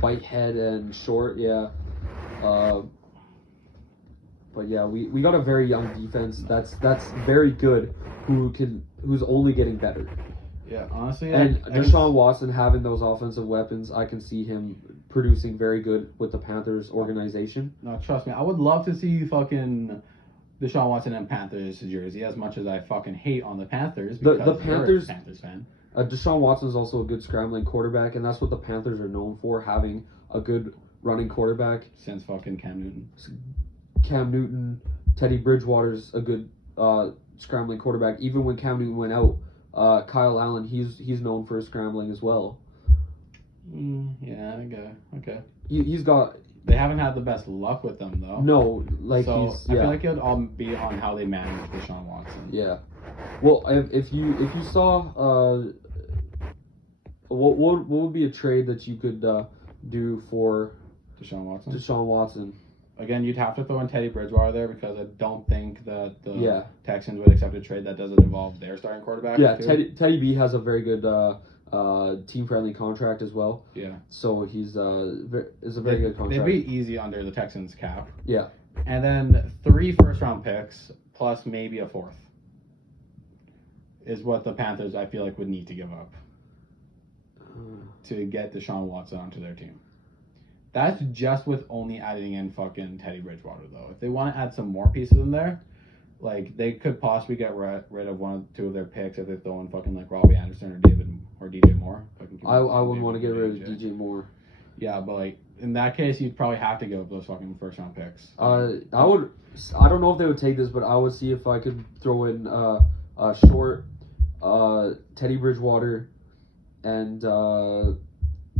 Whitehead and Short. Yeah. But yeah, we got a very young defense. That's very good. Who's only getting better. Yeah, honestly. And Deshaun Watson having those offensive weapons, I can see him producing very good with the Panthers organization. No, trust me, I would love to see fucking Deshaun Watson in Panthers jersey. As much as I fucking hate on the Panthers, because the Panthers, you're a Panthers fan. Deshaun Watson is also a good scrambling quarterback, and that's what the Panthers are known for, having a good running quarterback. Since fucking Cam Newton. Cam Newton, Teddy Bridgewater's a good scrambling quarterback. Even when Cam Newton went out, Kyle Allen, he's known for scrambling as well. Yeah, okay. He's got. They haven't had the best luck with them though. No, like so he's. I feel like it would all be on how they manage Deshaun Watson. Yeah. Well, if you saw, what would be a trade that you could do for Deshaun Watson? Deshaun Watson. Again, you'd have to throw in Teddy Bridgewater there because I don't think that the Texans would accept a trade that doesn't involve their starting quarterback. Yeah, Teddy B has a very good team-friendly contract as well. Yeah. So is a very good contract. They'd be easy under the Texans cap. Yeah. And then 3 first-round picks plus maybe a 4th is what the Panthers, I feel like, would need to give up to get Deshaun Watson onto their team. That's just with only adding in fucking Teddy Bridgewater, though. If they want to add some more pieces in there, like, they could possibly get rid of 1 or 2 of their picks if they throw in fucking, like, Robbie Anderson or DJ Moore. I wouldn't want to get rid of DJ Moore. Yeah, but, like, in that case, you'd probably have to give up those fucking first-round picks. I don't know if they would take this, but I would see if I could throw in Short, Teddy Bridgewater, and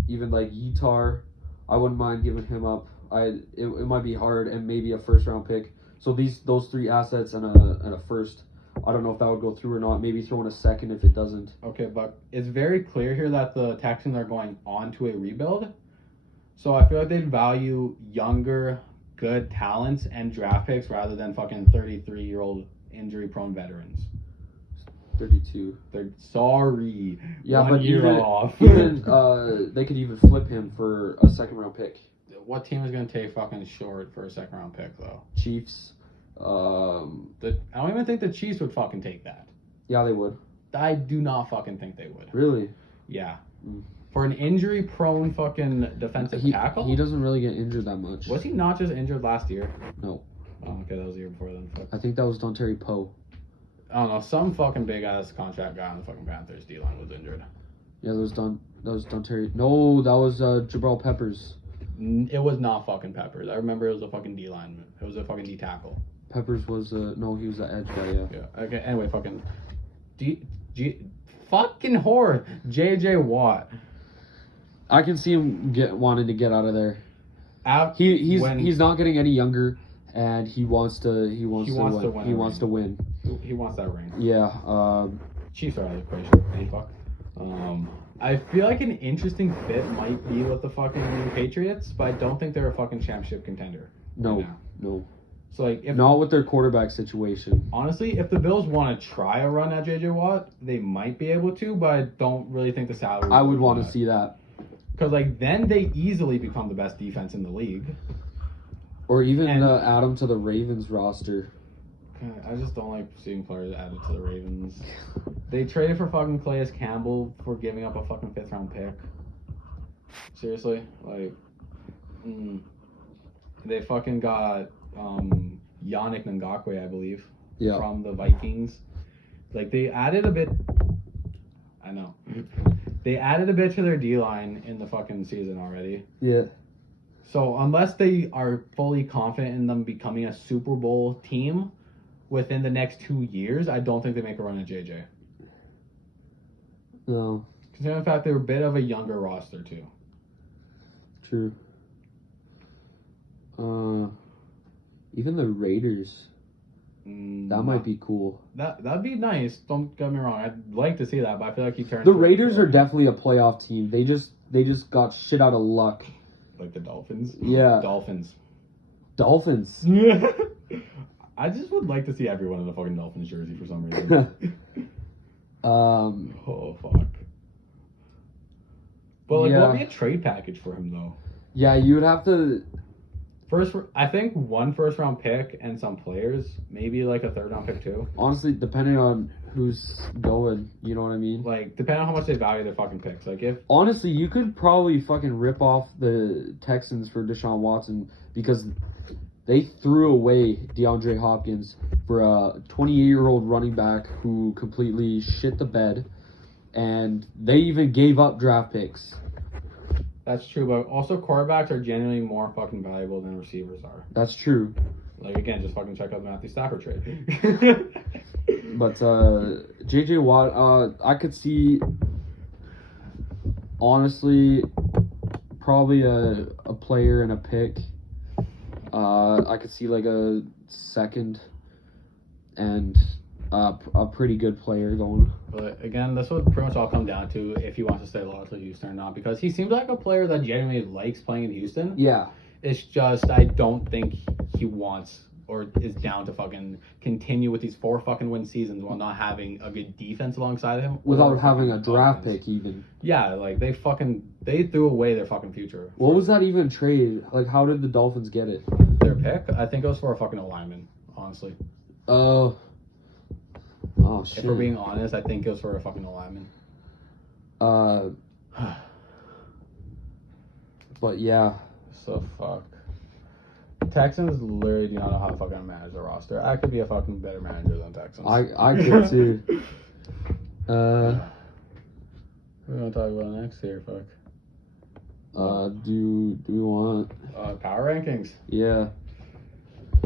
even, like, Yitar. I wouldn't mind giving him up. It might be hard, and maybe a first-round pick. So those 3 assets and a first. I don't know if that would go through or not. Maybe throw in a second if it doesn't. Okay, but it's very clear here that the Texans are going on to a rebuild. So I feel like they'd value younger, good talents and draft picks rather than fucking 33-year-old injury-prone veterans. 32. Sorry. Yeah, 1 but year off. even they could even flip him for a second-round pick. What team is going to take fucking Short for a second-round pick, though? Chiefs. I don't even think the Chiefs would fucking take that. Yeah, they would. I do not fucking think they would. Really? Yeah. For an injury-prone fucking defensive tackle? He doesn't really get injured that much. Was he not just injured last year? No. Oh, okay, that was the year before then. Fuck. I think that was Dontari Poe. I don't know. Some fucking big-ass contract guy on the fucking Panthers D-line was injured. Yeah, that was Dontari. No, that was Jabril Peppers. It was not fucking Peppers. I remember it was a fucking D-lineman. It was a fucking D-tackle. Peppers was no, he was the edge guy. Yeah. Yeah. Okay. Anyway, fucking fucking whore. JJ Watt. I can see him wanting to get out of there. He's not getting any younger, and he wants to win. He wants to win. He wants that ring. Yeah. Chiefs are out of the equation. Any fuck. I feel like an interesting fit might be with the fucking Patriots, but I don't think they're a fucking championship contender. No. Right now. No. So like, not with their quarterback situation. Honestly, if the Bills want to try a run at JJ Watt, they might be able to, but I don't really think the salary. I would want to see that. Because like then they easily become the best defense in the league. Or even add them to the Ravens roster. I just don't like seeing players added to the Ravens. They traded for fucking Calais Campbell for giving up a fucking 5th round pick. Seriously, like, they fucking got Yannick Ngakoue, I believe, from the Vikings. Like, they added a bit. I know. They added a bit to their D line in the fucking season already. Yeah. So unless they are fully confident in them becoming a Super Bowl team within the next 2 years, I don't think they make a run at JJ. No. Considering the fact they're a bit of a younger roster too. True. Even the Raiders. That might be cool. That'd be nice. Don't get me wrong. I'd like to see that, but I feel like he turned. The Raiders are definitely a playoff team. They just got shit out of luck. Like the Dolphins. Yeah. Dolphins. I just would like to see everyone in the fucking Dolphins jersey for some reason. Oh fuck. But like, what would be a trade package for him though? Yeah, you would have to. I think 1 first-round pick and some players, maybe like a 3rd-round pick too. Honestly, depending on who's going, you know what I mean? Like, depending on how much they value their fucking picks. Like, if honestly, you could probably fucking rip off the Texans for Deshaun Watson because they threw away DeAndre Hopkins for a 28-year-old running back who completely shit the bed, and they even gave up draft picks. That's true, but also quarterbacks are genuinely more fucking valuable than receivers are. That's true. Like, again, just fucking check out the Matthew Stafford trade. But J.J. Watt, I could see, honestly, probably a player and a pick. I could see like a 2nd and a pretty good player going. But again, this would pretty much all come down to if he wants to stay loyal to Houston or not, because he seems like a player that genuinely likes playing in Houston. Yeah. It's just I don't think he wants or is down to fucking continue with these 4 fucking win seasons while not having a good defense alongside him. Without having a draft pick even. Yeah, like they threw away their fucking future. What was that even trade? Like, how did the Dolphins get it? Their pick? I think it was for a fucking alignment, honestly. Oh shit. If we're being honest, I think it was for a fucking alignment. But yeah. So fuck. Texans literally do not know how to fucking manage their roster. I could be a fucking better manager than Texans. I could too. We're gonna talk about next here, fuck. Do we want power rankings? Yeah.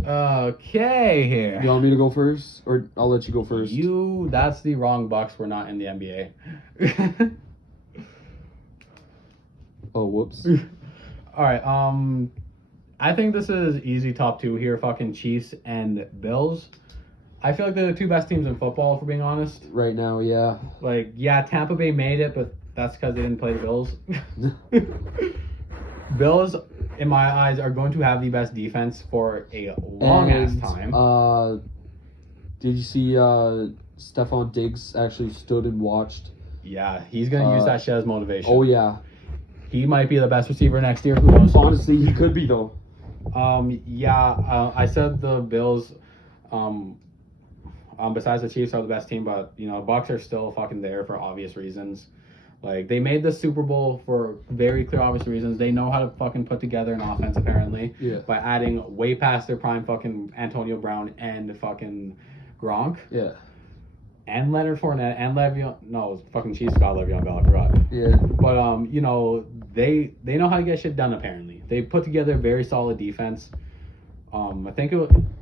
Okay, here. You want me to go first? Or I'll let you go first. That's the wrong Bucks. We're not in the NBA. Oh, whoops. Alright, I think this is easy top 2 here, fucking Chiefs and Bills. I feel like they're the 2 best teams in football, if we're being honest. Right now, yeah. Like, yeah, Tampa Bay made it, but that's because they didn't play the Bills. Bills, in my eyes, are going to have the best defense for a long-ass time. Did you see Stephon Diggs actually stood and watched? Yeah, he's going to use that shit as motivation. Oh, yeah. He might be the best receiver next year. Who knows? Honestly, he could be, though. I said the Bills, besides the Chiefs, are the best team, but, Bucks are still fucking there for obvious reasons. Like, they made the Super Bowl for very clear, obvious reasons. They know how to fucking put together an offense, apparently. Yeah. By adding way past their prime fucking Antonio Brown and fucking Gronk. Yeah. And Leonard Fournette and Le'Veon. No, fucking Chiefs got Le'Veon Bell, I forgot. Yeah. But, they know how to get shit done, apparently. They put together a very solid defense. I think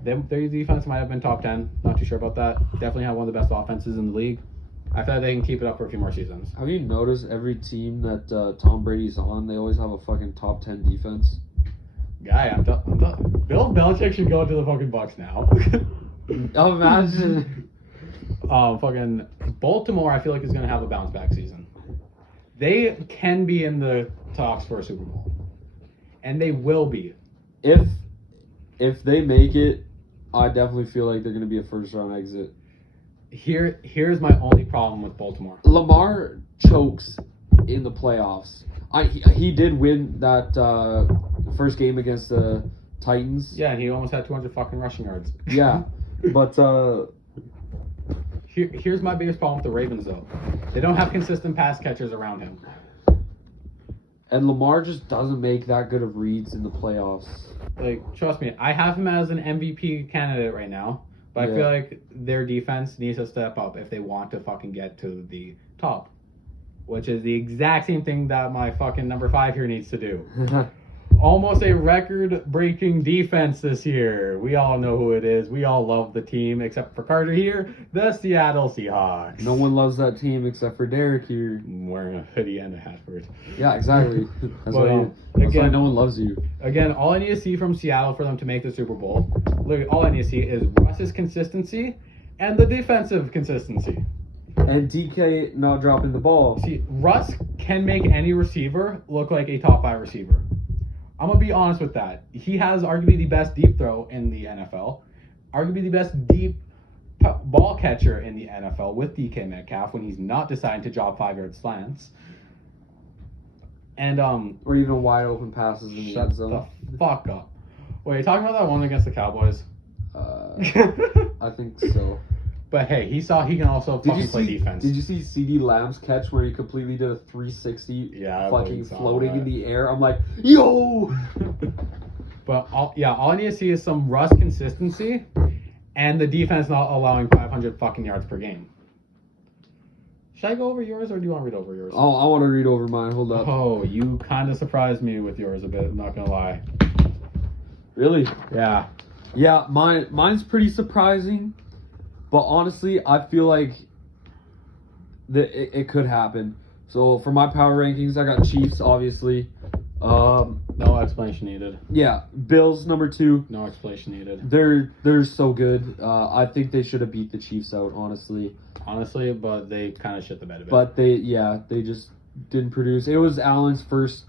their defense might have been top 10. Not too sure about that. Definitely have one of the best offenses in the league. I feel like they can keep it up for a few more seasons. Have you noticed every team that Tom Brady's on, they always have a fucking top 10 defense? Guy, I'm done. Bill Belichick should go to the fucking Bucks now. Imagine. Fucking Baltimore, I feel like is going to have a bounce back season. They can be in the talks for a Super Bowl. And they will be. If they make it, I definitely feel like they're going to be a first round exit. Here's my only problem with Baltimore. Lamar chokes in the playoffs. He did win that first game against the Titans. Yeah, and he almost had 200 fucking rushing yards. Yeah, but here's my biggest problem with the Ravens though. They don't have consistent pass catchers around him. And Lamar just doesn't make that good of reads in the playoffs. Like, trust me, I have him as an MVP candidate right now. But I Yeah. feel like their defense needs to step up if they want to fucking get to the top. Which is the exact same thing that my fucking number 5 here needs to do. Almost a record-breaking defense this year. We all know who it is. We all love the team, except for Carter here, the Seattle Seahawks. No one loves that team except for Derek here. I'm wearing a hoodie and a hat for it. Yeah, exactly. That's, But, why again- no one loves you. Again, all I need to see from Seattle for them to make the Super Bowl, literally all I need to see is Russ's consistency and the defensive consistency. And DK not dropping the ball. See, Russ can make any receiver look like a top 5 receiver. I'm going to be honest with that. He has arguably the best deep throw in the NFL, arguably the best deep ball catcher in the NFL with DK Metcalf when he's not deciding to drop 5-yard slants. And, Or even wide open passes in the shut end zone. the fuck up. Wait, are you talking about that one against the Cowboys? I think so. But hey, he can also fucking play defense. Did you see CD Lamb's catch where he completely did a 360 Yeah, I fucking saw floating that. in the air? I'm like, yo! But all I need to see is some Russ consistency and the defense not allowing 500 fucking yards per game. Should I go over yours or do you want to read over yours? Oh, I want to read over mine. Hold up. Oh, you kind of surprised me with yours a bit, I'm not gonna lie. Really? Yeah. Yeah, mine's pretty surprising. But honestly, I feel like it could happen. So for my power rankings, I got Chiefs, obviously. No explanation needed. Yeah, Bills number 2. No explanation needed. They're so good. I think they should have beat the Chiefs out, honestly. Honestly, but they kind of shit the bed a bit. But they just didn't produce. It was Allen's first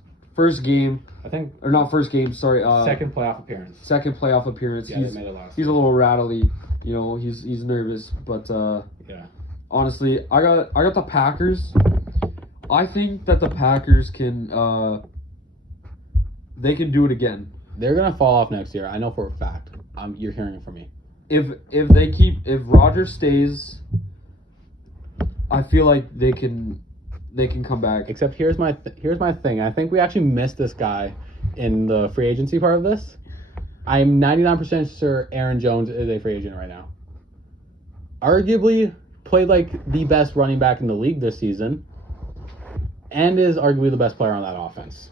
game, I think or not first game. Sorry, second playoff appearance. second playoff appearance. Yeah, they made it last. He's a little rattly. You know, he's nervous, but Yeah. honestly, I got the Packers. I think that the Packers can they can do it again. They're gonna fall off next year. I know for a fact. You're hearing it from me. If Rodgers stays, I feel like they can come back. Except here's my thing. I think we actually missed this guy in the free agency part of this. I'm 99% sure Aaron Jones is a free agent right now. Arguably played like the best running back in the league this season, and is arguably the best player on that offense.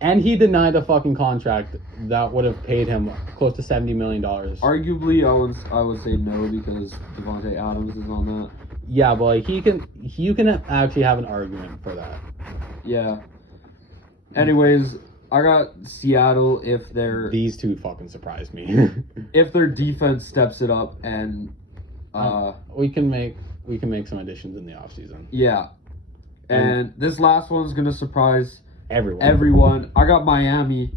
And he denied a fucking contract that would have paid him close to $70 million. Arguably, I would say no because Devontae Adams is on that. Yeah, but like, you can actually have an argument for that. Yeah. Anyways, I got Seattle if These two fucking surprised me. if their defense steps it up and we can make some additions in the offseason. yeah. And this last one's gonna surprise Everyone. I got Miami.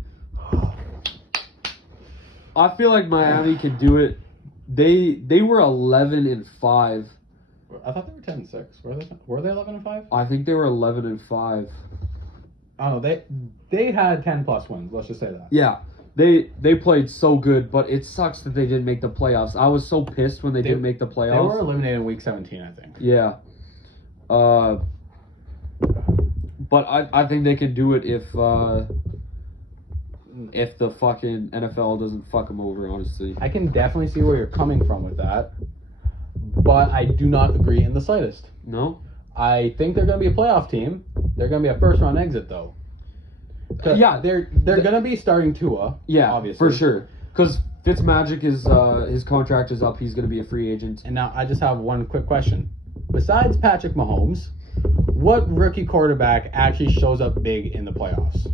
I feel like Miami can do it. They were 11-5. I thought they were 10-6. Were they 11-5? I think they were 11-5. Oh, they had 10+ wins. Let's just say that. Yeah, they played so good, but it sucks that they didn't make the playoffs. I was so pissed when they didn't make the playoffs. They were eliminated in week 17, I think. Yeah. But I think they can do it if the fucking NFL doesn't fuck them over, honestly. I can definitely see where you're coming from with that, but I do not agree in the slightest. No? I think they're going to be a playoff team. They're going to be a first-round exit, though. Yeah, they're going to be starting Tua. Yeah, obviously. for sure. Because Fitzmagic is his contract is up. He's going to be a free agent. And now I just have one quick question. Besides Patrick Mahomes, what rookie quarterback actually shows up big in the playoffs?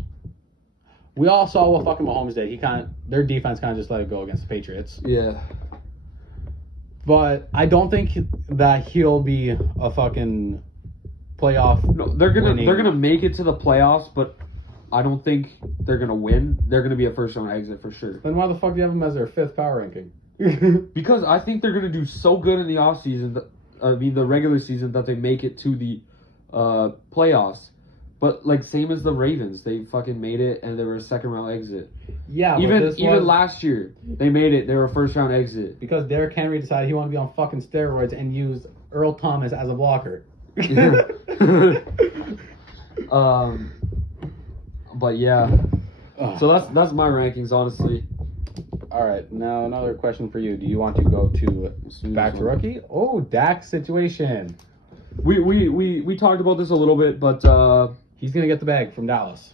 We all saw what fucking Mahomes did. Their defense kind of just let it go against the Patriots. Yeah. But I don't think that he'll be a fucking playoff. No, they're gonna winning. make it to the playoffs, but I don't think they're gonna win. They're gonna be a first round exit for sure. Then why the fuck do you have them as their 5th power ranking? Because I think they're gonna do so good in the offseason, the regular season, that they make it to the playoffs. But like same as the Ravens, they fucking made it and they were a second round exit. Yeah, Even last year, they made it. They were a first round exit. because Derrick Henry decided he wanted to be on fucking steroids and use Earl Thomas as a blocker. But yeah. So that's my rankings, honestly. All right, now another question for you. Do you want to go to back to rookie? Oh, Dak situation. We talked about this a little bit, but He's gonna get the bag from Dallas.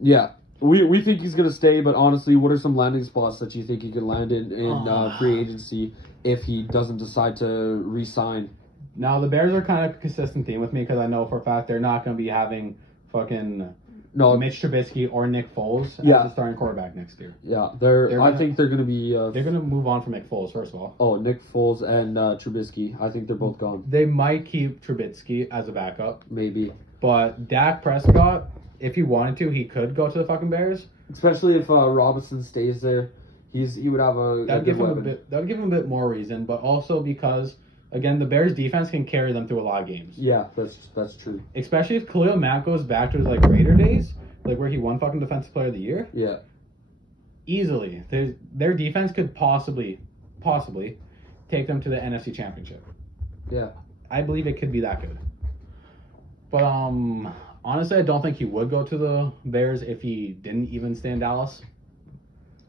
yeah, we think he's gonna stay. But honestly, what are some landing spots that you think he could land in free agency if he doesn't decide to re-sign? Now the Bears are kind of a consistent theme with me because I know for a fact they're not gonna be having fucking Mitch Trubisky or Nick Foles as the starting quarterback next year. Yeah, I think they're gonna be. They're gonna move on from Nick Foles first of all. Oh, Nick Foles and Trubisky. I think they're both gone. They might keep Trubisky as a backup, Maybe. but Dak Prescott, if he wanted to, he could go to the fucking Bears. Especially if Robinson stays there, he would have a. That'd give him a bit more reason, but also because again the Bears defense can carry them through a lot of games. Yeah, that's true. Especially if Khalil Mack goes back to his like Raider days, like where he won fucking Defensive Player of the Year. Yeah. Easily, their defense could possibly take them to the NFC Championship. Yeah. I believe it could be that good. But honestly, I don't think he would go to the Bears if he didn't even stay in Dallas.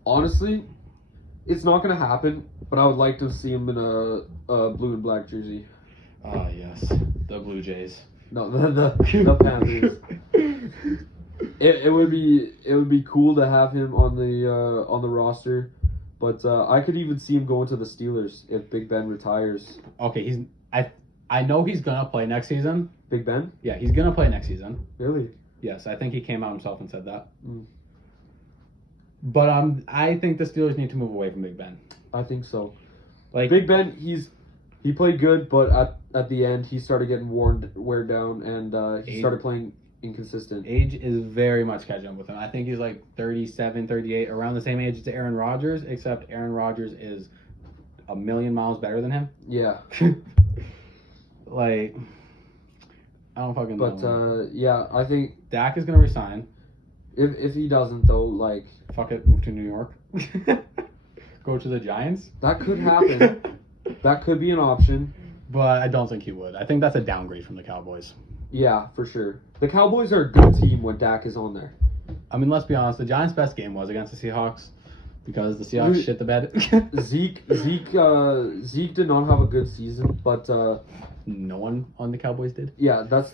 Honestly, it's not gonna happen. But I would like to see him in a blue and black jersey. Ah, yes, the Blue Jays. No, the Panthers. It would be cool to have him on the roster, but I could even see him going to the Steelers if Big Ben retires. Okay, I know he's gonna play next season. Big Ben? Yeah, he's gonna play next season. Really? Yes, I think he came out himself and said that. Mm. But I think the Steelers need to move away from Big Ben. I think so. Like Big Ben, he played good, but at the end he started getting wear down, and he started playing inconsistent. Age is very much catching up with him. I think he's like 37, 38, around the same age as Aaron Rodgers, except Aaron Rodgers is a million miles better than him. Yeah. Like, I don't fucking know. But yeah, I think Dak is gonna resign. If he doesn't though, like, fuck it, move to New York. Go to the Giants. That could happen. That could be an option. But I don't think he would. I think that's a downgrade from the Cowboys. Yeah, for sure. The Cowboys are a good team when Dak is on there. I mean, let's be honest. The Giants' best game was against the Seahawks because the Seahawks shit the bed. Zeke did not have a good season, but no one on the Cowboys did. Yeah, that's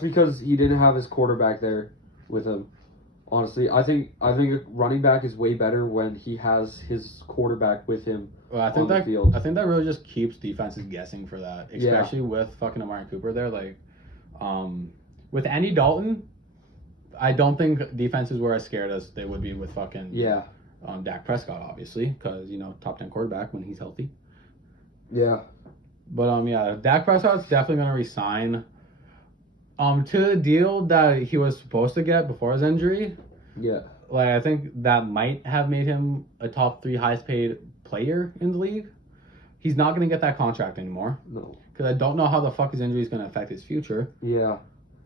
because he didn't have his quarterback there with him. Honestly, I think a running back is way better when he has his quarterback with him on the field. I think that really just keeps defenses guessing for that, especially with fucking Amari Cooper there. Like, with Andy Dalton, I don't think defenses were as scared as they would be with fucking Dak Prescott, obviously, because top 10 quarterback when he's healthy. Yeah, but Dak Prescott's definitely gonna resign. To the deal that he was supposed to get before his injury. Yeah. Like, I think that might have made him a top 3 highest paid player in the league. He's not going to get that contract anymore. No. Because I don't know how the fuck his injury is going to affect his future. Yeah.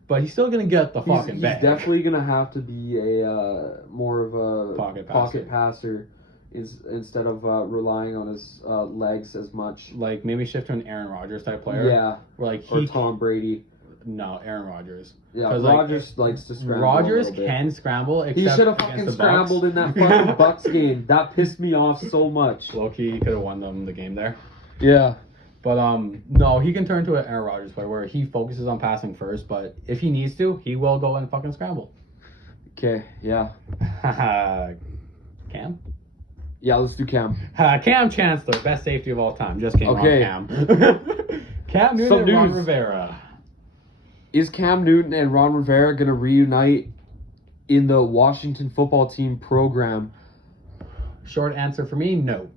But he's still going to get the fucking bag. He's definitely going to have to be a more of a pocket passer instead of relying on his legs as much. Like, maybe shift to an Aaron Rodgers type player. Yeah. Or Tom Brady. No, Aaron Rodgers. Yeah, Rodgers likes to scramble. Rodgers can scramble, except he should have fucking scrambled in that fucking Bucks game. That pissed me off so much. Low-key could have won them the game there. Yeah. But no, he can turn to an Aaron Rodgers player where he focuses on passing first, but if he needs to, he will go and fucking scramble. Okay, yeah. Cam? Yeah, let's do Cam. Cam Chancellor, best safety of all time. Just came on Cam. Cam Newton and Ron Rivera. Is Cam Newton and Ron Rivera going to reunite in the Washington football team program? Short answer for me, no.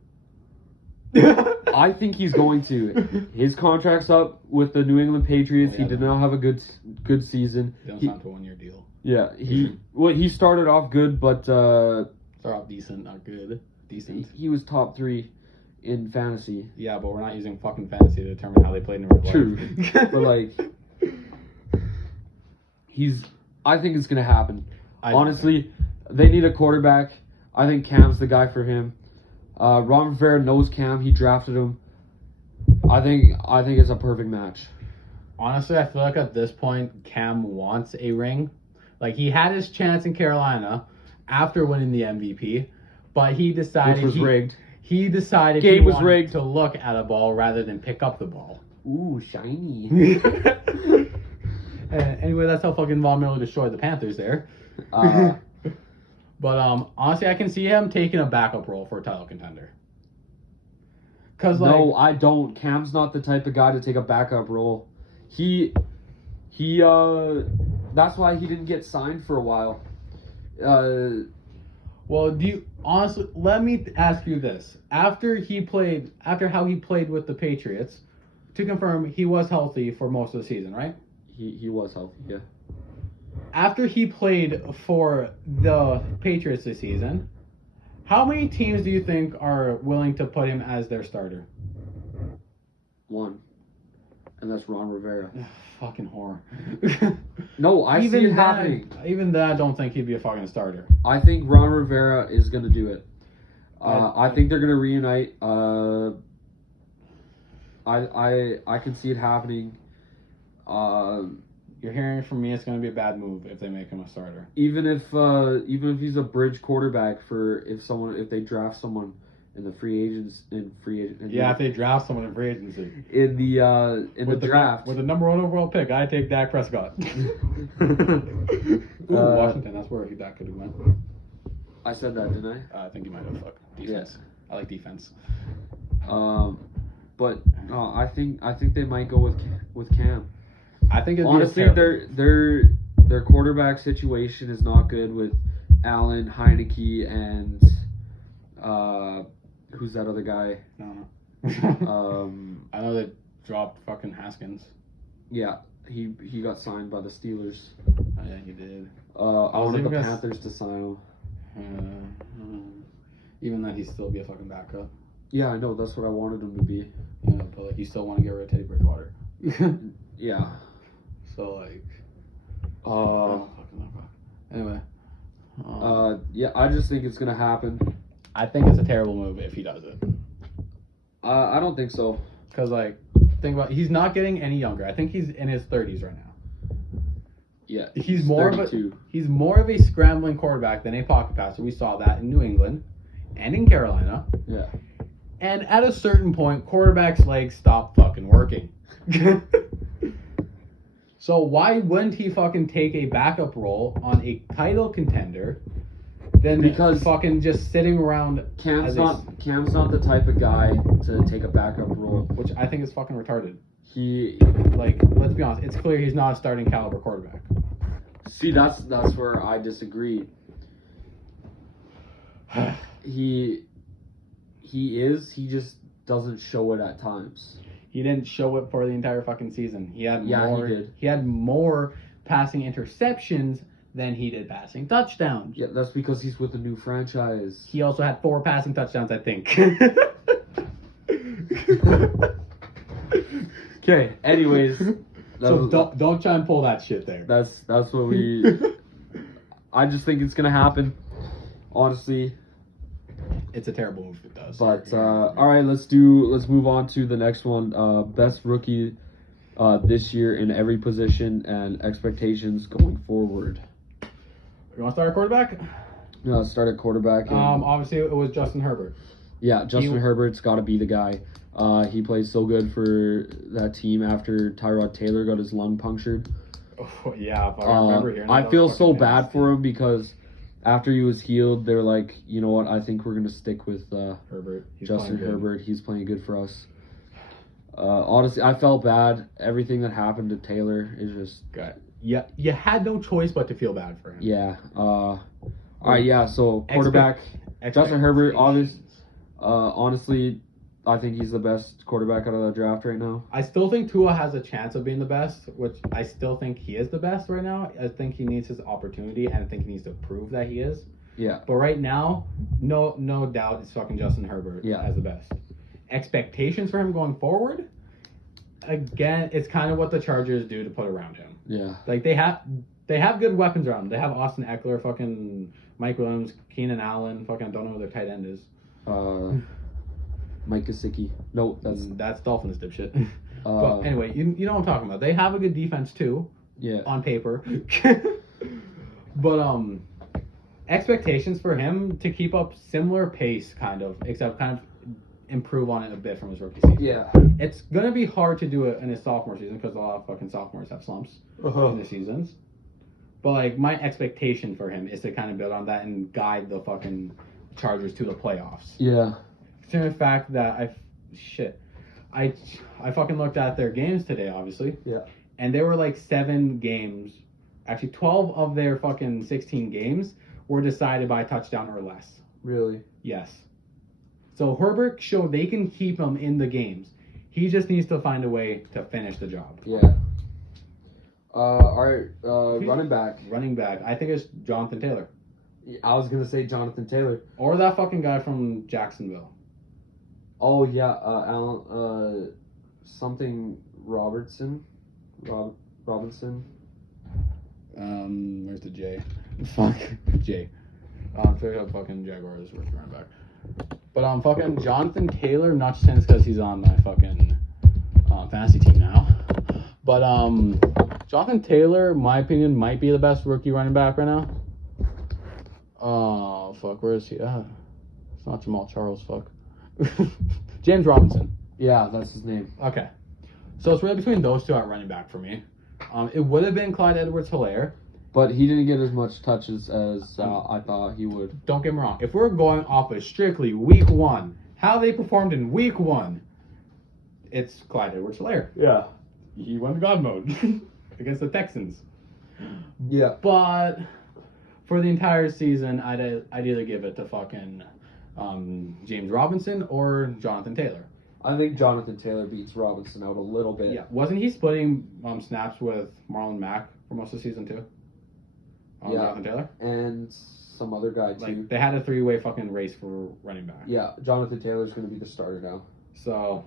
I think he's going to. His contract's up with the New England Patriots. He did not have a good season. He don't sign to a 1-year deal. Yeah, he started off good, but started off decent, not good. Decent. He was top 3 in fantasy. Yeah, but we're not using fucking fantasy to determine how they played in real life. True, but like. I think it's going to happen. Honestly, they need a quarterback. I think Cam's the guy for him. Ron Rivera knows Cam. He drafted him. I think it's a perfect match. Honestly, I feel like at this point, Cam wants a ring. Like, he had his chance in Carolina after winning the MVP, But he decided Which was rigged. He decided Game he was wanted rigged. to look at a ball rather than pick up the ball. Ooh, shiny. Anyway, that's how fucking Von Miller destroyed the Panthers there. But honestly, I can see him taking a backup role for a title contender. No, I don't. Cam's not the type of guy to take a backup role. That's why he didn't get signed for a while. Well, do you honestly? Let me ask you this: after how he played with the Patriots, to confirm, he was healthy for most of the season, right? He was healthy, yeah. After he played for the Patriots this season, how many teams do you think are willing to put him as their starter? One. And that's Ron Rivera. Fucking whore. No, I see it happening. Even that, I don't think he'd be a fucking starter. I think Ron Rivera is going to do it. I think they're going to reunite. I can see it happening. You're hearing from me, it's going to be a bad move if they make him a starter. Even if he's a bridge quarterback if they draft someone in the If they draft someone in free agency in the draft with the number 1 overall pick, I take Dak Prescott. Washington, that's where that could have went. I said that, didn't I? I think you might have. Fuck defense. Yeah. I like defense. But I think they might go with Cam. I think honestly their quarterback situation is not good with Allen, Heineke, and who's that other guy? No. I know they dropped fucking Haskins. Yeah, he got signed by the Steelers. Oh yeah, he did. I wanted the Panthers to sign him. Even that, he'd still be a fucking backup. Yeah, I know. That's what I wanted him to be. Yeah, but you still want to get rid of Teddy Bridgewater. Yeah. So anyway. Yeah, I just think it's gonna happen. I think it's a terrible move if he does it. I don't think so. Because think about it, he's not getting any younger. I think he's in his 30s right now. Yeah. He's more of a scrambling quarterback than a pocket passer. We saw that in New England and in Carolina. Yeah. And at a certain point, quarterbacks' legs stop fucking working. So why wouldn't he fucking take a backup role on a title contender than because fucking just sitting around? Cam's not the type of guy to take a backup role, which I think is fucking retarded. Let's be honest, it's clear he's not a starting caliber quarterback. See, that's where I disagree. He just doesn't show it at times. He didn't show it for the entire fucking season. He had he did. He had more passing interceptions than he did passing touchdowns. Yeah, that's because he's with a new franchise. He also had 4 passing touchdowns, I think. Okay, anyways. So don't try and pull that shit there. That's what we... I just think it's going to happen. Honestly. It's a terrible move if it does. But, all right, let's move on to the next one. Best rookie this year in every position and expectations going forward. You want to start a quarterback? No, start at quarterback. Obviously, it was Justin Herbert. Yeah, Herbert's got to be the guy. He played so good for that team after Tyrod Taylor got his lung punctured. Oh, yeah, if I remember hearing that. I feel so bad for him because after he was healed, they're like, you know what? I think we're gonna stick with Herbert. Justin Herbert. He's playing good for us. Honestly, I felt bad. Everything that happened to Taylor is just. God. Yeah, you had no choice but to feel bad for him. Yeah. All right. Yeah. So quarterback, Justin Herbert. Honestly, I think he's the best quarterback out of the draft right now. I still think Tua has a chance of being the best, which I still think he is the best right now. I think he needs his opportunity, and I think he needs to prove that he is. Yeah. But right now, no doubt it's fucking Justin Herbert as the best. Expectations for him going forward, again, it's kind of what the Chargers do to put around him. Yeah. They have good weapons around him. They have Austin Eckler, fucking Mike Williams, Keenan Allen, fucking I don't know who their tight end is. Mike Gesicki. No, that's Dolphins dipshit. But anyway, you know what I'm talking about. They have a good defense too. Yeah. On paper. But expectations for him to keep up similar pace, kind of, except kind of improve on it a bit from his rookie season. Yeah. It's gonna be hard to do it in his sophomore season because a lot of fucking sophomores have slumps in the seasons. But like my expectation for him is to kind of build on that and guide the fucking Chargers to the playoffs. Yeah. Considering the fact that I fucking looked at their games today, obviously. Yeah. And there were like 7 games, actually 12 of their fucking 16 games were decided by a touchdown or less. Really? Yes. So Herbert showed they can keep him in the games. He just needs to find a way to finish the job. Yeah. Alright, running back. Running back. I think it's Jonathan Taylor. I was gonna say Jonathan Taylor. Or that fucking guy from Jacksonville. Oh yeah, Alan, something Robinson. Robinson. Where's the J? Fuck. J. I figure out fucking Jaguar is worth running back. But fucking Jonathan Taylor, not just saying this because he's on my fucking fantasy team now. But Jonathan Taylor, in my opinion, might be the best rookie running back right now. Oh fuck, where is he? It's not Jamal Charles. Fuck. James Robinson. Yeah, that's his name. Okay. So it's really between those two at running back for me. It would have been Clyde Edwards-Helaire. But he didn't get as much touches as I thought he would. Don't get me wrong. If we're going off of strictly week 1, how they performed in week 1, it's Clyde Edwards-Helaire. Yeah. He went God mode against the Texans. Yeah. But for the entire season, I'd either give it to fucking James Robinson or Jonathan Taylor. I think Jonathan Taylor beats Robinson out a little bit. Yeah. Wasn't he splitting snaps with Marlon Mack for most of the season too? Yeah. Jonathan Taylor? And some other guy too. Like, they had a 3-way fucking race for running back. Yeah, Jonathan Taylor's going to be the starter now. So,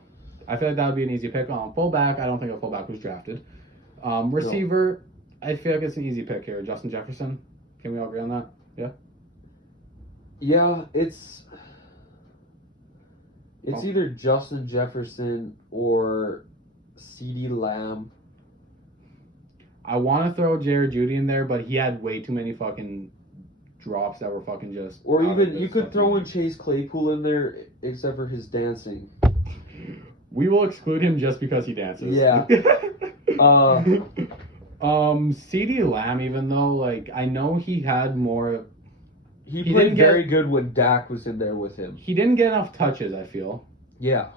I feel like that would be an easy pick. Fullback, I don't think a fullback was drafted. Receiver, I feel like it's an easy pick here. Justin Jefferson. Can we all agree on that? Yeah? Yeah, it's either Justin Jefferson or CeeDee Lamb. I want to throw Jared Judy in there, but he had way too many fucking drops that were fucking just... Or even, you could throw in Chase Claypool in there, except for his dancing. We will exclude him just because he dances. Yeah. CeeDee Lamb, even though, like, I know he had more... He played very good when Dak was in there with him. He didn't get enough touches, I feel. Yeah.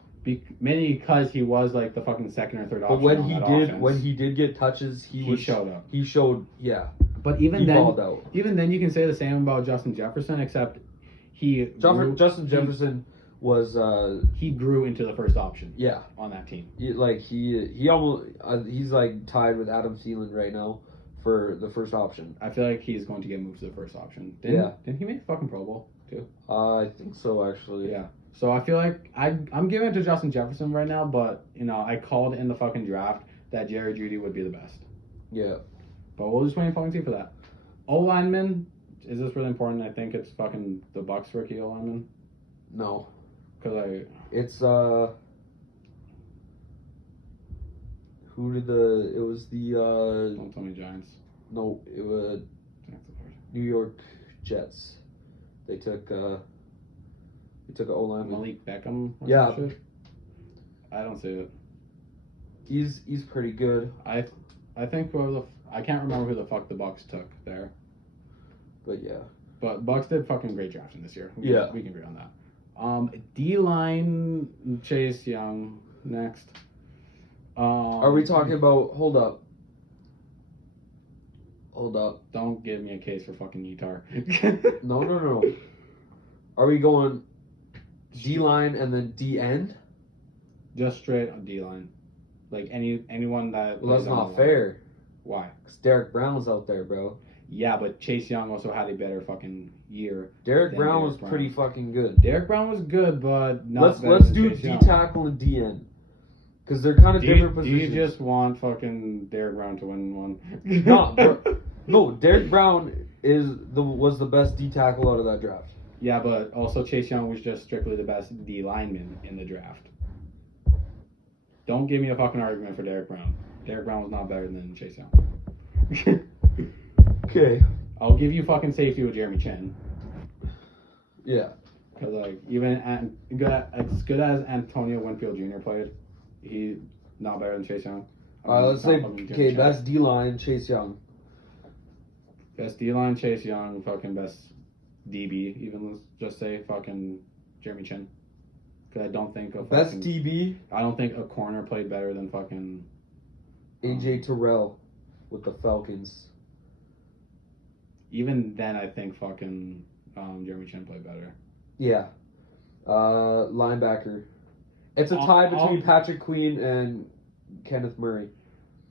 Mainly because he was, like, the fucking second or third option. But when he did get touches, he showed up. He showed, yeah. But even he then, balled out. Even then, you can say the same about Justin Jefferson, except Justin Jefferson was he grew into the first option. Yeah. On that team. He almost he's like tied with Adam Thielen right now for the first option. I feel like he's going to get moved to the first option. Didn't he make fucking Pro Bowl too? I think so, actually. Yeah. So I feel like I'm giving it to Justin Jefferson right now, but I called in the fucking draft that Jared Judy would be the best. Yeah. But we'll just wait and fucking see for that. O-lineman, is this really important? I think it's fucking the Bucks rookie O-lineman. No. It's it was the don't tell me Giants. No, it was New York Jets. They took an O-lineman. Malik Beckham. Yeah. I don't see it. He's pretty good. I think I can't remember who the fuck the Bucks took there. But yeah. But Bucks did fucking great drafting this year. We can agree on that. D-line, Chase Young next. Are we talking about? Hold up. Don't give me a case for fucking Utah. No. Are we going D-line and then D-end? Just straight on D-line. Like anyone that... Well, that's not fair. Why? Because Derek Brown's out there, bro. Yeah, but Chase Young also had a better fucking year. Derek Brown was pretty fucking good. Derek Brown was good, but not Let's do D-tackle and D-end. Because they're kind of different positions. Do you just want fucking Derek Brown to win one? No, Derek Brown was the best D-tackle out of that draft. Yeah, but also Chase Young was just strictly the best D-lineman in the draft. Don't give me a fucking argument for Derek Brown. Derek Brown was not better than Chase Young. Okay. I'll give you fucking safety with Jeremy Chin. Yeah. Because like even as good as Antonio Winfield Jr. played, he's not better than Chase Young. Let's say best D line Chase Young. Best D line Chase Young. Fucking best DB. Even let's just say fucking Jeremy Chin. Because I don't think best DB. I don't think a corner played better than fucking AJ Terrell with the Falcons. Even then, I think fucking Jeremy Chin played better. Yeah. Linebacker. It's a tie between Patrick Queen and Kenneth Murray.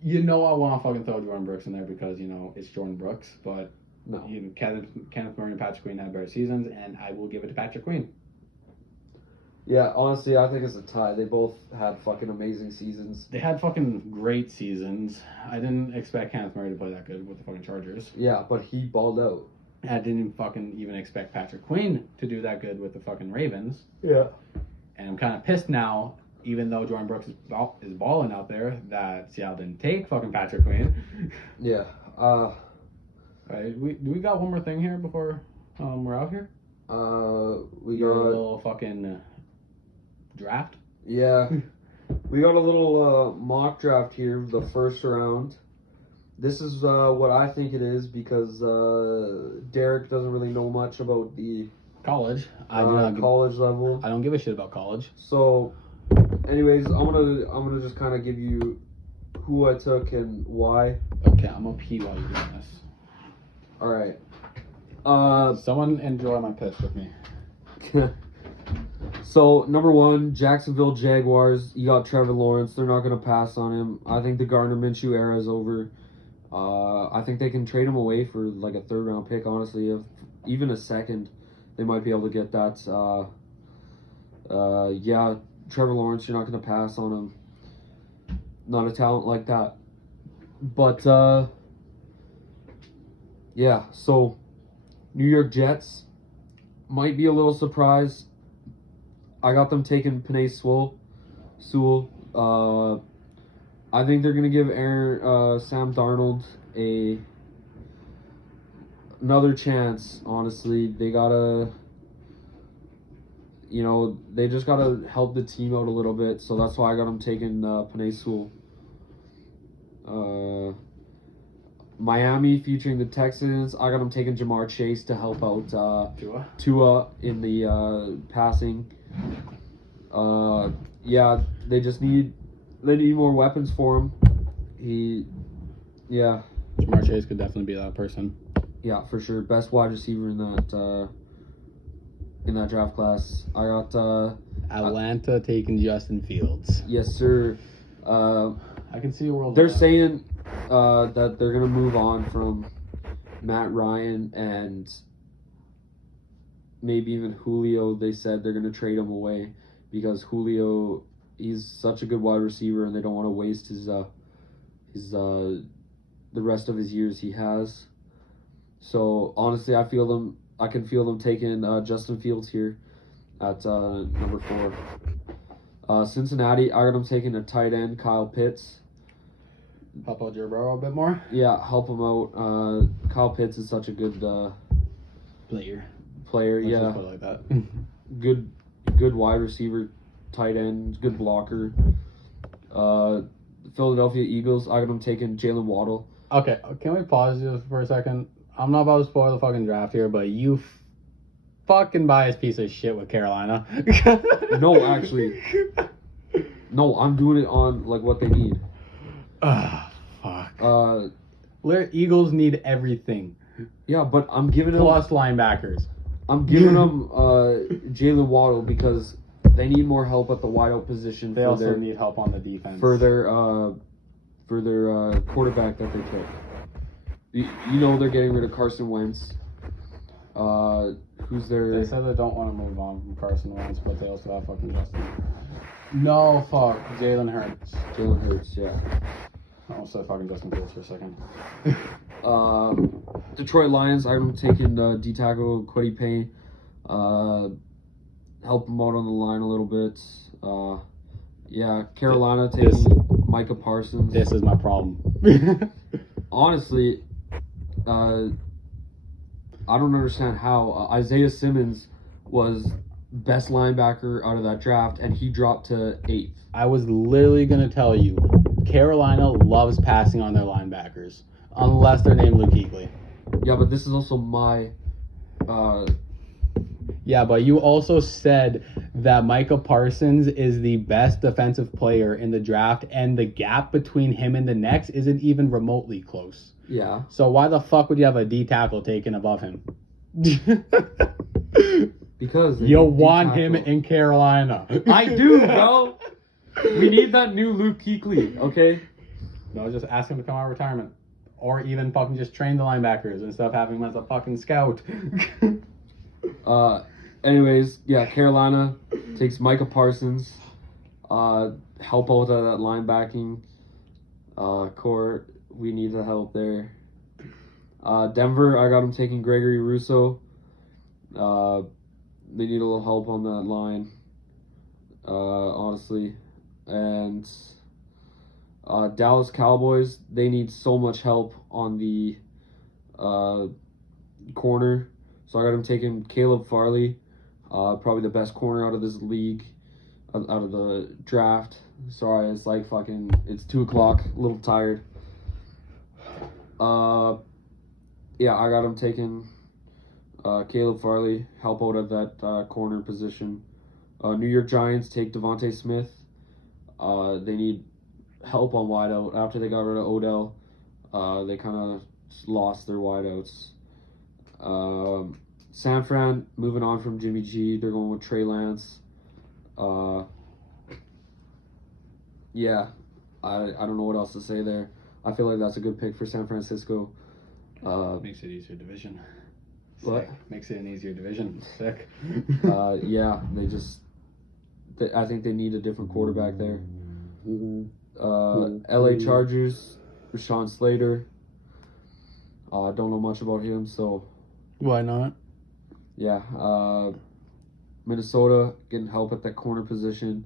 You know I want to fucking throw Jordan Brooks in there because, you know, it's Jordan Brooks. But no. Kenneth Murray and Patrick Queen had better seasons, and I will give it to Patrick Queen. Yeah, honestly, I think it's a tie. They both had fucking amazing seasons. They had fucking great seasons. I didn't expect Kenneth Murray to play that good with the fucking Chargers. Yeah, but he balled out. I didn't fucking even expect Patrick Queen to do that good with the fucking Ravens. Yeah. And I'm kind of pissed now, even though Jordan Brooks is balling out there, that Seattle didn't take fucking Patrick Queen. Yeah. Right. We got one more thing here before we're out here? We Your got little fucking draft? Yeah. We got a little mock draft here, the first round. This is what I think it is because Derek doesn't really know much about the college. College level. I don't give a shit about college. So, anyways, I'm gonna just kind of give you who I took and why. Okay, I'm gonna pee while you're doing this. All right. Someone enjoy my piss with me. So, number 1, Jacksonville Jaguars. You got Trevor Lawrence. They're not gonna pass on him. I think the Gardner Minshew era is over. I think they can trade him away for like a 3rd round pick, honestly. If even a 2nd, they might be able to get that. Yeah, Trevor Lawrence, you're not going to pass on him. Not a talent like that. But, yeah, so New York Jets might be a little surprised. I got them taking Penei Sewell. I think they're gonna give Sam Darnold another chance. Honestly, they gotta, they just gotta help the team out a little bit. So that's why I got them taking Penei Sewell. Miami featuring the Texans. I got them taking Jamar Chase to help out Tua in the passing. Yeah, they need more weapons for him. Jamar Chase could definitely be that person. Yeah, for sure. Best wide receiver in that draft class. I got Atlanta taking Justin Fields. Yes, sir. I can see a world. They're saying that they're gonna move on from Matt Ryan and maybe even Julio. They said they're gonna trade him away because Julio, he's such a good wide receiver, and they don't want to waste the rest of his years he has. So honestly, I can feel them taking Justin Fields here at number 4. Cincinnati, I got them taking a tight end, Kyle Pitts. Help out Joe Burrow a bit more. Yeah, help him out. Kyle Pitts is such a good player. Let's yeah, just put it like that. good wide receiver, tight end, good blocker. Philadelphia Eagles, I got them taking Jalen Waddle. Okay, can we pause this for a second? I'm not about to spoil the fucking draft here, but you fucking biased piece of shit with Carolina. No, actually. No, I'm doing it on like what they need. Fuck. Eagles need everything. Yeah, but I'm giving them plus linebackers. I'm giving them Jalen Waddle because they need more help at the wideout position. They also need help on the defense for their quarterback that they took. You know they're getting rid of Carson Wentz. Who's their? They said they don't want to move on from Carson Wentz, but they also have fucking Justin. No, fuck, Jalen Hurts. Jalen Hurts, yeah. I almost said fucking Justin Fields for a second. Detroit Lions, I'm taking D-Tackle, Kwity Paye. Help him out on the line a little bit. Yeah, Carolina taking Micah Parsons. This is my problem. Honestly, I don't understand how Isaiah Simmons was best linebacker out of that draft, and he dropped to 8th. I was literally gonna tell you, Carolina loves passing on their linebackers, unless they're named Luke Kuechly. Yeah, but this is also my. Yeah, but you also said that Micah Parsons is the best defensive player in the draft, and the gap between him and the next isn't even remotely close. Yeah. So why the fuck would you have a D tackle taken above him? Because they You need want D-tackle. him in Carolina. I do, bro. We need that new Luke Kuechly, okay? No, just ask him to come out of retirement. Or even fucking just train the linebackers instead of having him as a fucking scout. Anyways, yeah, Carolina takes Micah Parsons. Help out at that linebacking core. We need the help there. Denver, I got them taking Gregory Rousseau. They need a little help on that line, honestly. And Dallas Cowboys, they need so much help on the corner. So I got them taking Caleb Farley, probably the best corner out of this league, out of the draft. Sorry, it's like it's 2 o'clock, a little tired. Yeah, I got him taking Caleb Farley, help out at that corner position. New York Giants take Devontae Smith. They need help on wideout. After they got rid of Odell, they kind of lost their wideouts. San Fran, moving on from Jimmy G, they're going with Trey Lance. Yeah, I don't know what else to say there. I feel like that's a good pick for San Francisco. Makes it easier division. What? Sick. Makes it an easier division. Sick. Yeah, I think they need a different quarterback there. LA Chargers, Rashawn Slater. Don't know much about him, so Why not? yeah. Minnesota getting help at that corner position.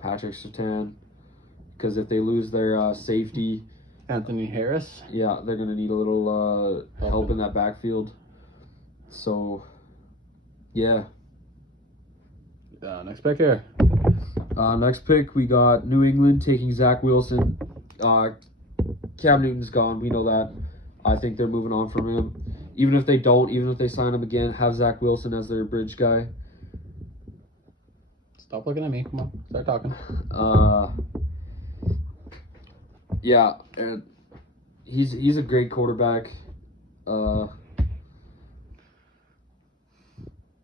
Patrick Surtain, because if they lose their safety, Anthony Harris. yeah, they're gonna need a little help in that backfield. So, yeah. Next pick here. Next pick, we got New England taking Zach Wilson. Cam Newton's gone. We know that. I think they're moving on from him. Even if they don't, even if they sign him again, have Zach Wilson as their bridge guy. Stop looking at me. Come on, start talking. Yeah, and he's a great quarterback.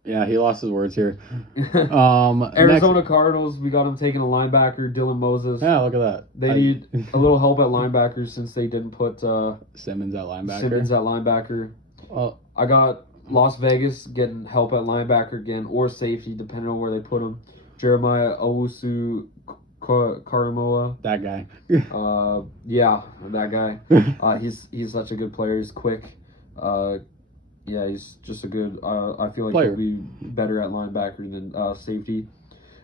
Yeah, he lost his words here. Arizona Cardinals, we got him taking a linebacker, Dylan Moses. Yeah, look at that. They need a little help at linebacker since they didn't put Simmons at linebacker. Simmons at linebacker. Oh, I got Las Vegas getting help at linebacker again, or safety, depending on where they put him. Jeremiah Owusu Karamoa. that guy. Yeah, that guy. He's such a good player. He's quick. Yeah, he's just a good. I feel like Player. he'll be better at linebacker than safety.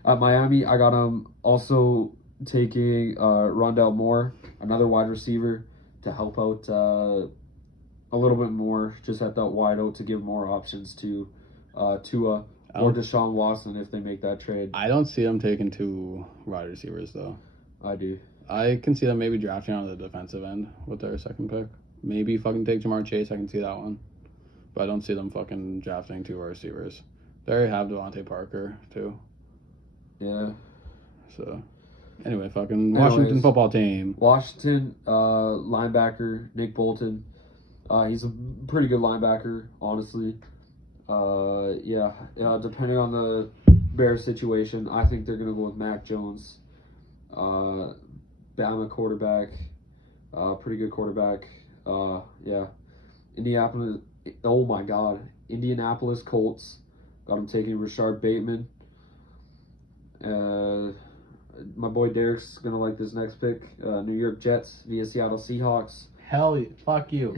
At Miami, I got him also taking Rondell Moore, another wide receiver, to help out a little bit more, just at that wide out to give more options to Tua or Deshaun Watson if they make that trade. I don't see them taking 2 wide receivers though. I do. I can see them maybe drafting on the defensive end with their second pick. Maybe fucking take Jamar Chase. I can see that one. But I don't see them fucking drafting 2 receivers. They already have Devontae Parker, too. Yeah. So, anyway, fucking Washington football team. Washington linebacker Nick Bolton. He's a pretty good linebacker, honestly. Yeah. Depending on the Bears situation, I think they're gonna go with Mac Jones. Bama quarterback. Pretty good quarterback. Yeah. Indianapolis. Oh my God, Indianapolis Colts got him taking Rashard Bateman. My boy Derek's gonna like this next pick. New York Jets via Seattle Seahawks. Hell, fuck you.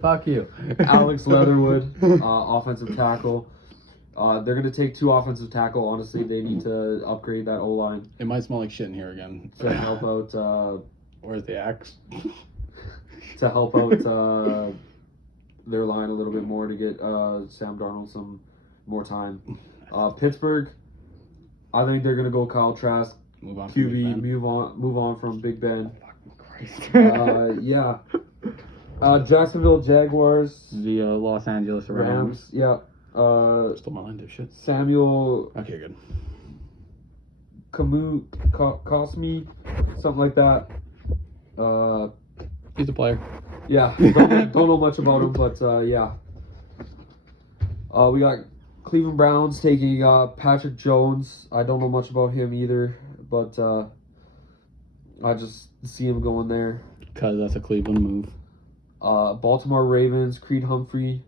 Fuck you. Alex Leatherwood, offensive tackle. They're gonna take 2 offensive tackle. Honestly, they need to upgrade that O line It might smell like shit in here again. to help out. Where's the axe? To help out. their line a little bit more to get Sam Darnold some more time. Pittsburgh, I think they're gonna go Kyle Trask, Move on. from Big QB, Ben. move on from Big Ben. Christ. Yeah. Jacksonville Jaguars, The Los Angeles Rams. Rams. Yeah. Stole my line, dipshit. Samuel Okay, good. Cosme, something like that. He's a player. Yeah, don't know much about him, but yeah. We got Cleveland Browns taking Patrick Jones. I don't know much about him either, but I just see him going there. Because that's a Cleveland move. Baltimore Ravens, Creed Humphrey.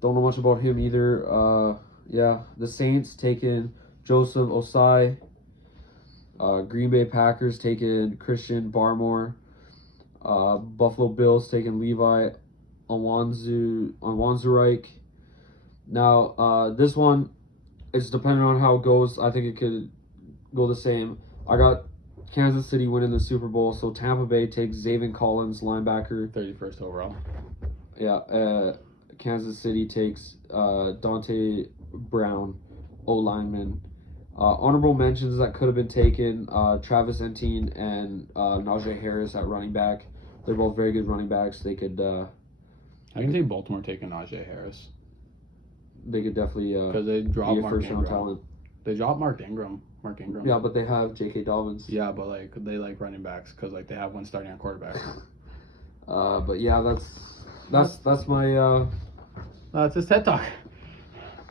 Don't know much about him either. Yeah, the Saints taking Joseph Osai. Green Bay Packers taking Christian Barmore. Buffalo Bills taking Levi Onwuzurike. Now, this one, it's depending on how it goes. I think it could go the same. I got Kansas City winning the Super Bowl, so Tampa Bay takes Zaven Collins, linebacker. 31st overall. Yeah, Kansas City takes Dante Brown, O-lineman. Honorable mentions that could have been taken, Travis Etienne and Najee Harris at running back. They're both very good running backs. They could I can see Baltimore taking Najee Harris. definitely Because they dropped be a Mark first-round Ingram. talent. They dropped Mark Ingram. Yeah, but they have J.K. Dobbins. Yeah, but like they like running backs because like they have one starting at quarterback. But yeah, that's my That's his TED Talk.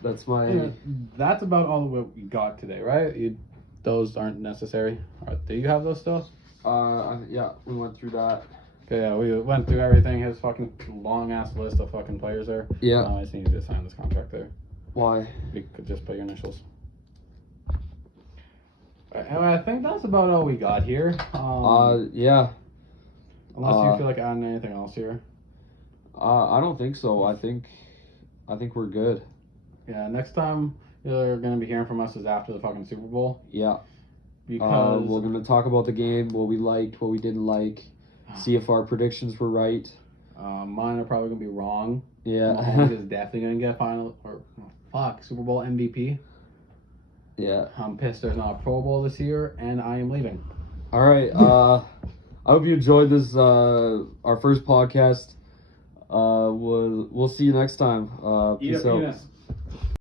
that's my Yeah, that's about all of what we got today, right? Those aren't necessary. Do you have those still? yeah, we went through that. Okay, yeah, we went through everything. His fucking long ass list of fucking players there. Yeah. I just need you to sign this contract there. Why? You could just put your initials. And I think that's about all we got here. Yeah. Unless you feel like adding anything else here. I don't think so. I think we're good. Yeah, next time you're gonna be hearing from us is after the fucking Super Bowl. Yeah. Because We're gonna talk about the game, what we liked, what we didn't like, see if our predictions were right. mine are probably gonna be wrong. Yeah. Mahomes is definitely gonna get Super Bowl MVP. Yeah. I'm pissed there's not a Pro Bowl this year, and I am leaving. All right. I hope you enjoyed this. Our first podcast. We'll see you next time. Peace out. Penis.